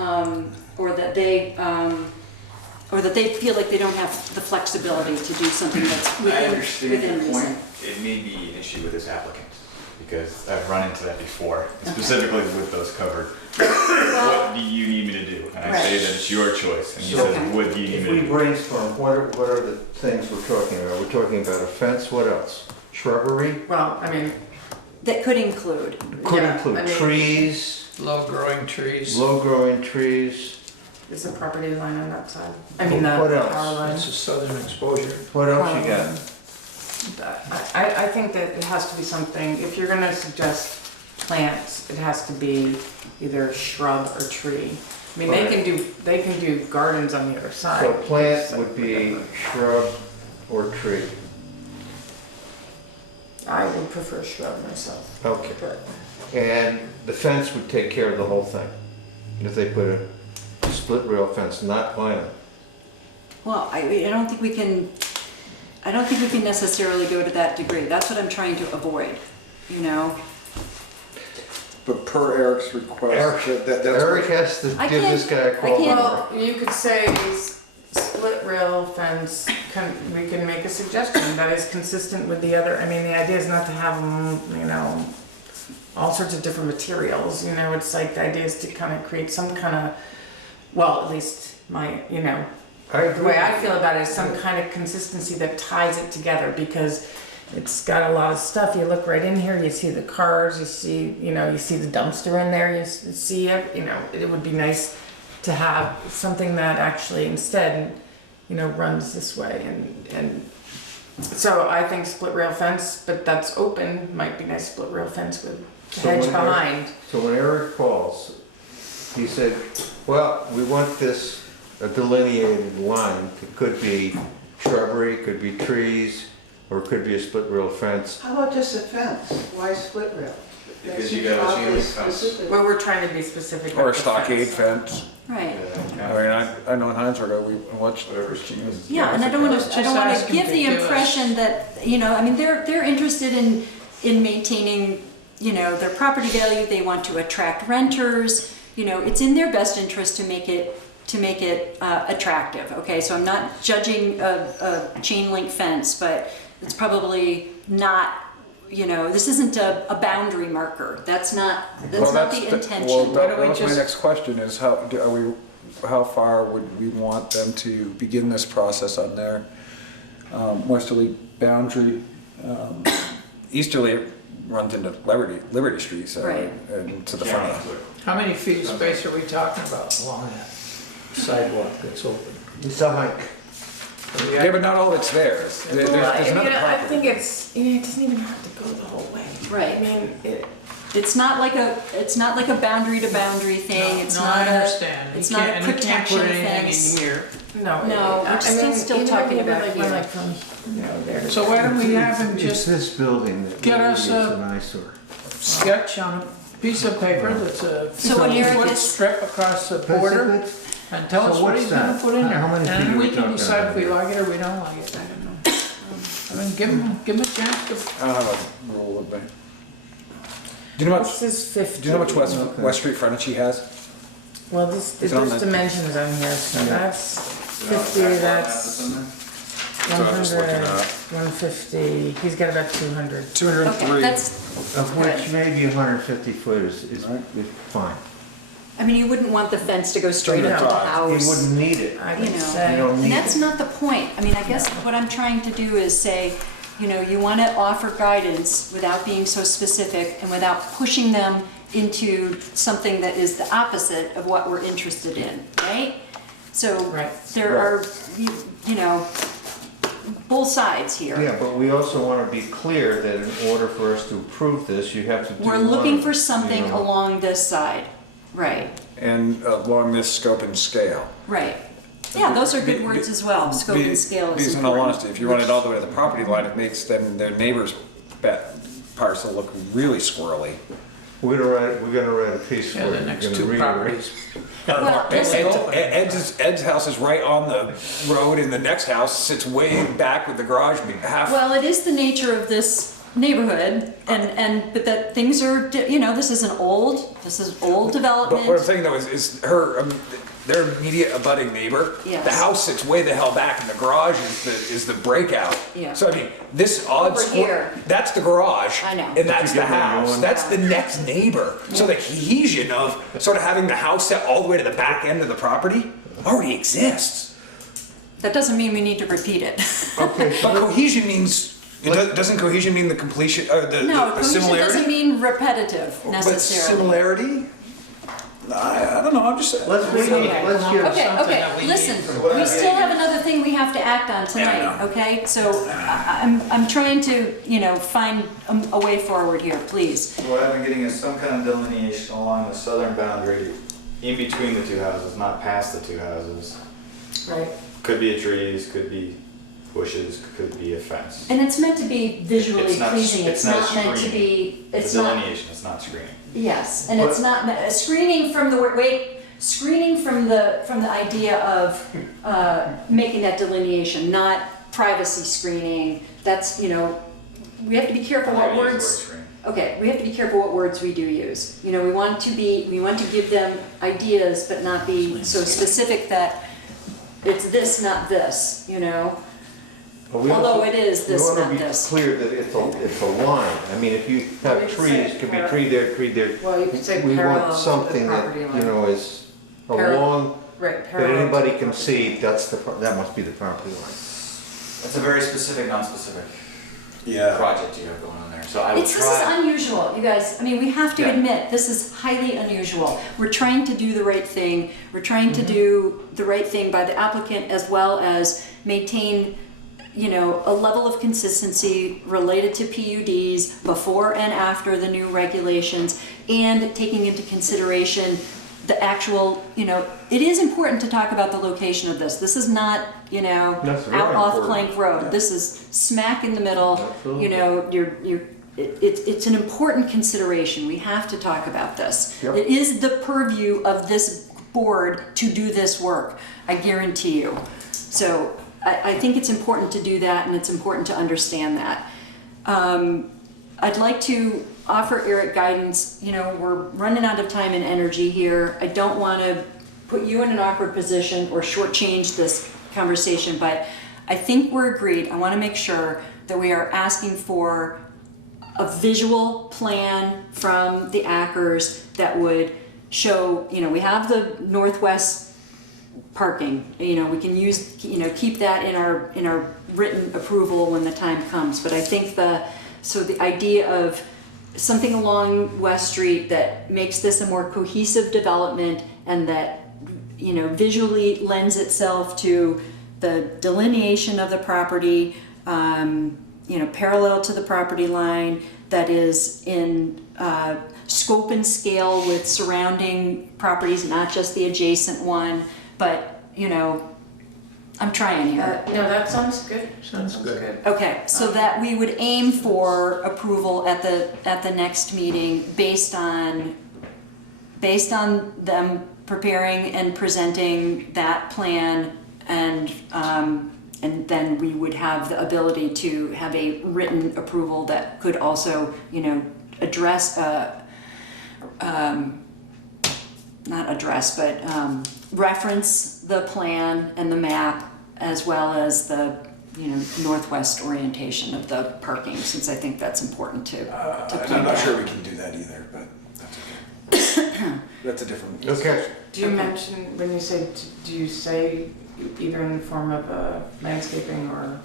they feel like they don't have the flexibility to do something that's I within understand your reason. point. It may be an issue with this applicant, because I've run into that before, specifically with those covered. What do you need me to do? And I say that it's your choice, and he So, says, what do you need If me we to do? brainstorm, what are the things we're talking about? We're talking about a fence, what else? Shrubbery? Well, I mean, That could include. Could Yeah, include I mean- trees, Low-growing trees. low-growing trees. is the property line on that side? I mean, the What else? power line. It's a southern exposure. What else you got? I think that it has to be something, if you're gonna suggest plants, it has to be either shrub or tree. I mean, they can do gardens on the other side. So plant would be shrub or tree. I would prefer shrub myself. Okay. But And the fence would take care of the whole thing. If they put a split rail fence, not vinyl. Well, I don't think we can necessarily go to that degree. That's what I'm trying to avoid, you know? But per Eric's request, that's Eric has to I give this guy a can't- call. I can't- Well, you could say split rail fence, we can make a suggestion that is consistent with the other, I mean, the idea is not to have them, you know, all sorts of different materials, you know, it's like the idea is to kind of create some kind of, well, at least my, you know, the way I feel about it is some kind of consistency that ties it together, because it's got a lot of stuff. You look right in here, you see the cars, you see, you know, you see the dumpster in there, you see, you know, it would be nice to have something that actually instead, you know, runs this way. And so I think split rail fence, but that's open, might be nice, split rail fence with hedge behind. So when Eric calls, he said, well, we want this a delineated line. It could be shrubbery, could be trees, or it could be a split rail fence. How about just a fence? Why split rail? Because you got a chain link fence. Well, we're trying to be specific. Or a with the stockade fence. fence. Right. I mean, I know in Heinsberg, we watched Whatever's cheapest. Yeah, and I don't want to asking give to the give us- impression that, you know, I mean, they're interested in maintaining, you know, their property value. They want to attract renters. You know, it's in their best interest to make it attractive. Okay, so I'm not judging a chain link fence, but it's probably not. You know, this isn't a boundary marker. That's not the intention. Well, Why don't we that was my just- next question is how far would we want them to begin this process on their westerly boundary? Easterly it runs into Liberty Street, so, Right. and to the front. How many feet of space are we talking about along that sidewalk that's open? It's a hike. Yeah, but not all that's there. There's another I property. think it's, you know, it doesn't even have to go the whole way. Right. I mean, It's not like a boundary to boundary thing. It's No, not I a. understand. It's You not can't- a and you can't put protection anything fence. in here. no. No, we're still talking about like, here. Like from, you know, there to So why don't we have him It's just this building that get really us is a- an eyesore. sketch on a piece of paper that's a So when Eric 50-foot is- strip across the border, Basically, and tell us So what what's he's gonna that? put in there. How many feet And are we we can talking decide about if we here? like it or we don't like it, I don't know. I mean, give him a chance to, I don't have a rule with me. Do you know This much? is 50. Do you know how much Okay. West Street frontage he has? Well, Is it on there's the- dimensions on here, so that's 50, that's So I'm just looking 100, at 150, he's got about 200. Okay, 203. that's. Of which maybe 150 foot is fine. I mean, you wouldn't want the fence to go straight up to the You house. wouldn't need it. I You would know, You say, don't And need that's it. not the point. I mean, I guess what I'm trying to do is say, you know, you want to offer guidance without being so specific and without pushing them into something that is the opposite of what we're interested in, right? So Right. there are, you know, both sides here. Yeah, but we also want to be clear that in order for us to approve this, you have to do We're one looking of- for something you know. along this side. Right, And along this scope and scale. right. Yeah, those are good words as well. Scope and scale is Because in all important. honesty, if you run it all the way to the property line, it makes then their neighbor's parcel look really squirrely. We're gonna write a piece for Yeah, it. the We're next gonna two read it. properties. Well, listen, Ed's house is right on the road, and the next house sits way back with the garage half. well, it is the nature of this neighborhood, but that things are, you know, this is old But what I'm development. saying though is her, their immediate abutting neighbor, Yes. the house sits way the hell back, and the garage is the breakout. Yeah. So I mean, this odd Over square, here. that's the garage. I know. And that's the get where you're house. going? That's the next neighbor. So the cohesion of sort of having the house set all the way to the back end of the property already exists. That doesn't mean we need to repeat it. Okay, But cohesion means, doesn't cohesion mean the completion, or the No, the cohesion similarity? doesn't mean repetitive But necessarily. similarity? I don't know, I'm just saying. let's give, Okay, listen, we still have another thing we have to act on Yeah, I tonight, know. okay? So I'm trying to, you know, find a way forward here, please. What I've been getting is some kind of delineation along the southern boundary, in between the two houses, not past the two houses. right. Could be a trees, could be bushes, could be a fence. And it's meant to be visually It's not- pleasing, it's it's not not meant to screening. be, The it's not. delineation, it's not screening. Yes, and it's not, screening from screening from the idea of making that delineation, not privacy screening. That's, you know, we have to be careful what I use the word words, screen. okay, we have to be careful what words we do use. You know, we want to give them ideas, but not be so specific that it's this, not this, you know? But we Although also- it is this, We not want to be this. clear that it's a line. I mean, if you Well, have you could trees, say it could be para- tree there, tree there. Well, you could say We parallel want to the something that, property you line. know, is Parallel- along, Right, that parallel. anybody can see, that must be the property line. It's a very specific, non-specific Yeah. project you have going on there, so I would This is try. unusual, you guys. I mean, we have to Yeah. admit, this is highly unusual. We're trying to do the right thing. We're trying to do the right thing by the applicant as well as maintain, you know, a level of consistency related to PUDs before and after the new regulations, and taking into consideration the actual, you know, it is important to talk about the location of this. This is not, you know, That's very out off important. Plank Road. This is smack in the middle. Absolutely. You know, it's an important consideration. We have to talk about this. Yep. It is the purview of this board to do this work, I guarantee you. So I think it's important to do that, and it's important to understand that. I'd like to offer Eric guidance. You know, we're running out of time and energy here. I don't want to put you in an awkward position or shortchange this conversation, but I think we're agreed. I want to make sure that we are asking for a visual plan from the Ackers that would show, you know, we have the northwest parking, you know, we can use, you know, keep that in our written approval when the time comes. But I think the idea of something along West Street that makes this a more cohesive development and that, you know, visually lends itself to the delineation of the property, you know, parallel to the property line, that is in scope and scale with surrounding properties, not just the adjacent one, but, you know, I'm trying here. No, that sounds good. Sounds good. Okay, so that we would aim for approval at the next meeting based on them preparing and presenting that plan, and then we would have the ability to have a written approval that could also, you know, address, not address, but reference the plan and the map, as well as the, you know, northwest orientation of the parking, since I think that's important to I'm not sure we can do that either, but that's okay. That's a different. Okay. Do you mention, when you say, do you say either in the form of landscaping or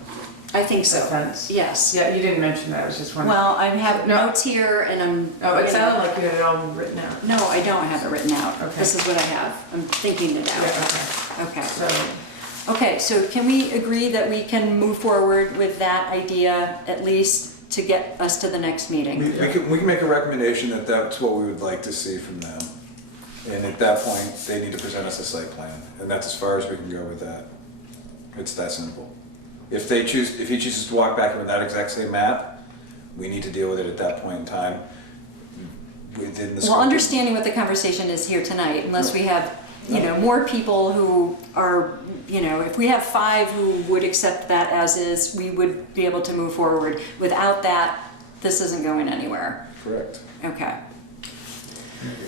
I think a so, fence? yes. Yeah, you didn't mention that, I was just wondering. Well, I have No. notes here and I'm. Oh, it you know- sounded like you had it all written out. No, I don't have it written out. Okay. This is what I have. I'm thinking it Yeah, out. okay. Okay. So, Okay, so can we agree that we can move forward with that idea at least to get us to the next meeting? We can make a recommendation that that's what we would like to see from them. And at that point, they need to present us a site plan, and that's as far as we can go with that. It's that simple. If he chooses to walk back with that exact same map, we need to deal with it at that point in time within the scope. Well, understanding what the conversation is here tonight, unless we have, you know, more people who are, you know, if we have 5 who would accept that as is, we would be able to move forward. Without that, this isn't going anywhere. Correct. Okay.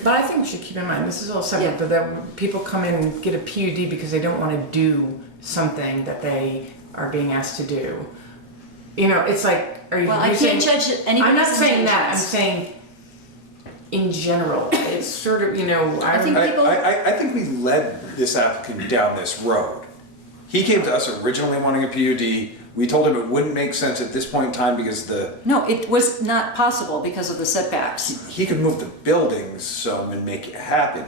but I think you should keep in mind, this is all separate, Yeah. but that when people come in and get a PUD because they don't want to do something that they are being asked to do. You know, it's like, are you Well, I you're can't saying- judge anybody's I'm not saying that, I'm intentions. saying in general, it's sort of, you know, I think I people- I think we led this applicant down this road. He came to us originally wanting a PUD. We told him it wouldn't make sense at this point in time because No, it was not possible because of the setbacks. he could move the buildings some and make it happen.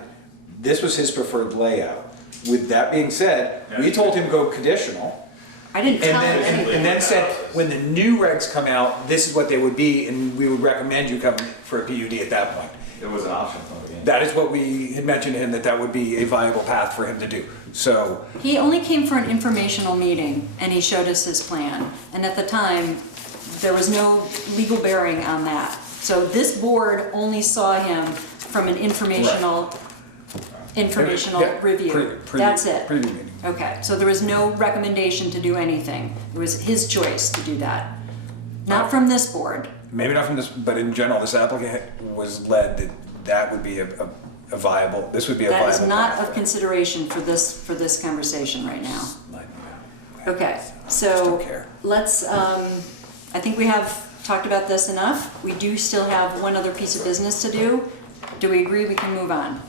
This was his preferred layout. With that being said, we told him go conditional. I didn't And tell him then, anything. and then said, when the new regs come out, this is what they would be, and we would recommend you come for a PUD at that point. It was an option from the beginning. That is what we had mentioned to him, that would be a viable path for him to do. So, He only came for an informational meeting and he showed us his plan. And at the time, there was no legal bearing on that. So this board only saw him from an informational Yeah, review. That's it. Preview meeting. Okay, so there was no recommendation to do anything. It was his choice to do that. Not from this board. Maybe not from this, but in general, this applicant was led that that would be a viable, this would be a viable That is not path. of consideration for this conversation right now. Okay, Just don't so care. let's, I think we have talked about this enough. We do still have one other piece of business to do. Do we agree we can move on?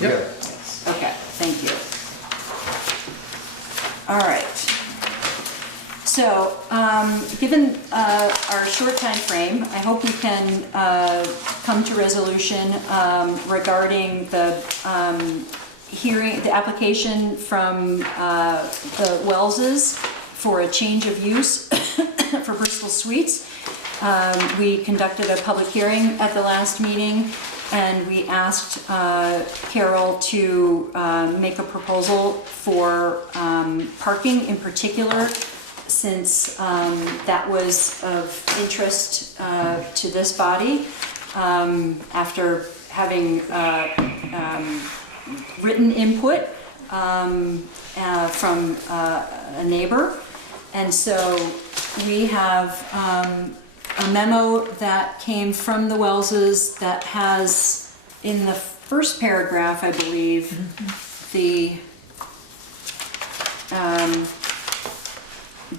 Yeah. Okay, thank you. All right. So, given our short time frame, I hope we can come to resolution regarding the hearing, the application from the Wellses for a change of use for Bristol Suites. We conducted a public hearing at the last meeting, and we asked Carol to make a proposal for parking in particular, since that was of interest to this body. After having written input from a neighbor. And so we have a memo that came from the Wellses that has, in the first paragraph, I believe,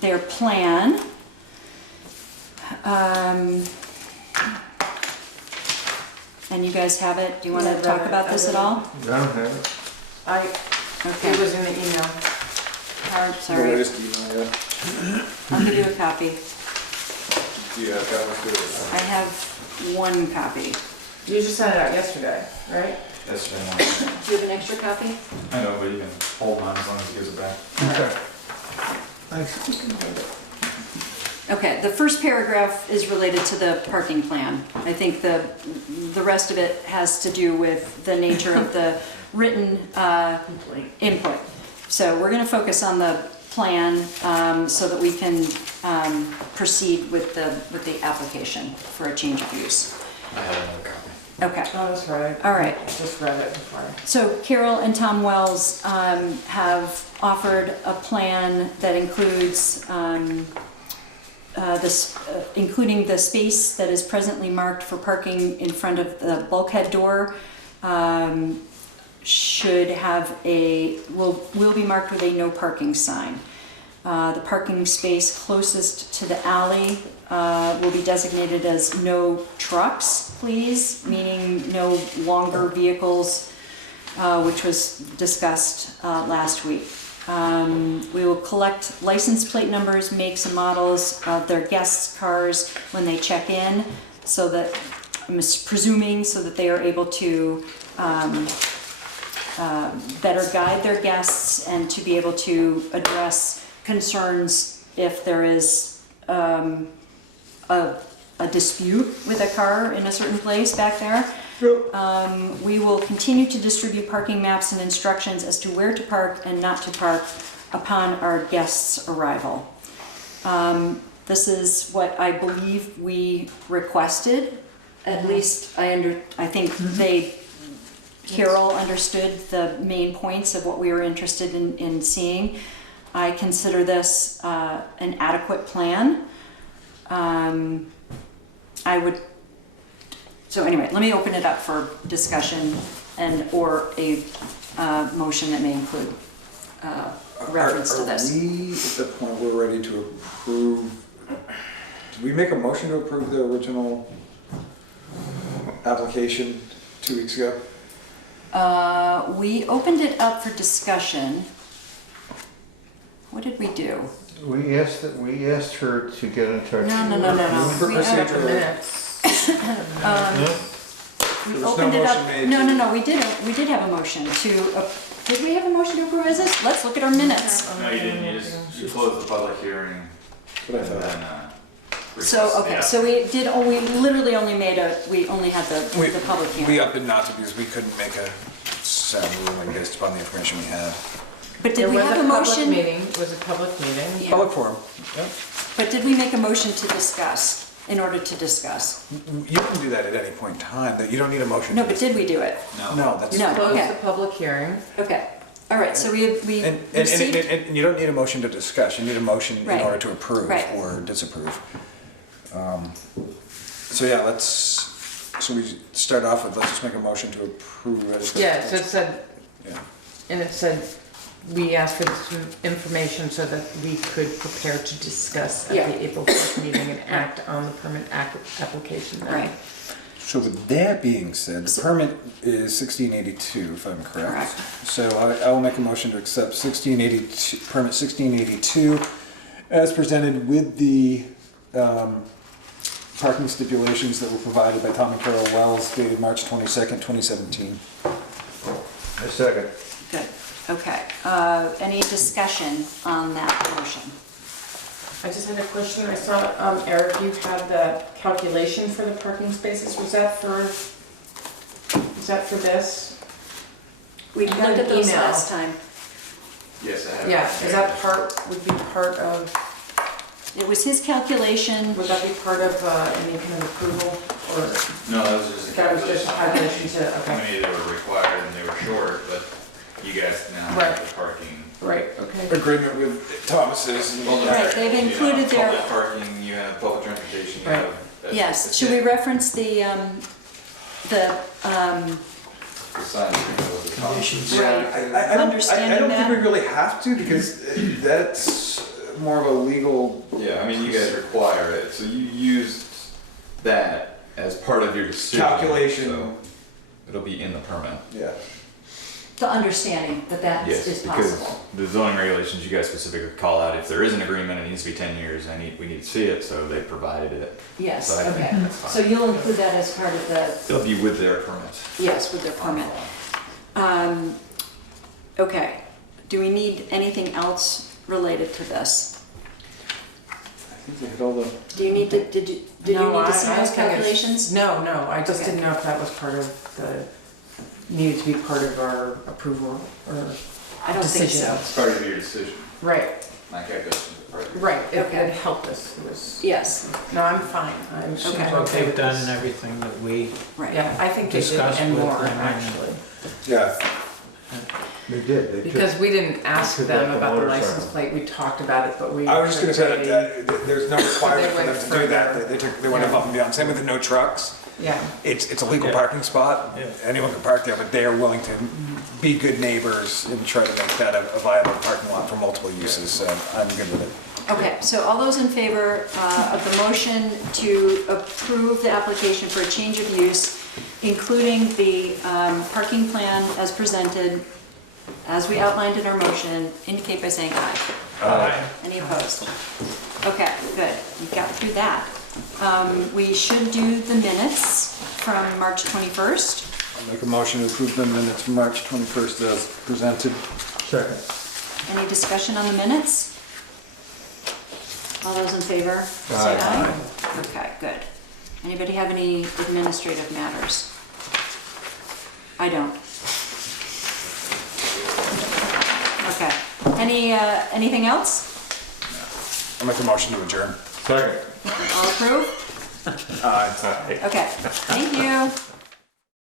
their plan. And you guys have it? Do you want to talk about this at all? I don't have it. Okay. It was in the email. Sorry, We'll just email you. I'll give you a copy. Do you have copies? I have one copy. You just sent it out yesterday, right? Yesterday morning. Do you have an extra copy? I know, but you can hold mine as long as he gives it back. Okay. Thanks. Okay, the first paragraph is related to the parking plan. I think the rest of it has to do with the nature of the written input. So we're gonna focus on the plan so that we can proceed with the application for a change of use. I have another copy. Okay, Oh, that's right. all right. I just read it before. So Carol and Tom Wells have offered a plan that includes including the space that is presently marked for parking in front of the bulkhead door should have will be marked with a no parking sign. The parking space closest to the alley will be designated as no trucks, please, meaning no longer vehicles, which was discussed last week. We will collect license plate numbers, makes and models of their guests' cars when they check in, so that, I'm presuming, so that they are able to better guide their guests and to be able to address concerns if there is a dispute with a car in a certain place back there. We will continue to distribute parking maps and instructions as to where to park and not to park upon our guests' arrival. This is what I believe we requested. At least I think Carol understood the main points of what we were interested in seeing. I consider this an adequate plan. So anyway, let me open it up for discussion or a motion that may include reference to this. Are we at the point we're ready to approve? Did we make a motion to approve the original application 2 weeks ago? We opened it up for discussion. What did we do? We asked her to get in touch. No. For We procedural- Minutes. We There was no opened it up. motion made No, to- no, we did have a motion to, did we have a motion to approve this? Let's look at our minutes. No, you didn't, you closed the public hearing What I and thought. then, So, okay, so we literally only we only had the public We hearing. opted not to because we couldn't make a sound ruling based upon the information we had. But There did we was have a public motion? meeting, it was a public meeting. Yeah. Public forum. Yep. But did we make a motion to discuss, in order to discuss? You can do that at any point in time. That you don't need a motion. No, to but did we do it? No, that's. No. Close Okay. the public hearing. Okay, all right, so we And received, you don't need a motion to discuss. You need a motion in Right. order to approve Right. or disapprove. So yeah, so we start off with, let's just make a motion to approve it. Yeah, so it said, Yeah. and it said we asked for this information so that we could prepare to discuss at Yeah. the April 4th meeting and act on the permit application then. Right. So with that being said, the permit is 1682, if I'm correct. Correct. So I will make a motion to accept 1682, permit 1682 as presented with the parking stipulations that were provided by Tom and Carol Wells dated March 22nd, 2017. A second. Good, okay. Any discussion on that motion? I just had a question. I saw, Eric, you had the calculation for the parking spaces. Was that for this? We got looked an at those email. last time. Yes, I have. Yeah, is that would be part of, It was his calculation. would that be part of any kind of approval? Or No, that was just a that was just a calculation to, How okay, many they were required and they were short, but you guys now Right. have the parking. right, okay. Agreement with Thomas's. Right, they've You know, included their- Public parking, you have public transportation, you Right. have. Yes, should we reference the The sign agreement with the Conditions. Right. I Understanding don't think we that? really have to because that's more of a legal. Yeah, I mean, you guys require it, so you used that as part of your decision. Calculation. So it'll be in the permit. Yeah. the understanding that that Yes, is because possible. the zoning regulations, you guys specifically call out, if there is an agreement, it needs to be 10 years, we need to see it, so they provided it. Yes, So I think okay. that's fine. So you'll include that as part of the, It'll be with their permit. yes, with their permit. Okay, do we need anything else related to this? I think they had all the. Do you need to, did you No, need to see I those think it's- calculations? No, I just Okay. didn't know if that was part of needed to be part of our approval or I don't think decision. so. It's part of your decision. Right, My calculations are part of your. right, it Okay. helped us. It was, Yes, no, I'm fine. I'm Seems Okay. like they've with done this. everything that we right. Yeah, I think they did discussed and with more them. actually. Yeah. They did, they took. Because we didn't ask took them out the about the motorcycle. license plate, we talked about it, but we. I was just gonna say they- that there's no requirement for went them to do further. that. They went Yeah. above and beyond. Same with the no trucks. Yeah, It's a legal Yeah. parking spot. Yeah. Anyone can park there, but they are willing to be good neighbors and try to make that a viable parking lot for multiple uses. So I'm good with it. Okay, so all those in favor of the motion to approve the application for a change of use, including the parking plan as presented, as we outlined in our motion, indicate by saying aye. Any opposed? Okay, good, we got through that. We should do the minutes from March 21st. I'll make a motion to approve the minutes from March 21st as presented. Second. Any discussion on the minutes? All those in favor, say aye. Okay, good. Anybody have any administrative matters? I don't. Okay. Anything else? I'll make a motion to adjourn. Second. All approve? It's Okay, thank you.